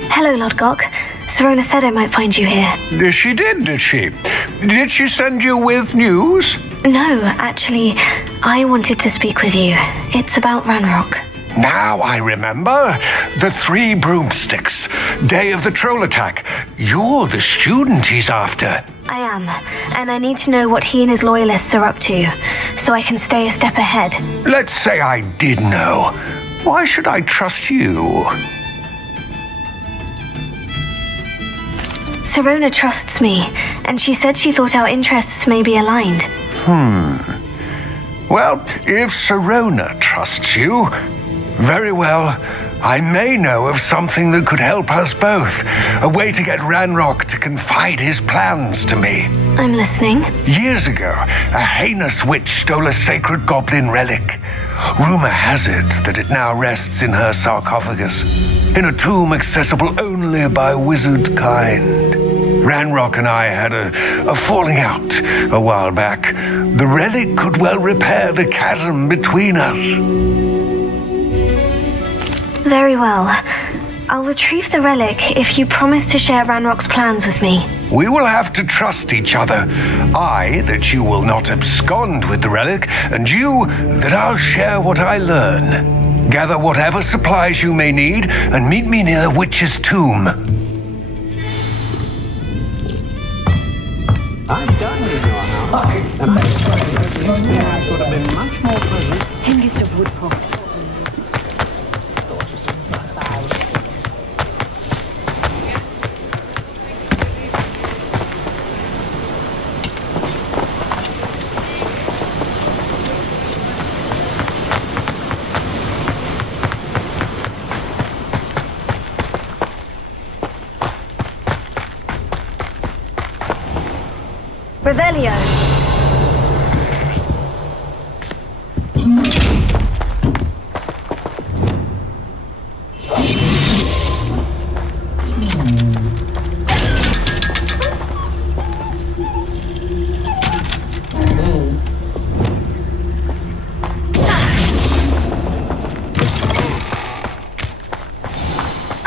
Hello, Lord Gok. Serona said I might find you here. She did, did she? Did she send you with news? No, actually, I wanted to speak with you. It's about Ranrock. Now I remember. The 3 broomsticks. Day of the troll attack. You're the student he's after. I am, and I need to know what he and his loyalists are up to, so I can stay a step ahead. Let's say I did know. Why should I trust you? Serona trusts me, and she said she thought our interests may be aligned. Well, if Serona trusts you, very well. I may know of something that could help us both. A way to get Ranrock to confide his plans to me. I'm listening. Years ago, a heinous witch stole a sacred goblin relic. Rumor has it that it now rests in her sarcophagus, in a tomb accessible only by wizard kind. Ranrock and I had a falling out a while back. The relic could well repair the chasm between us. Very well. I'll retrieve the relic if you promise to share Ranrock's plans with me. We will have to trust each other. I, that you will not abscond with the relic, and you, that I'll share what I learn. Gather whatever supplies you may need, and meet me near the witch's tomb. I'm done with your house. And it would have been much more pleasant. Hengist of Woodpole. Revelio.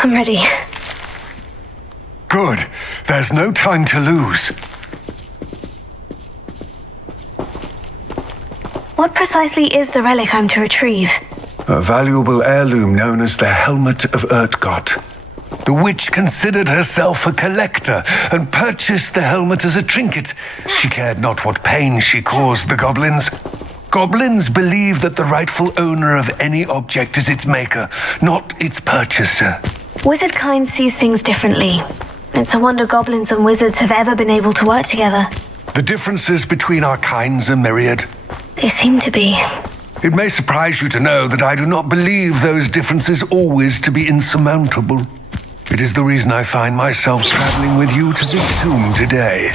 I'm ready. Good. There's no time to lose. What precisely is the relic I'm to retrieve? A valuable heirloom known as the Helmet of Urtgott. The witch considered herself a collector and purchased the helmet as a trinket. She cared not what pain she caused the goblins. Goblins believe that the rightful owner of any object is its maker, not its purchaser. Wizard kind sees things differently. It's a wonder goblins and wizards have ever been able to work together. The differences between our kinds are myriad. They seem to be. It may surprise you to know that I do not believe those differences always to be insurmountable. It is the reason I find myself traveling with you to this tomb today.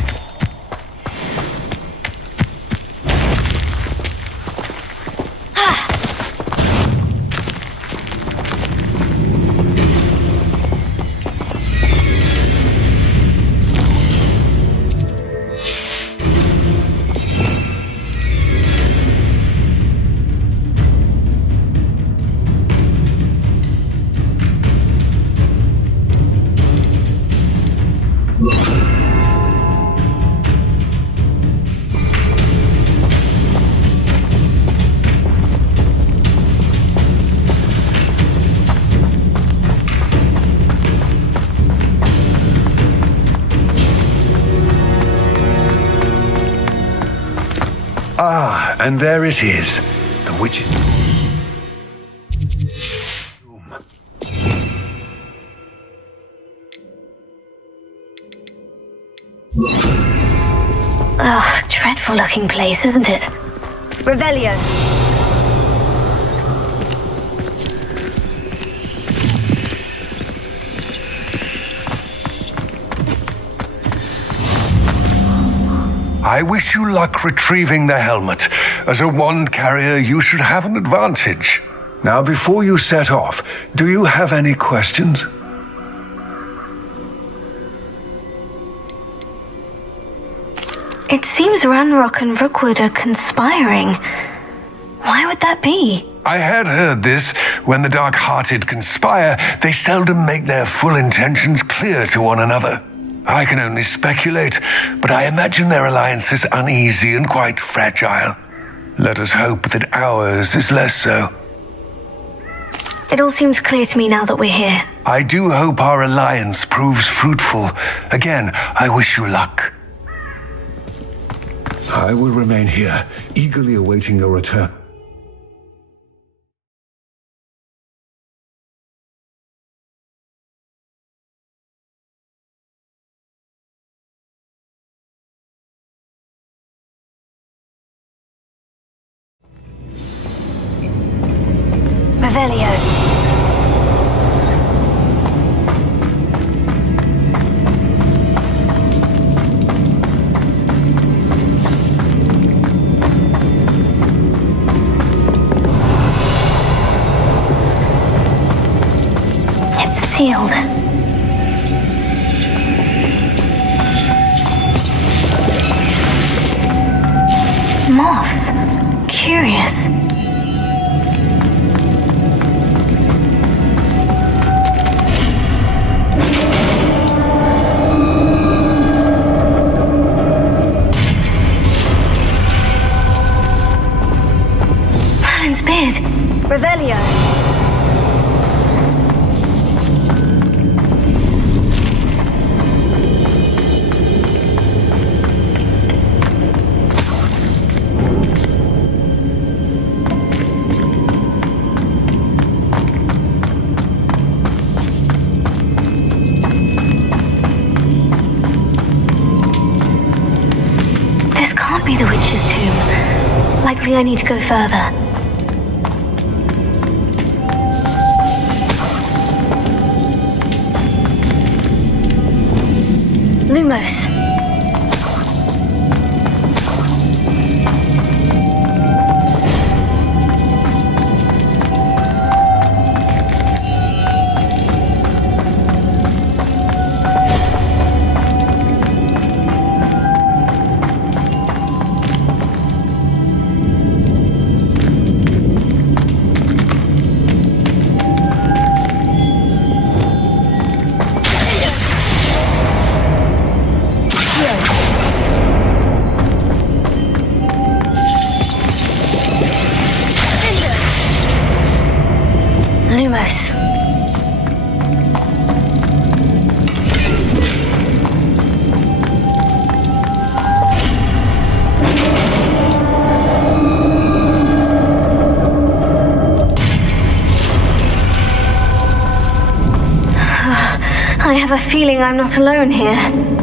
Ah, and there it is. The witch's tomb. Oh, dreadful looking place, isn't it? Revelio. I wish you luck retrieving the helmet. As a wand carrier, you should have an advantage. Now, before you set off, do you have any questions? It seems Ranrock and Rookwood are conspiring. Why would that be? I had heard this. When the dark-hearted conspire, they seldom make their full intentions clear to one another. I can only speculate, but I imagine their alliance is uneasy and quite fragile. Let us hope that ours is less so. It all seems clear to me now that we're here. I do hope our alliance proves fruitful. Again, I wish you luck. I will remain here, eagerly awaiting your return. Revelio. It's sealed. Moths. Curious. Beard. Revelio. This can't be the witch's tomb. Likely I need to go further. Lumos. Lumos. I have a feeling I'm not alone here.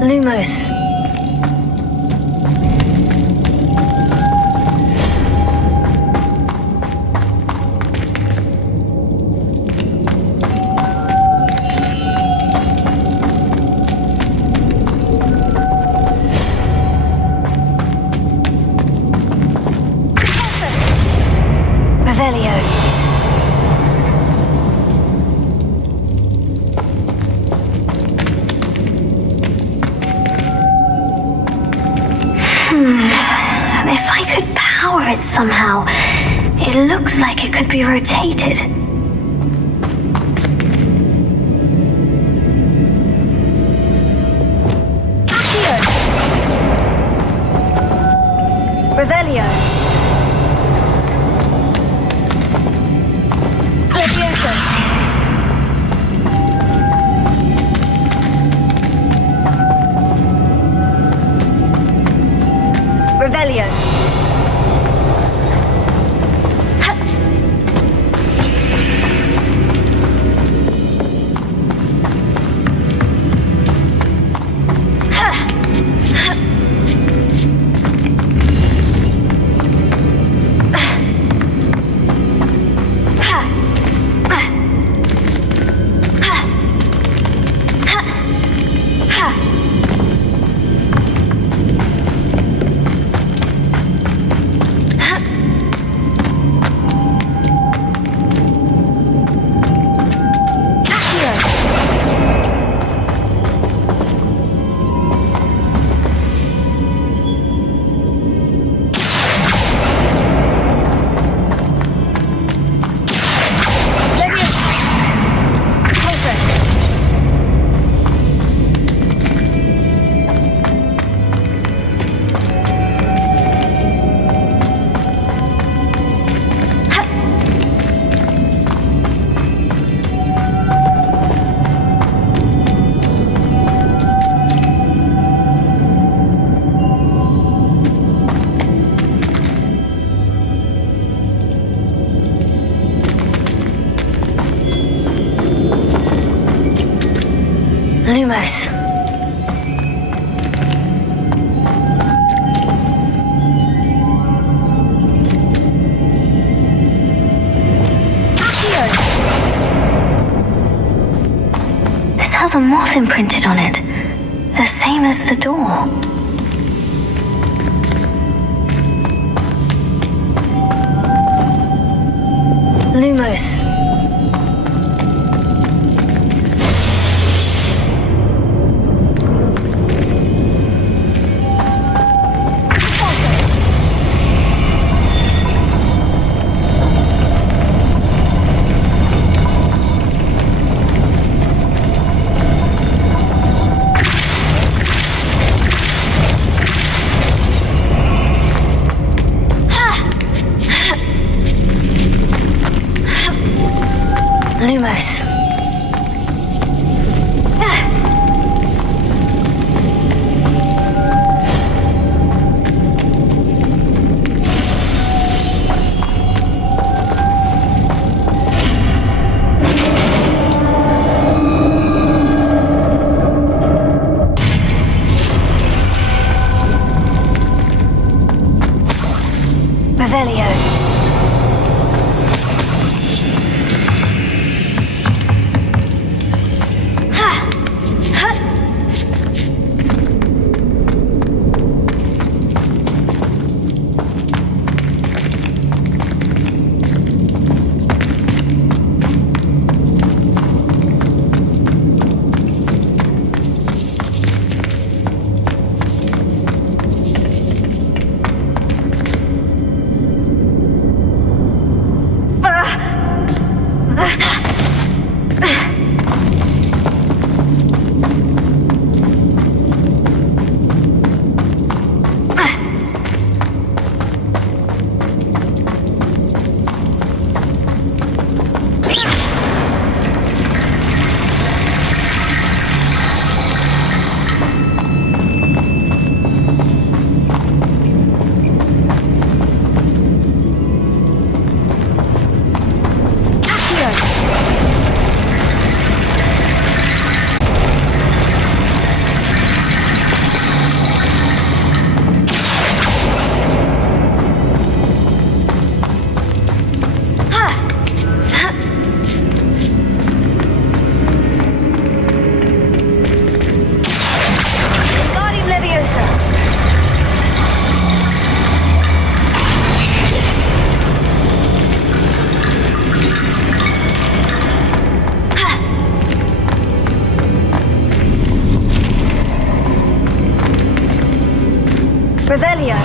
Lumos. If I could power it somehow, it looks like it could be rotated. Revelio. Leviosa. Revelio. Lumos. This has a moth imprinted on it, the same as the door. Lumos. Lumos. Revelio. Revelio.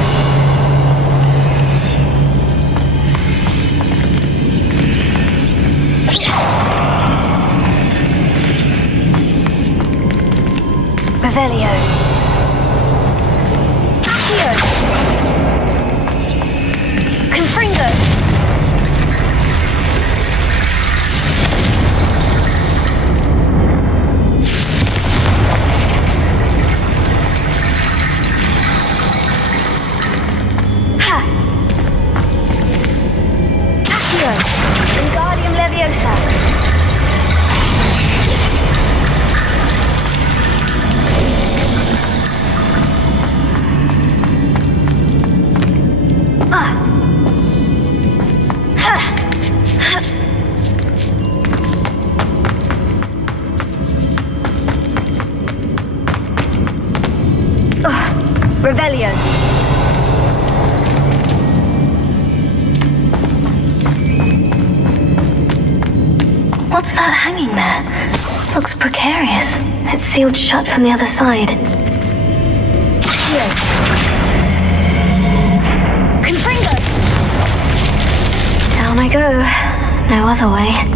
Revelio. Accio. Confringo. LEVIOSA. Revelio. What's that hanging there? Looks precarious. It's sealed shut from the other side. Here. Confringo! Down I go. No other way.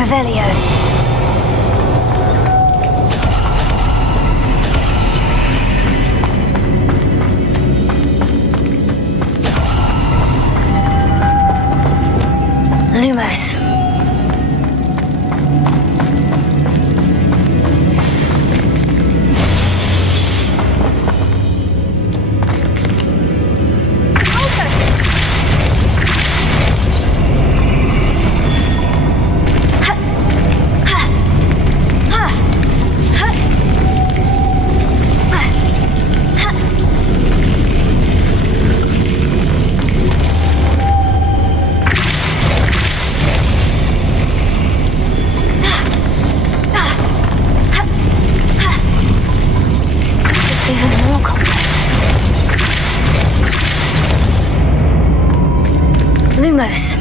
Revelio. Lumos. Lumos.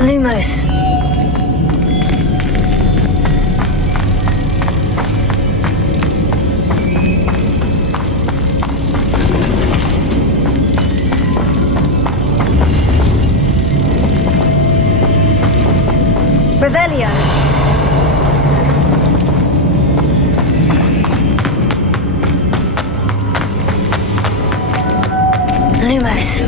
Lumos. Revelio. Lumos.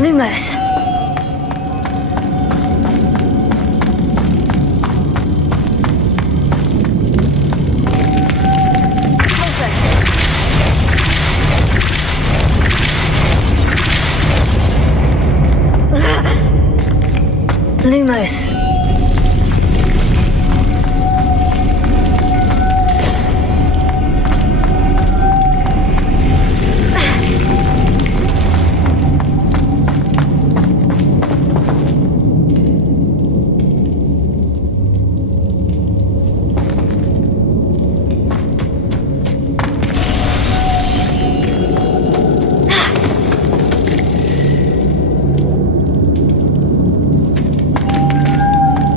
Lumos. Lumos.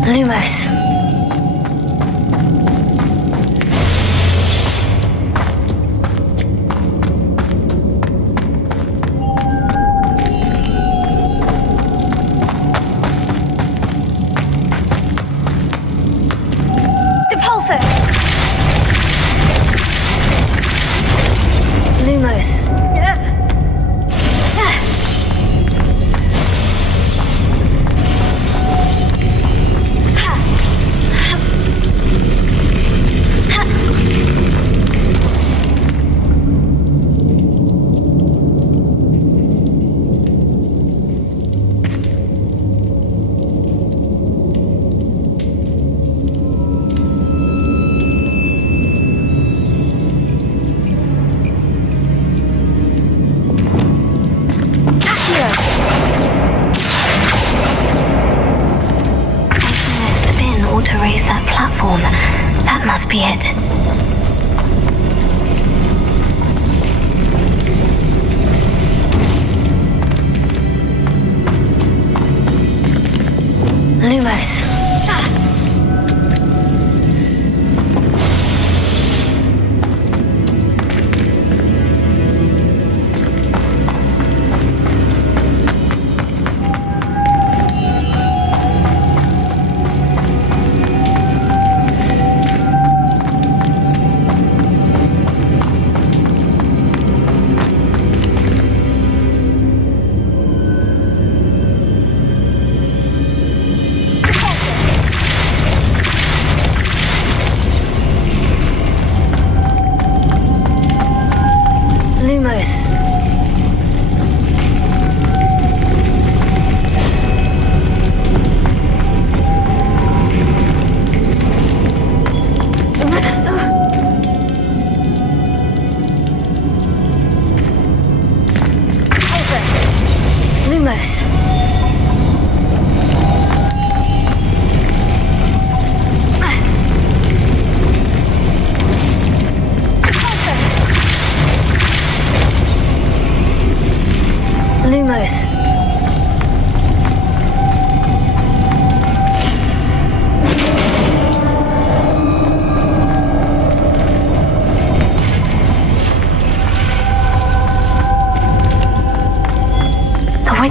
Lumos. Depulso. Lumos. To raise that platform. That must be it. Lumos.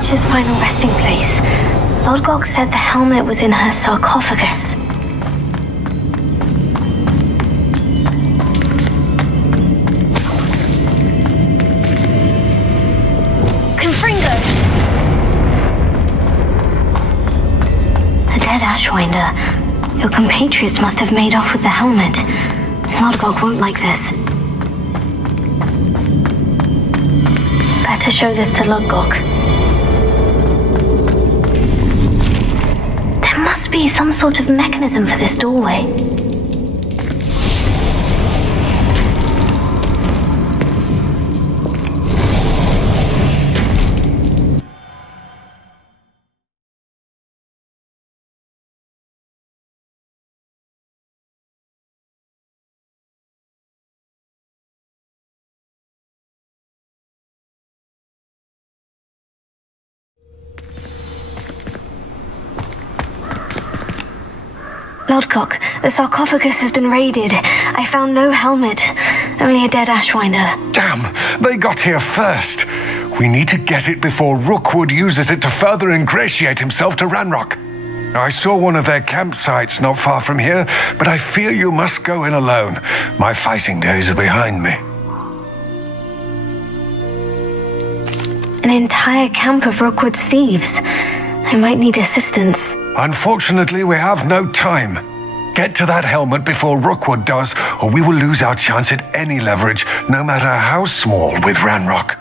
creature's final resting place. Lodgok said the helmet was in her sarcophagus. Confringo! A dead Ashwinder. Your compatriots must have made off with the helmet. Lodgok won't like this. Better show this to Lodgok. There must be some sort of mechanism for this doorway. Lodgok, the sarcophagus has been raided. I found no helmet, only a dead Ashwinder. Damn, they got here first. We need to get it before Rookwood uses it to further ingratiate himself to Ranrock. I saw one of their campsites not far from here, but I fear you must go in alone. My fighting days are behind me. An entire camp of Rookwood's thieves. I might need assistance. Unfortunately, we have no time. Get to that helmet before Rookwood does, or we will lose our chance at any leverage, no matter how small, with Ranrock.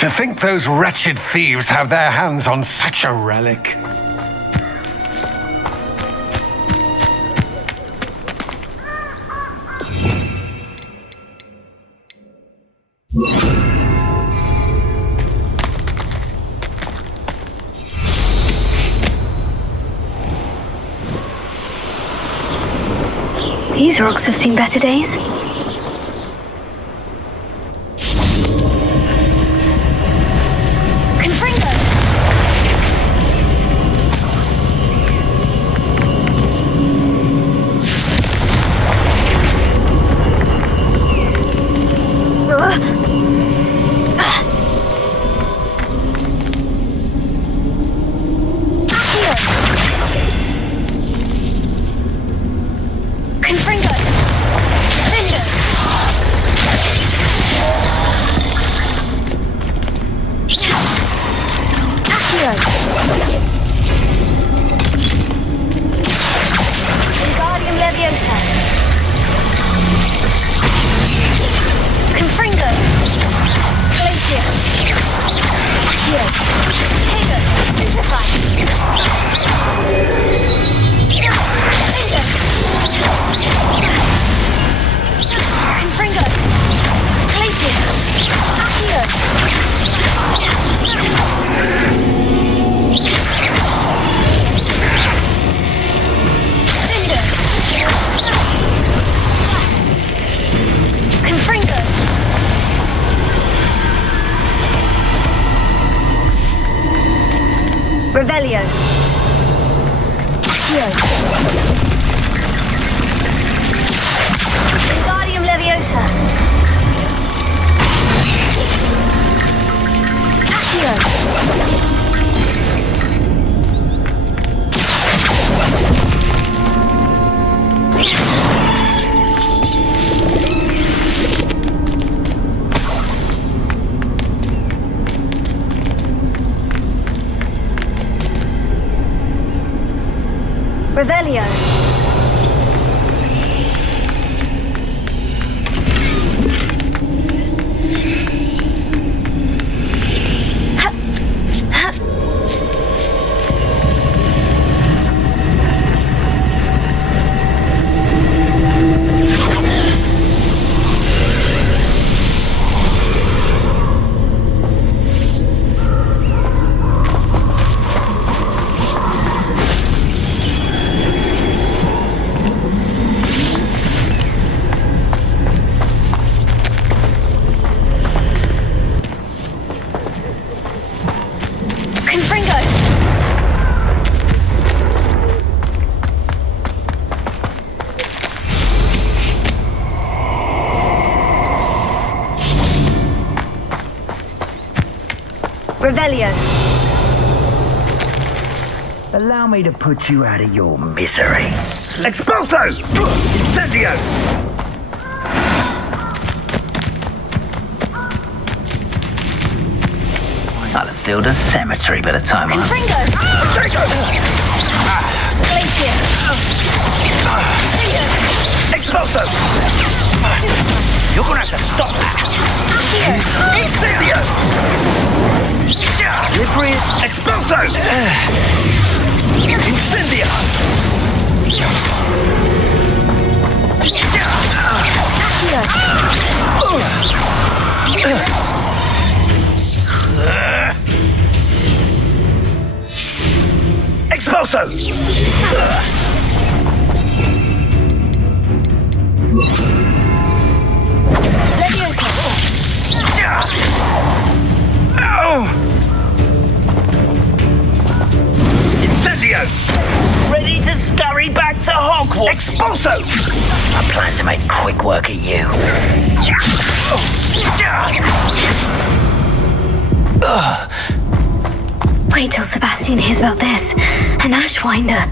To think those wretched thieves have their hands on such a relic. These rocks have seen better days. Confringo! Confringo! Revelio. Allow me to put you out of your misery. Expulso! Incendio! I'll have filled a cemetery by the time I'm... Confringo! Glacier! Expulso! You're gonna have to stop that! Incendio! Slippery Expulso! Incendio! Expulso! LEVIOSA! Incendio! Ready to scurry back to Hogwarts! Expulso! I plan to make quick work of you. Wait till Sebastian hears about this. An Ashwinder.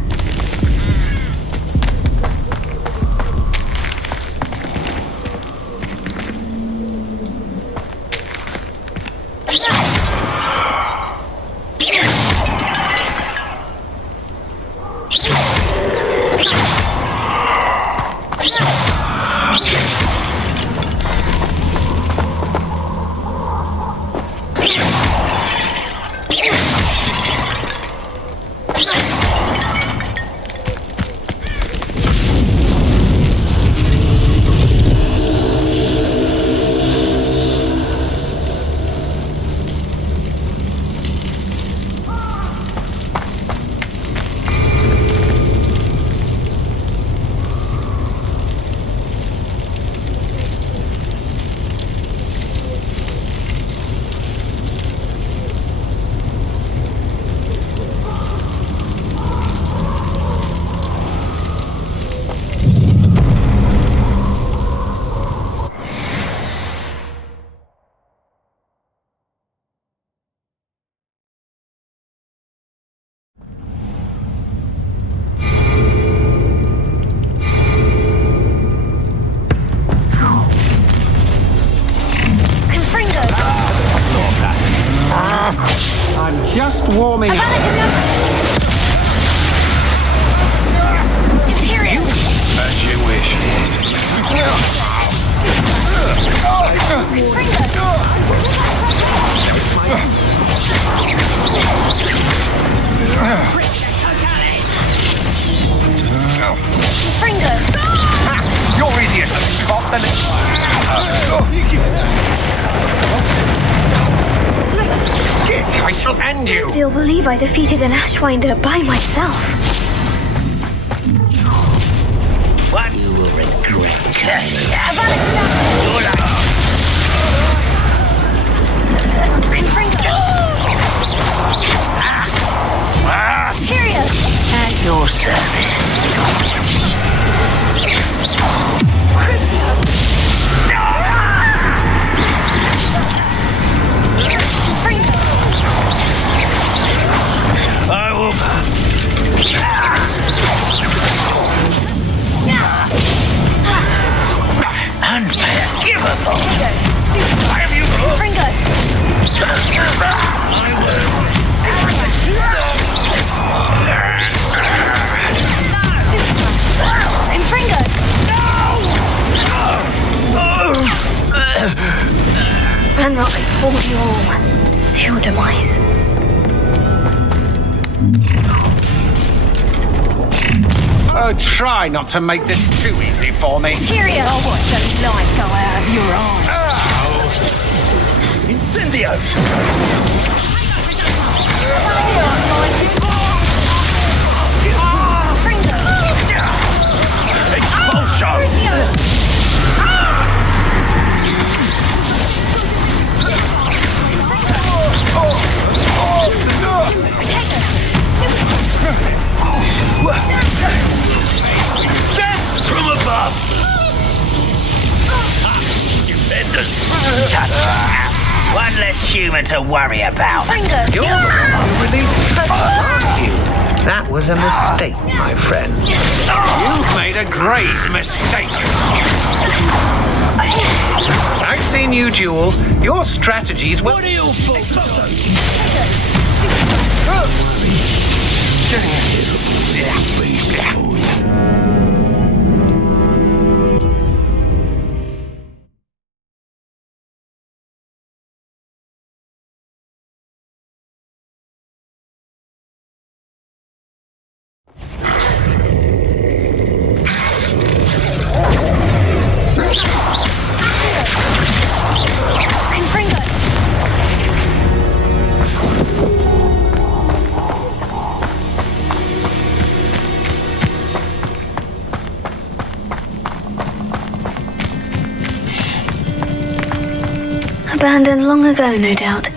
I'm just warming up. As you wish. You're easier to spot than I shall end you! You'll believe I defeated an Ashwinder by myself. What? You will regret cursing. At your service. I will. Unforgivable. Have you Fringo. Fringo. And not before you all to your demise. Oh, try not to make this too easy for me. Cheerio! I'll watch the light go out of your eyes. Incendio! Expulsion! Death from above! Stupendous! One less human to worry about. You're the one who released Predator, aren't you? That was a mistake, my friend. You've made a grave mistake. I've seen you duel. Your strategies were... What are you folks? Abandoned long ago, no doubt.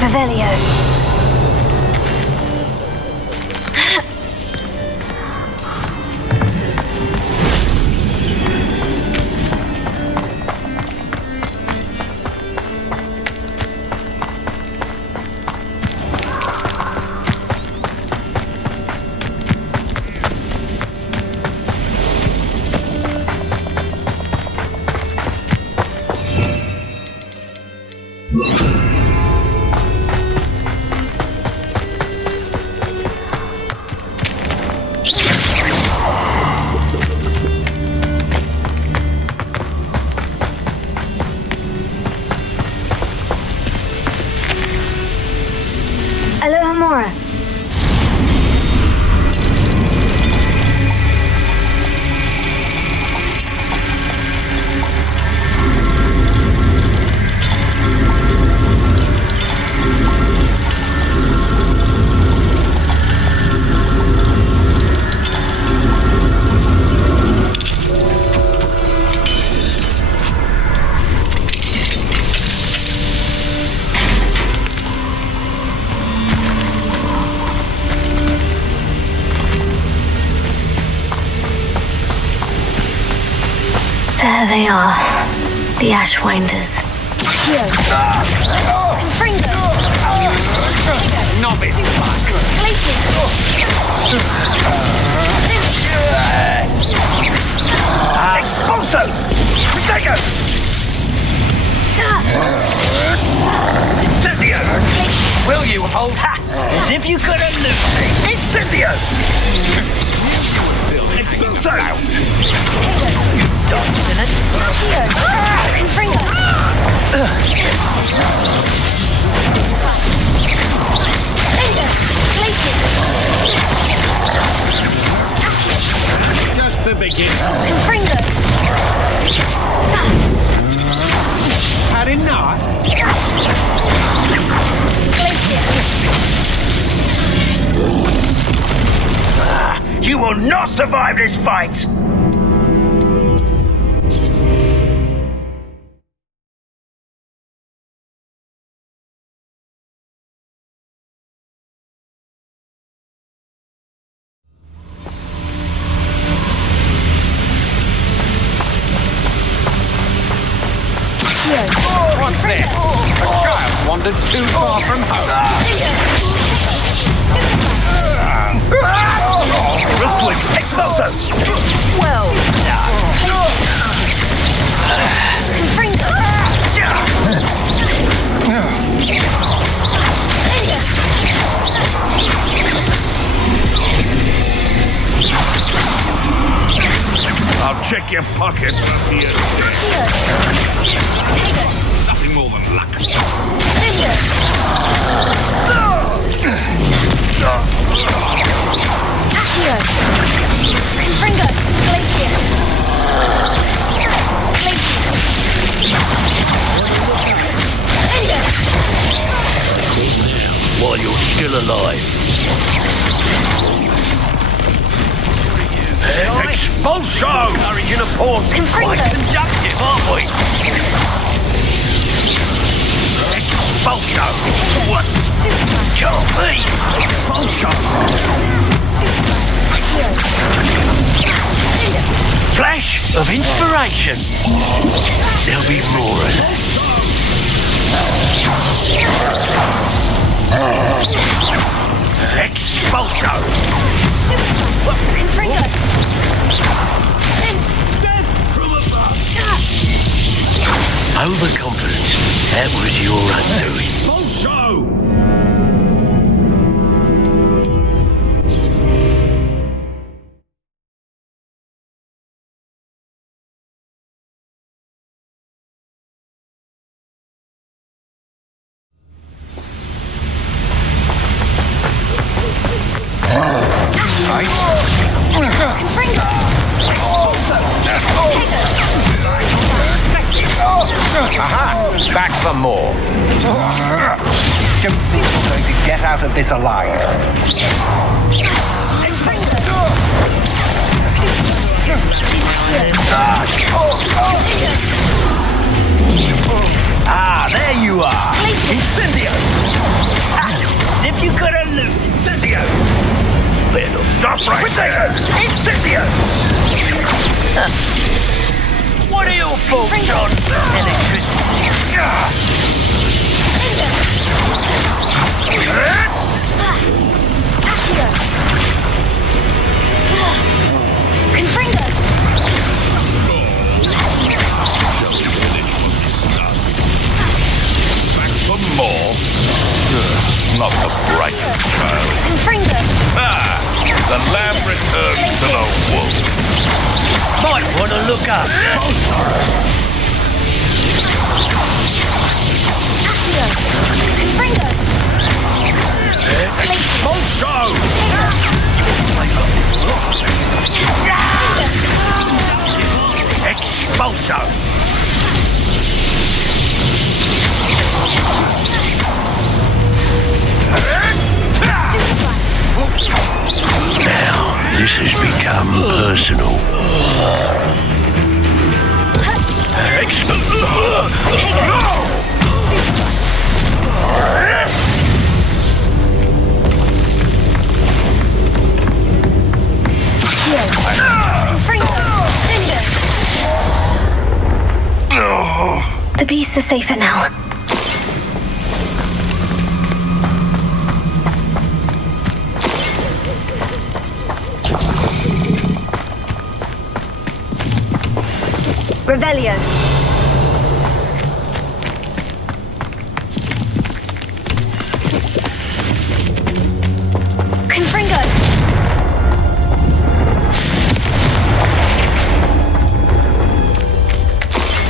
Revelio. Alohomora. There they are, the Ashwinders. Novice. Expulso! Protego! Incendio! Will you hold? Ha! As if you couldn't lose me! Incendio! Expulso! Stop it! will not survive this fight! What's this? A child wandered too far from home. Expulso! Well I'll check your pockets after you're dead. Nothing more than luck. While you're still alive. Expulso! Courage in a port. Quite conductive, aren't we? Expulso! What? Can't be! Expulso! Flash of inspiration. There'll be more of that. Expulso! Overconfidence. That was your undoing. Expulso! Aha! Back for more. Don't think you're going to get out of this alive. Ah, there you are! Incendio! As if you could elude Incendio! Little stop right there! Incendio! What are your thoughts on electricity? Back for more? Not the brightest child. Ah! The lamb returns to the wolf. Might want to look up. Expulso! Expulso! Now, this has become personal. The beasts are safer now. Revelio. Confringo.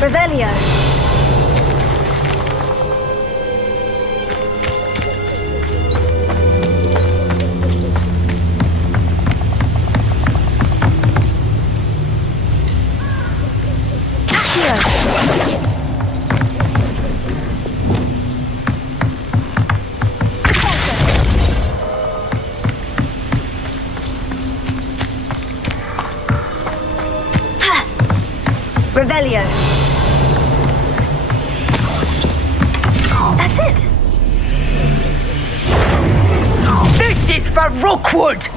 Revelio. Revelio. That's it. This is for Rookwood!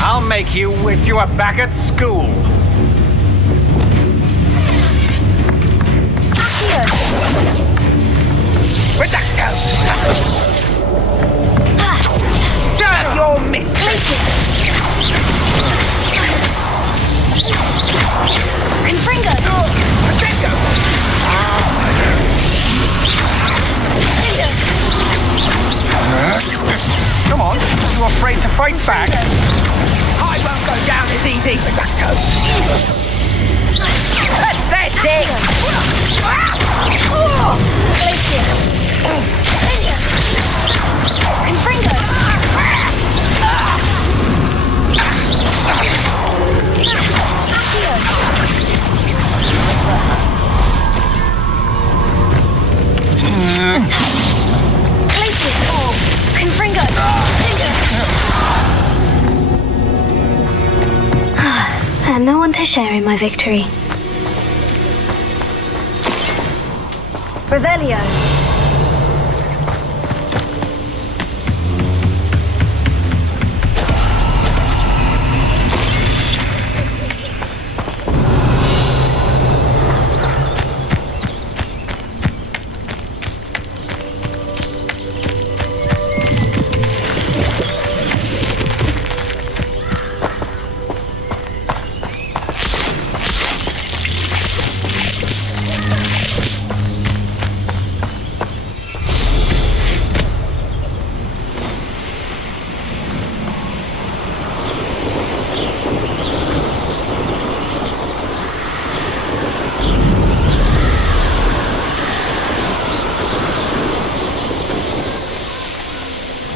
I'll make you wish you were back at school. Reducto! Serve your mistress! Confringo! Protecto! Come on, are you afraid to fight back? I won't go down as easy, Reducto! Pathetic! And no one to share in my victory. Revelio.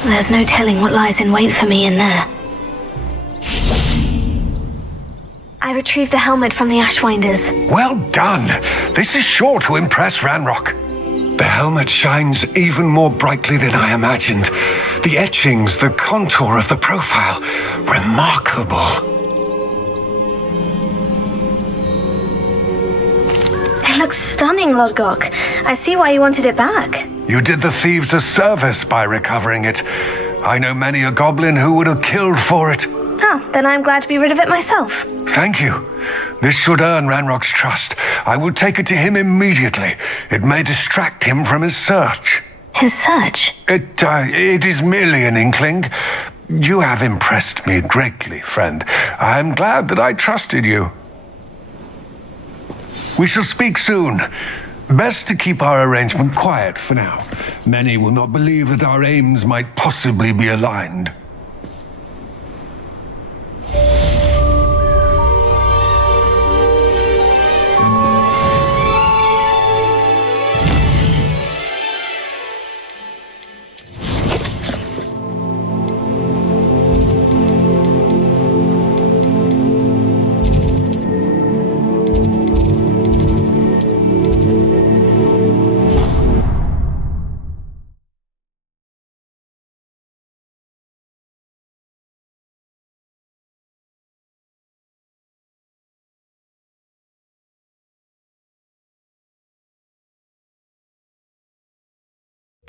There's no telling what lies in wait for me in there. I retrieved the helmet from the Ashwinders. Well done. This is sure to impress Ranrock. The helmet shines even more brightly than I imagined. The etchings, the contour of the profile. Remarkable. It looks stunning, Lodgok. I see why you wanted it back. You did the thieves a service by recovering it. I know many a goblin who would have killed for it. Oh, then I'm glad to be rid of it myself. Thank you. This should earn Ranrock's trust. I will take it to him immediately. It may distract him from his search. His search? It is merely an inkling. You have impressed me greatly, friend. I am glad that I trusted you. We shall speak soon. Best to keep our arrangement quiet for now. Many will not believe that our aims might possibly be aligned.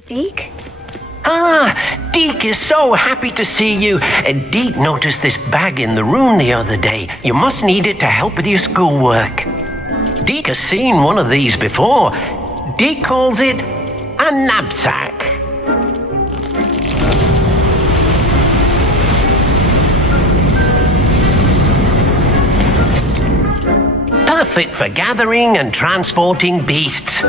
Deke? Ah, Deke is so happy to see you. Deke noticed this bag in the room the other day. You must need it to help with your schoolwork. Deke has seen one of these before. Deke calls it a knapsack. Perfect for gathering and transporting beasts.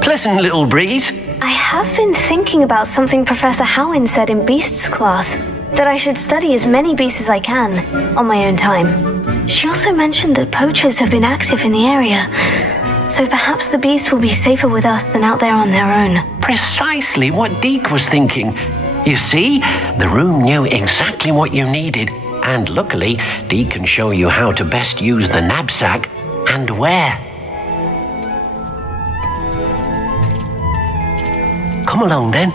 Pleasant little breeze. I have been thinking about something Professor Howin said in Beasts class, that I should study as many beasts as I can, on my own time. She also mentioned that poachers have been active in the area, so perhaps the beasts will be safer with us than out there on their own. Precisely what Deke was thinking. You see, the room knew exactly what you needed, and luckily, Deke can show you how to best use the knapsack and where. Come along then.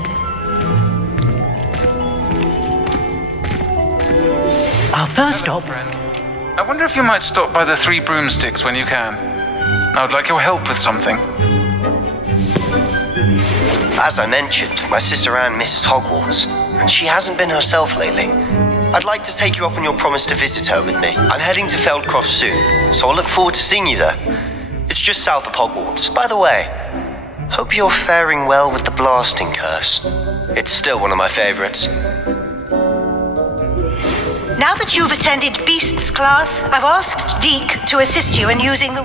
Our first stop. I wonder if you might stop by the Three Broomsticks when you can. I would like your help with something. As I mentioned, my sister Anne misses Hogwarts, and she hasn't been herself lately. I'd like to take you up on your promise to visit her with me. I'm heading to Feldcroft soon, so I'll look forward to seeing you there. It's just south of Hogwarts. By the way, hope you're faring well with the blasting curse. It's still one of my favorites. Now that you've attended Beasts class, I've asked Deke to assist you in using the...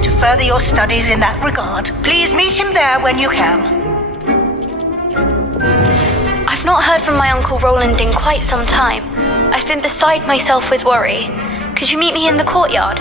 to further your studies in that regard. Please meet him there when you can. I've not heard from my Uncle Roland in quite some time. I've been beside myself with worry. Could you meet me in the courtyard?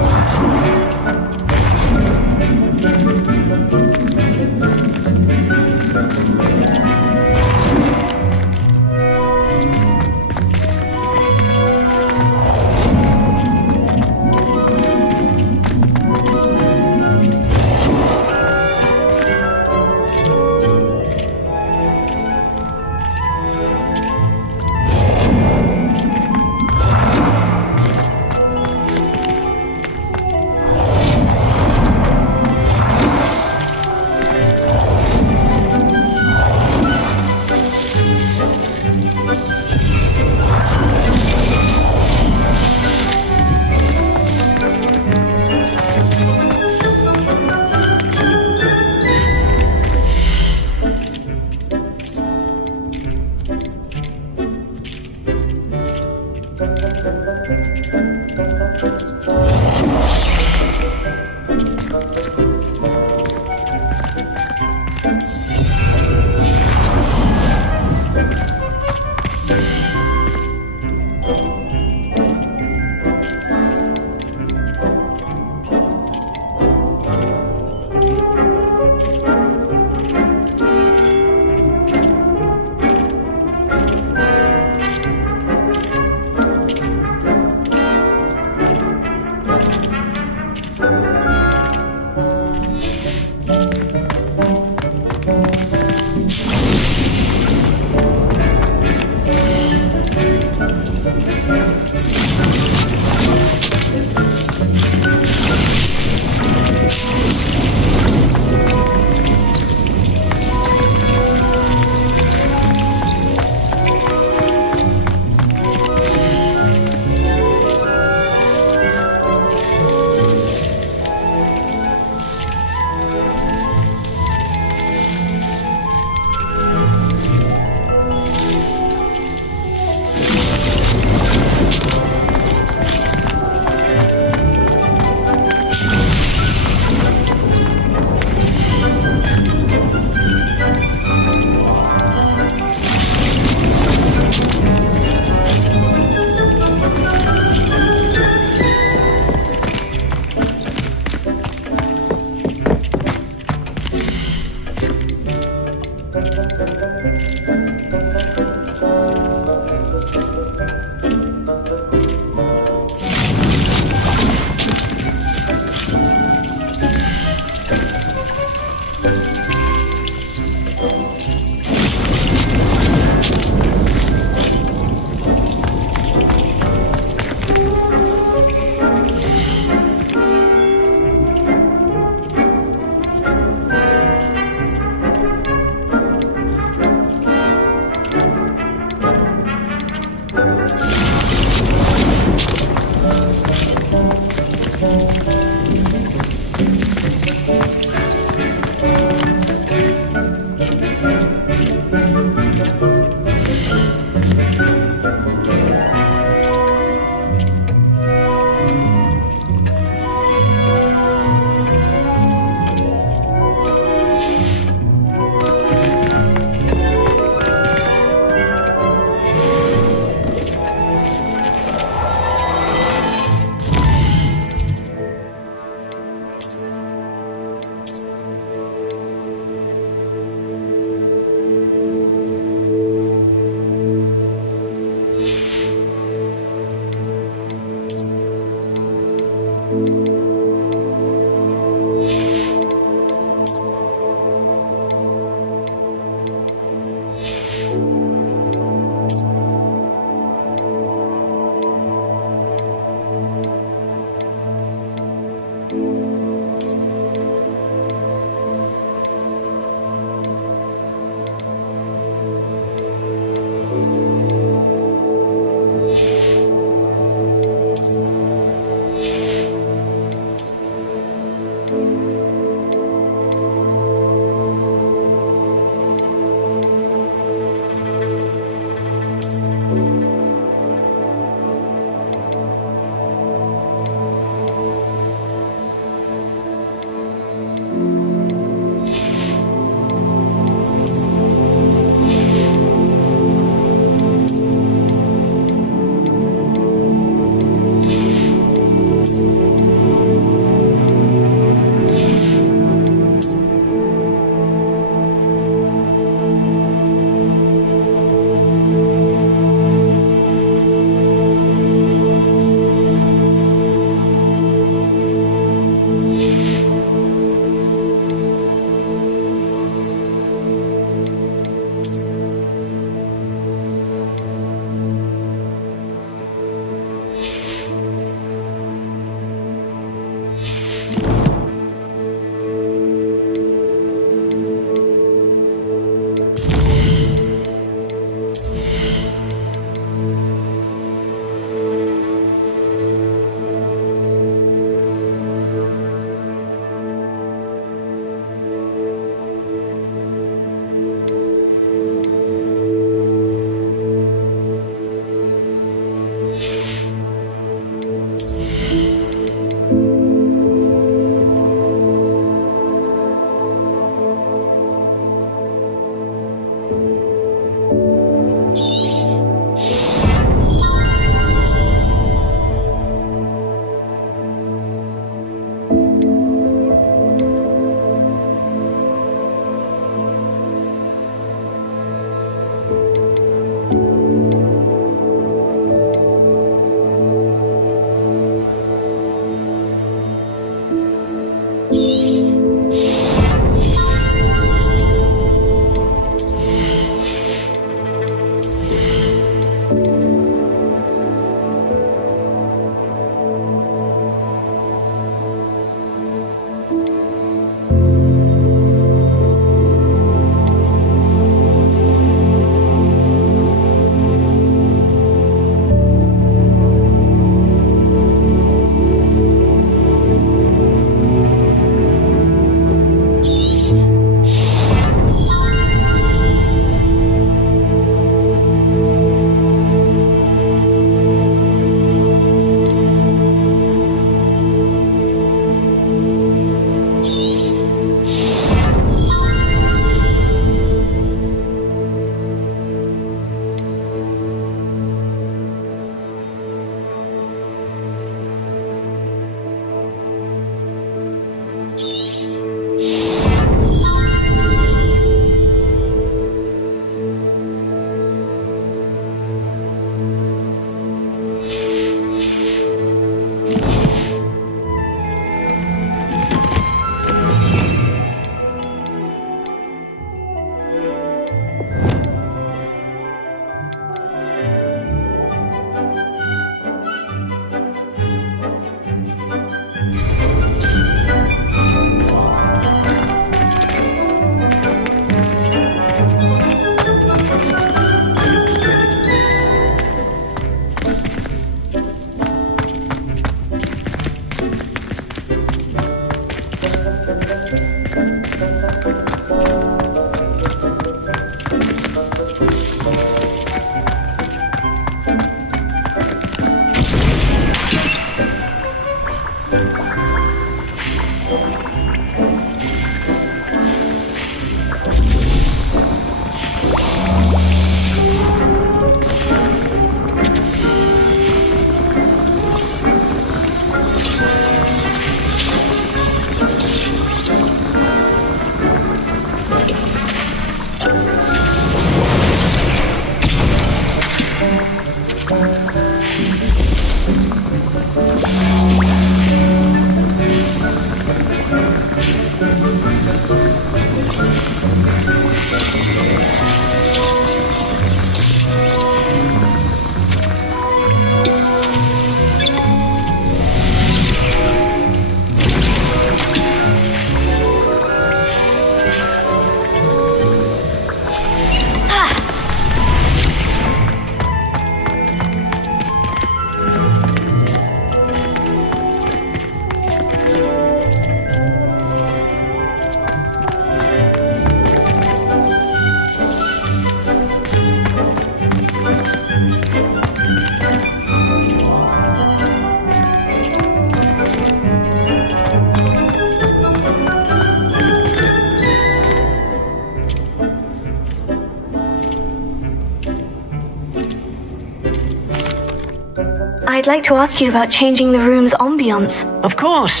I'd like to ask you about changing the room's ambiance. Of course.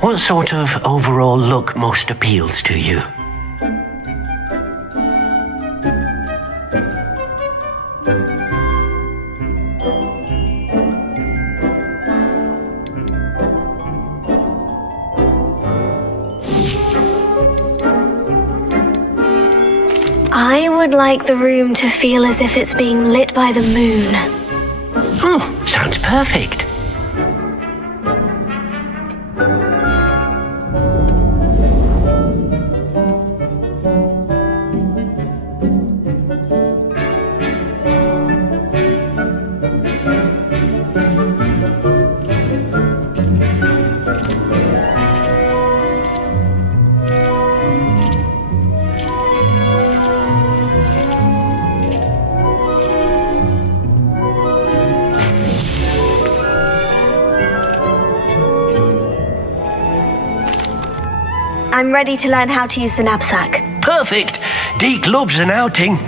What sort of overall look most appeals to you? I would like the room to feel as if it's being lit by the moon. Sounds perfect. I'm ready to learn how to use the knapsack. Perfect. Deke loves an outing.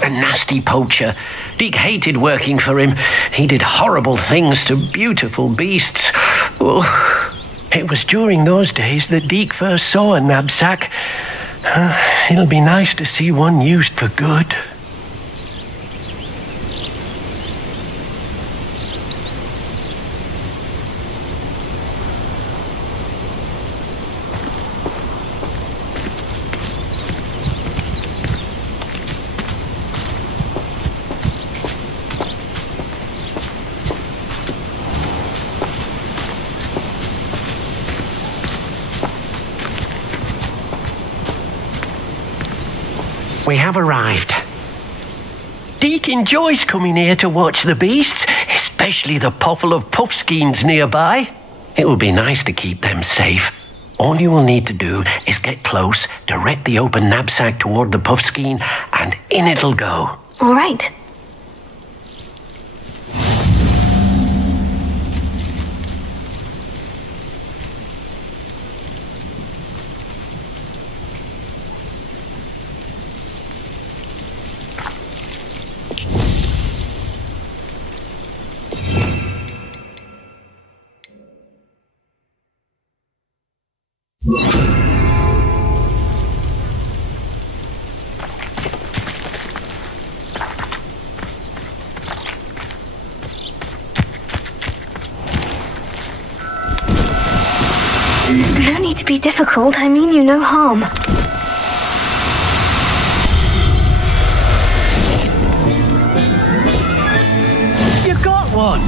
A nasty poacher. Deke hated working for him. He did horrible things to beautiful beasts. Oh, it was during those days that Deke first saw a knapsack. It'll be nice to see one used for good. We have arrived. Deke enjoys coming here to watch the beasts, especially the potful of puffskeins nearby. It will be nice to keep them safe. All you will need to do is get close, direct the open knapsack toward the puffskein, and in it'll go. All right. No need to be difficult. I mean you no harm. You got one!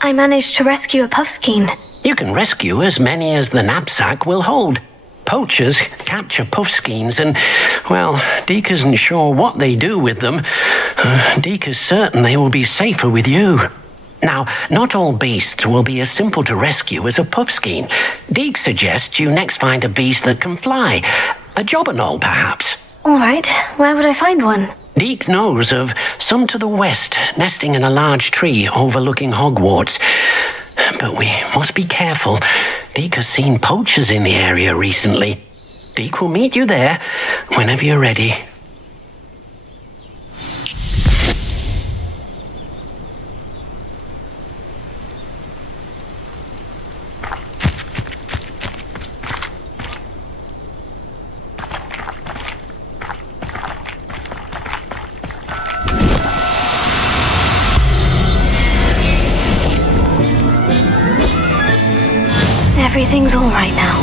I managed to rescue a puffskein. You can rescue as many as the knapsack will hold. Poachers capture puffskeins and, well, Deke isn't sure what they do with them. Deke is certain they will be safer with you. Now, not all beasts will be as simple to rescue as a puffskein. Deke suggests you next find a beast that can fly. A jobberknoll, perhaps. All right. Where would I find one? Deke knows of some to the west, nesting in a large tree overlooking Hogwarts. But we must be careful. Deke has seen poachers in the area recently. Deke will meet you there whenever you're ready. Everything's all right now.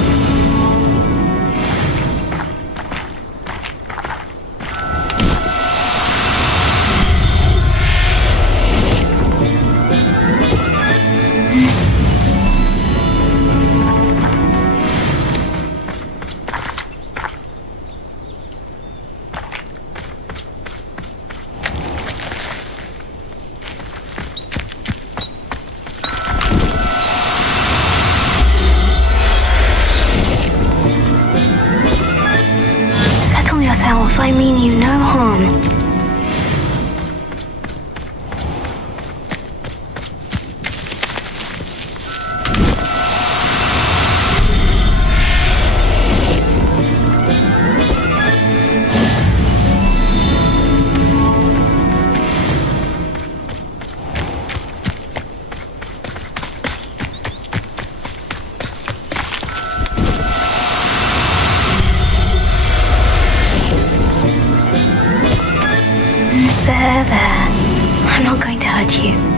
hurt you.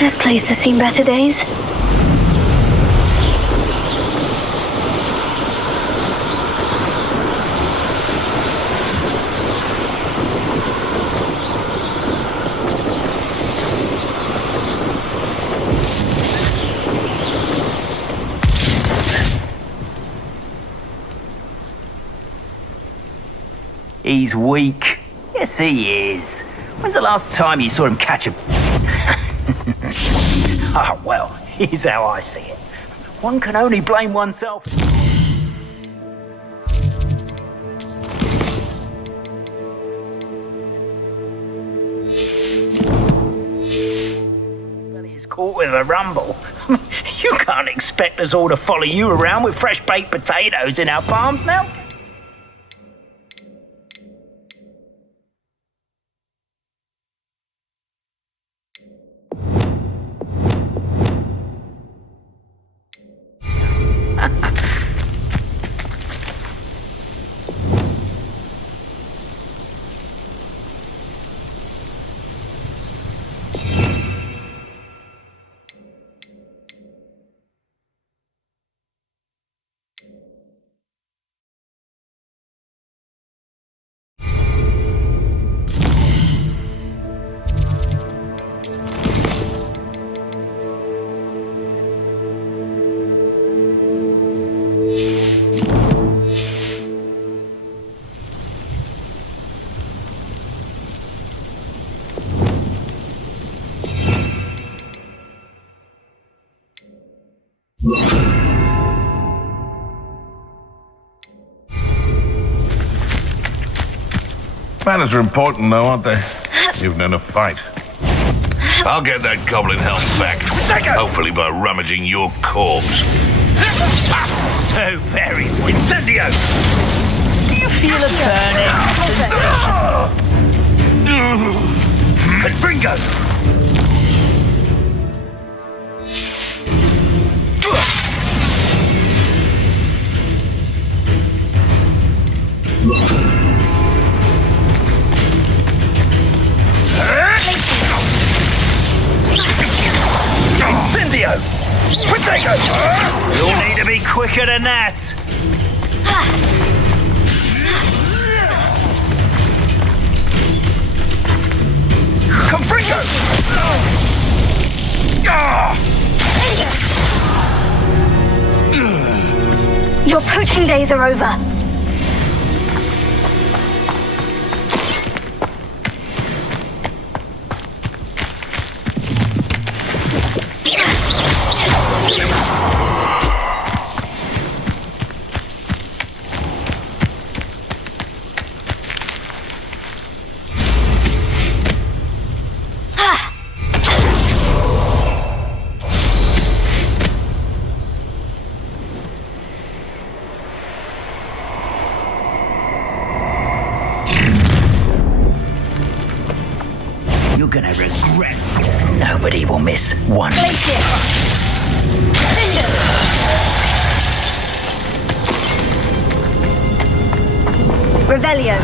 This place has seen better days. He's weak. Yes, he is. When's the last time you saw him catch a... Ah, well, here's how I see it. One can only blame oneself. He's caught with a rumble. You can't expect us all to follow you around with fresh baked potatoes in our palms now. Manners are important, though, aren't they? Even in a fight. I'll get that goblin helmet back. Hopefully by rummaging your corpse. So very incendio! Do you feel a burning sensation? Confringo! Incendio! Potato! You'll need to be quicker than that! Confringo! Your poaching days are over. You're gonna regret. Nobody will miss one. Revelio.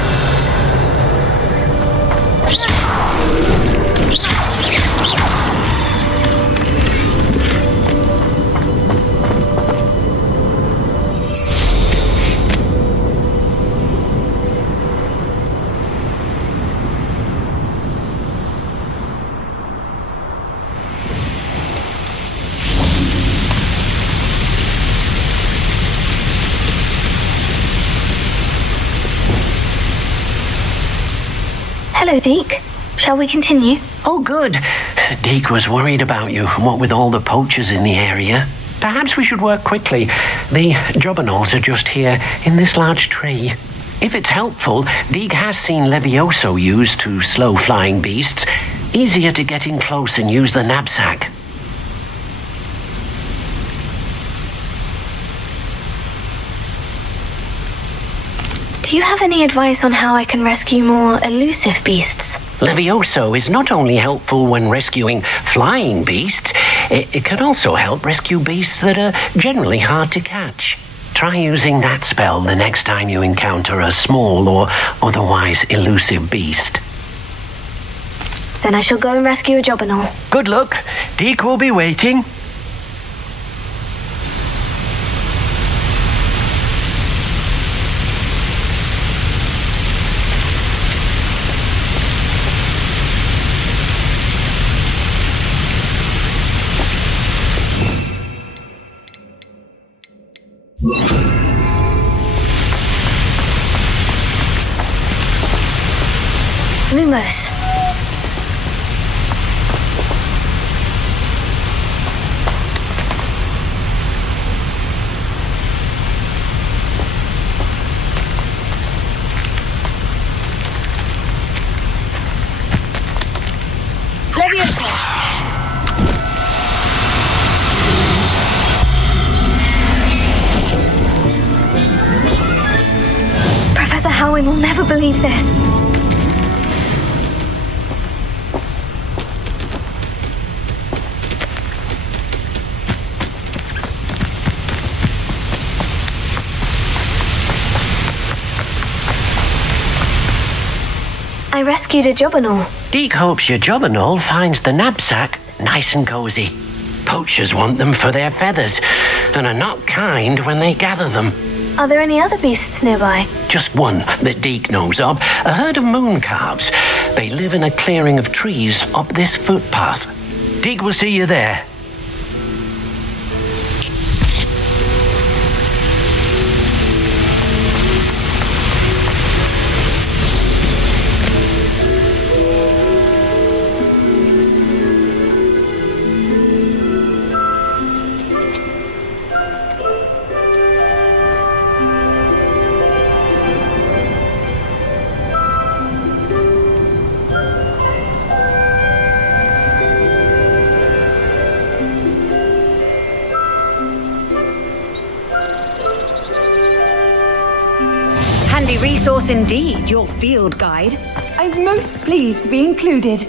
Hello, Deke. Shall we continue? Oh, good. Deke was worried about you, what with all the poachers in the area. Perhaps we should work quickly. The jobberknolls are just here, in this large tree. If it's helpful, Deke has seen Leviosa used to slow flying beasts. Easier to get in close and use the knapsack. Do you have any advice on how I can rescue more elusive beasts? Leviosa is not only helpful when rescuing flying beasts, it can also help rescue beasts that are generally hard to catch. Try using that spell the next time you encounter a small or otherwise elusive beast. Then I shall go and rescue a jobberknoll. Good luck. Deke will be waiting. Lumos. LEVIOSA! Professor Howin will never believe this. I rescued a jobberknoll. Deke hopes your jobberknoll finds the knapsack nice and cozy. Poachers want them for their feathers and are not kind when they gather them. Are there any other beasts nearby? Just one that Deke knows of, a herd of moon calves. They live in a clearing of trees up this footpath. Deke will see you there. Handy resource indeed, your field guide. I'm most pleased to be included.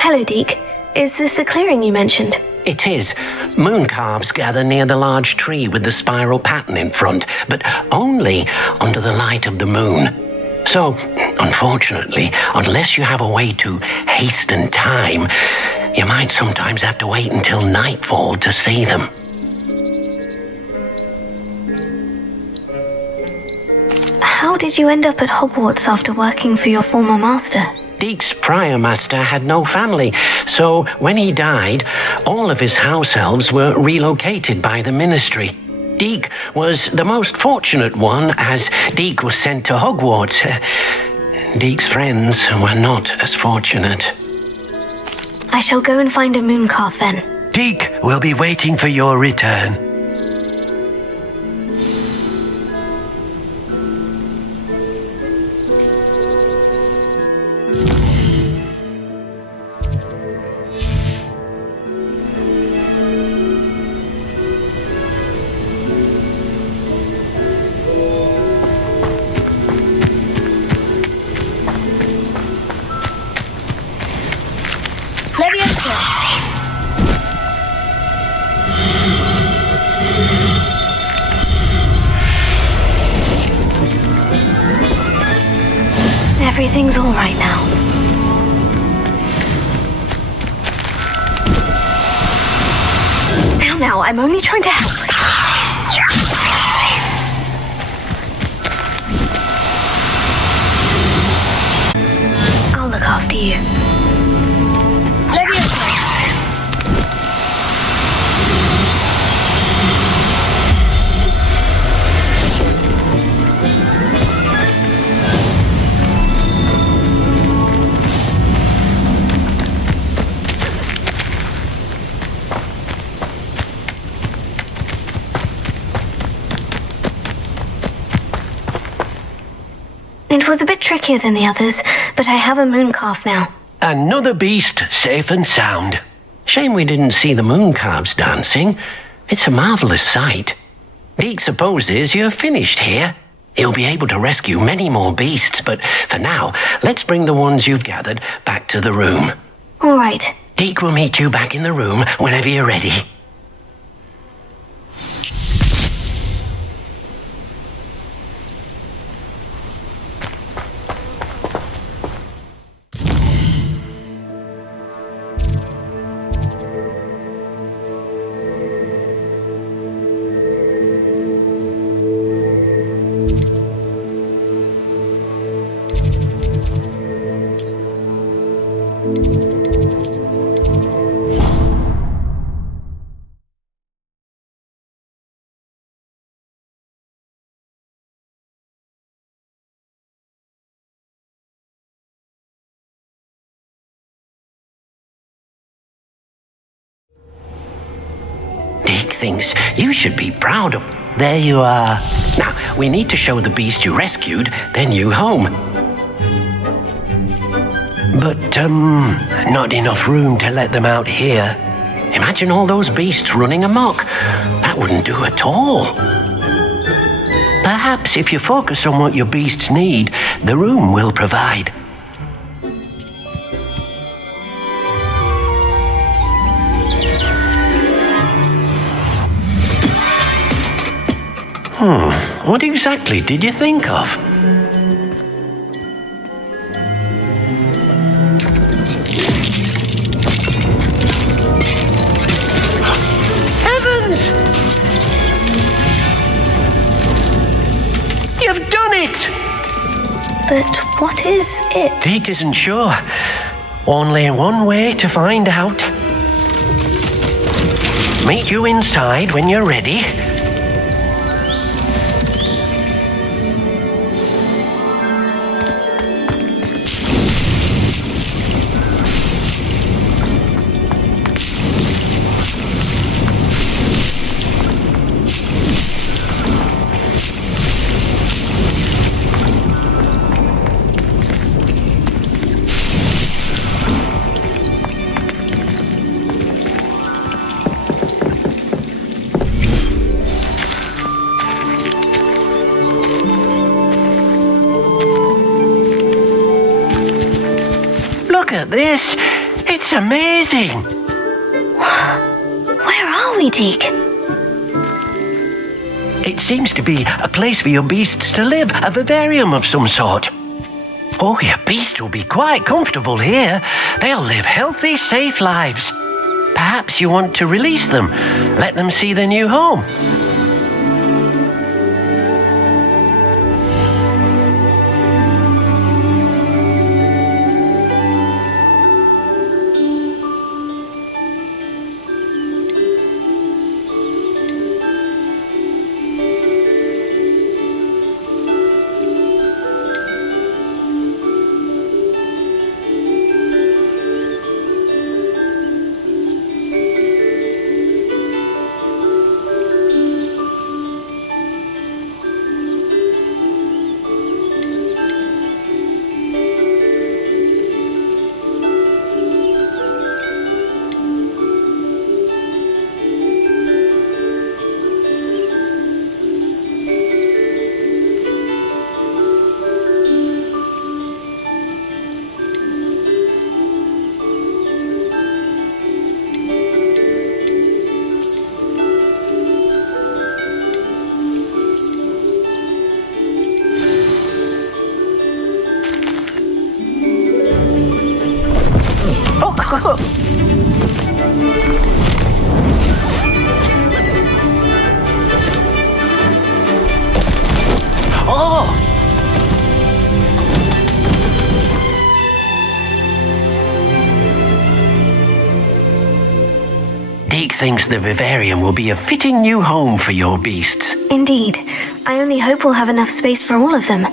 Hello, Deke. Is this the clearing you mentioned? It is. Moon calves gather near the large tree with the spiral pattern in front, but only under the light of the moon. So, unfortunately, unless you have a way to hasten time, you might sometimes have to wait until nightfall to see them. How did you end up at Hogwarts after working for your former master? Deke's prior master had no family, so when he died, all of his house elves were relocated by the ministry. Deke was the most fortunate one, as Deke was sent to Hogwarts. Deke's friends were not as fortunate. I shall go and find a moon calf then. Deke will be waiting for your return. Everything's all right now. Now, I'm only trying to help. I'll look after you. LEVIOSA! It was a bit trickier than the others, but I have a moon calf now. Another beast safe and sound. Shame we didn't see the moon calves dancing. It's a marvelous sight. Deke supposes you're finished here. He'll be able to rescue many more beasts, but for now, let's bring the ones you've gathered back to the room. All right. Deke will meet you back in the room whenever you're ready. Deke thinks you should be proud of... There you are. Now, we need to show the beast you rescued their new home. But, not enough room to let them out here. Imagine all those beasts running amok. That wouldn't do at all. Perhaps if you focus on what your beasts need, the room will provide. What exactly did you think of? Heavens! You've done it! But what is it? Deke isn't sure. Only one way to find out. Meet you inside when you're ready. Look at this. It's amazing. Where are we, Deke? It seems to be a place for your beasts to live, a vivarium of some sort. Oh, your beasts will be quite comfortable here. They'll live healthy, safe lives. Perhaps you want to release them, let them see their new home. Oh! Deke thinks the vivarium will be a fitting new home for your beasts. Indeed. I only hope we'll have enough space for all of them.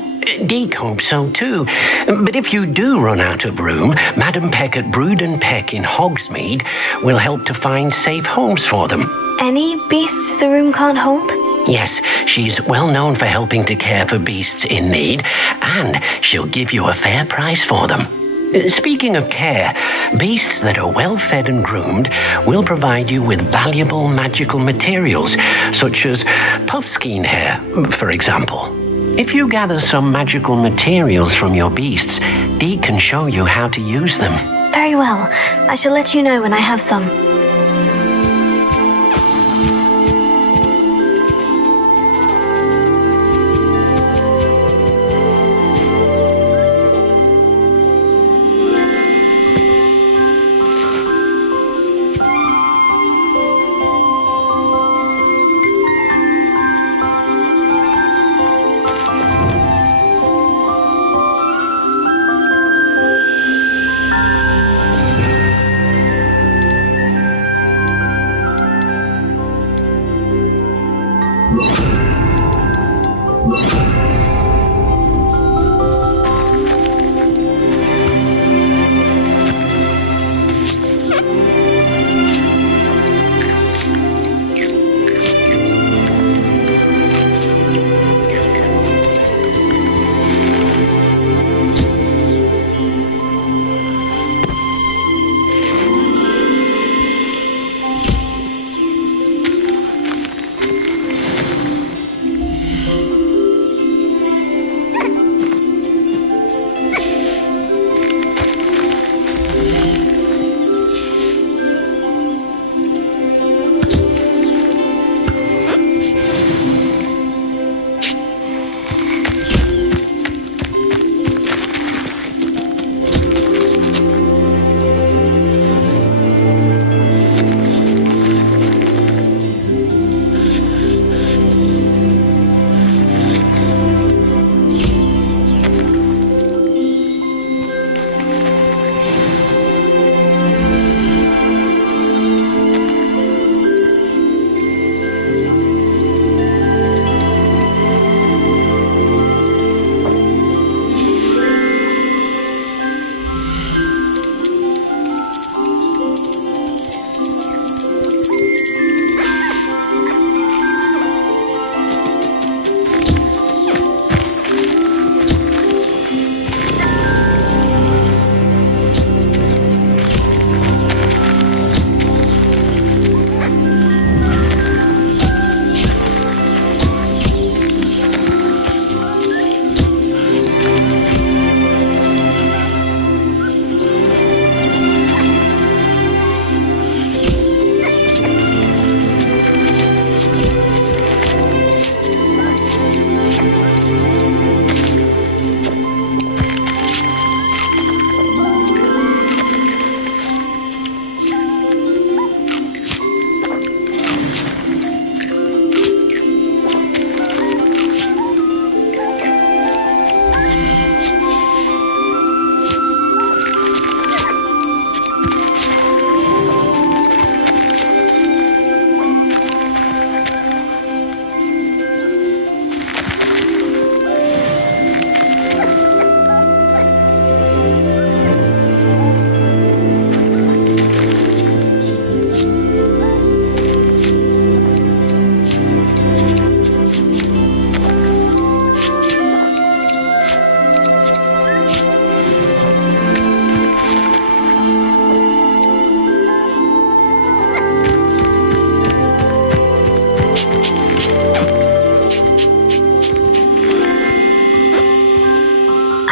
Deke hopes so too. But if you do run out of room, Madam Peck at Brood and Peck in Hogsmeade will help to find safe homes for them. Any beasts the room can't hold? Yes, she's well known for helping to care for beasts in need, and she'll give you a fair price for them. Speaking of care, beasts that are well fed and groomed will provide you with valuable magical materials, such as puffskein hair, for example. If you gather some magical materials from your beasts, Dee can show you how to use them. Very well. I shall let you know when I have some.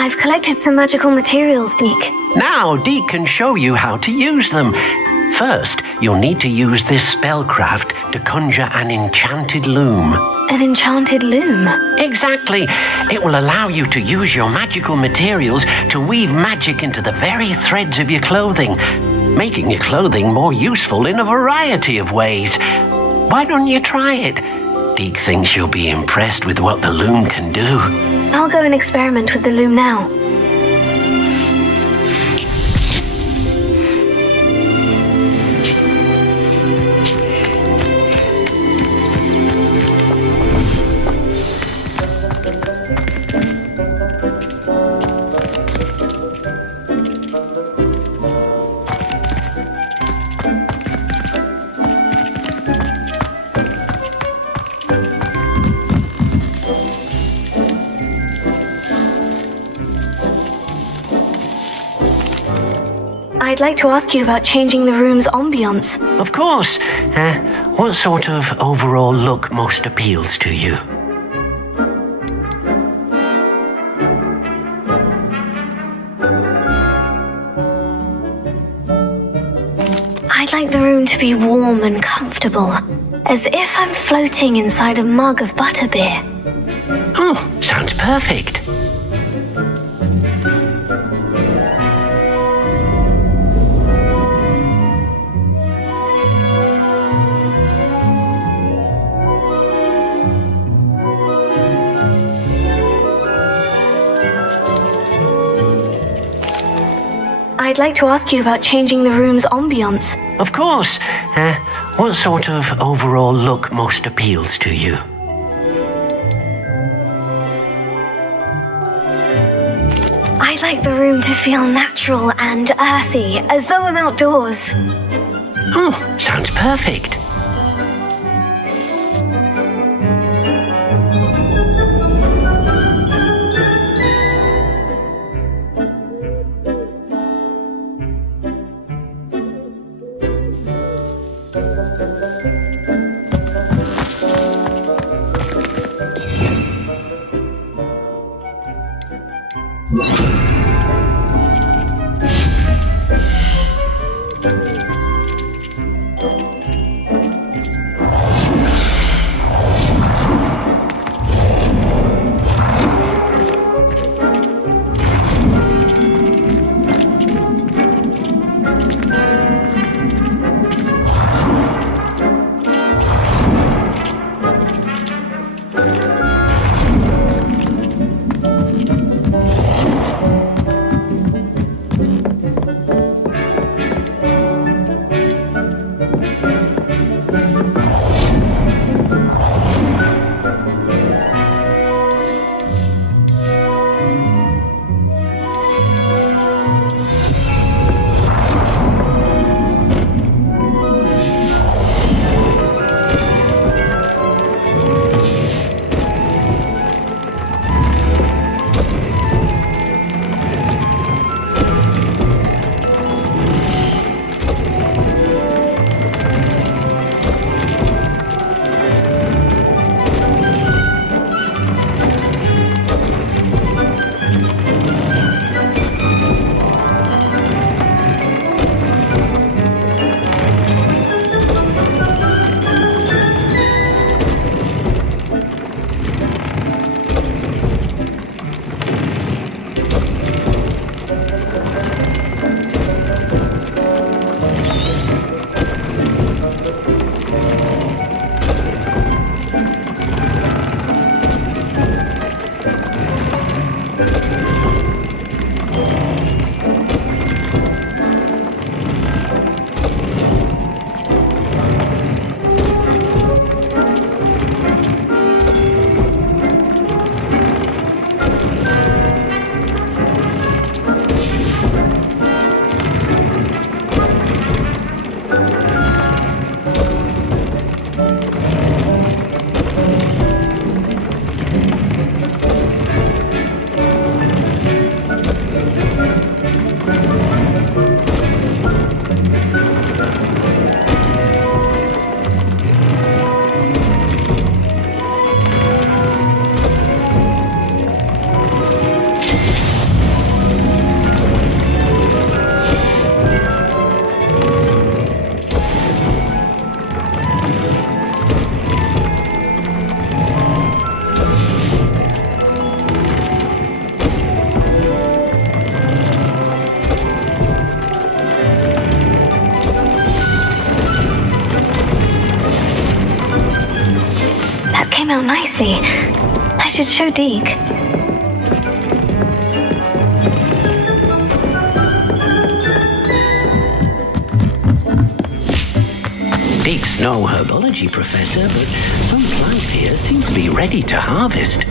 I've collected some magical materials, Deke. Now Deke can show you how to use them. First, you'll need to use this spellcraft to conjure an enchanted loom. An enchanted loom? Exactly. It will allow you to use your magical materials to weave magic into the very threads of your clothing, making your clothing more useful in a variety of ways. Why don't you try it? Deke thinks you'll be impressed with what the loom can do. I'll go and experiment with the loom now. I'd like to ask you about changing the room's ambience. Of course. What sort of overall look most appeals to you? I'd like the room to be warm and comfortable, as if I'm floating inside a mug of butterbeer. Oh, sounds perfect. I'd like to ask you about changing the room's ambience. Of course. What sort of overall look most appeals to you? I'd like the room to feel natural and earthy, as though I'm outdoors. Oh, sounds perfect. Came out nicely. I should show Deke. Deke's no herbology professor, but some plants here seem to be ready to harvest.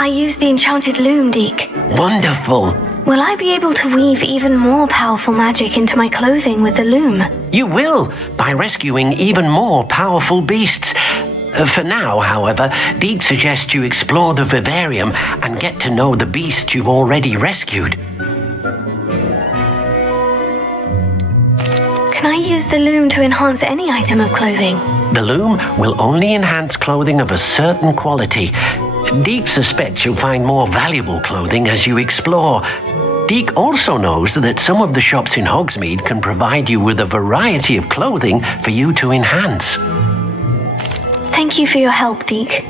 I used the enchanted loom, Deke. Wonderful. Will I be able to weave even more powerful magic into my clothing with the loom? You will, by rescuing even more powerful beasts. For now, however, Deke suggests you explore the vivarium and get to know the beasts you've already rescued. Can I use the loom to enhance any item of clothing? The loom will only enhance clothing of a certain quality. Deke suspects you'll find more valuable clothing as you explore. Deke also knows that some of the shops in Hogsmeade can provide you with a variety of clothing for you to enhance. Thank you for your help, Deke.